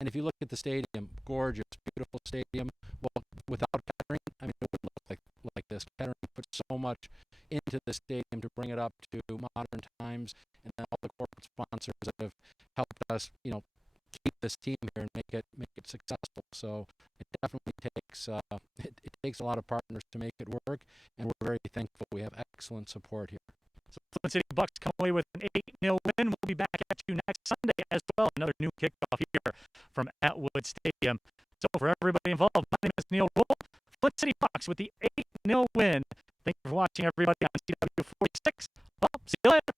And if you look at the stadium, gorgeous, beautiful stadium. Well, without Kettering, I mean, it wouldn't look like this. Kettering put so much into the stadium to bring it up to modern times, and then all the corporate sponsors that have helped us, you know, keep this team here and make it successful. So it definitely takes it takes a lot of partners to make it work, and we're very thankful we have excellent support here. So Flint City Bucks come away with an 8-0 win. We'll be back at you next Sunday as well. Another new kickoff here from Atwood Stadium. So for everybody involved, my name is Neil Rule. Flint City Bucks with the 8-0 win. Thank you for watching, everybody, on CW46. Well, see you later.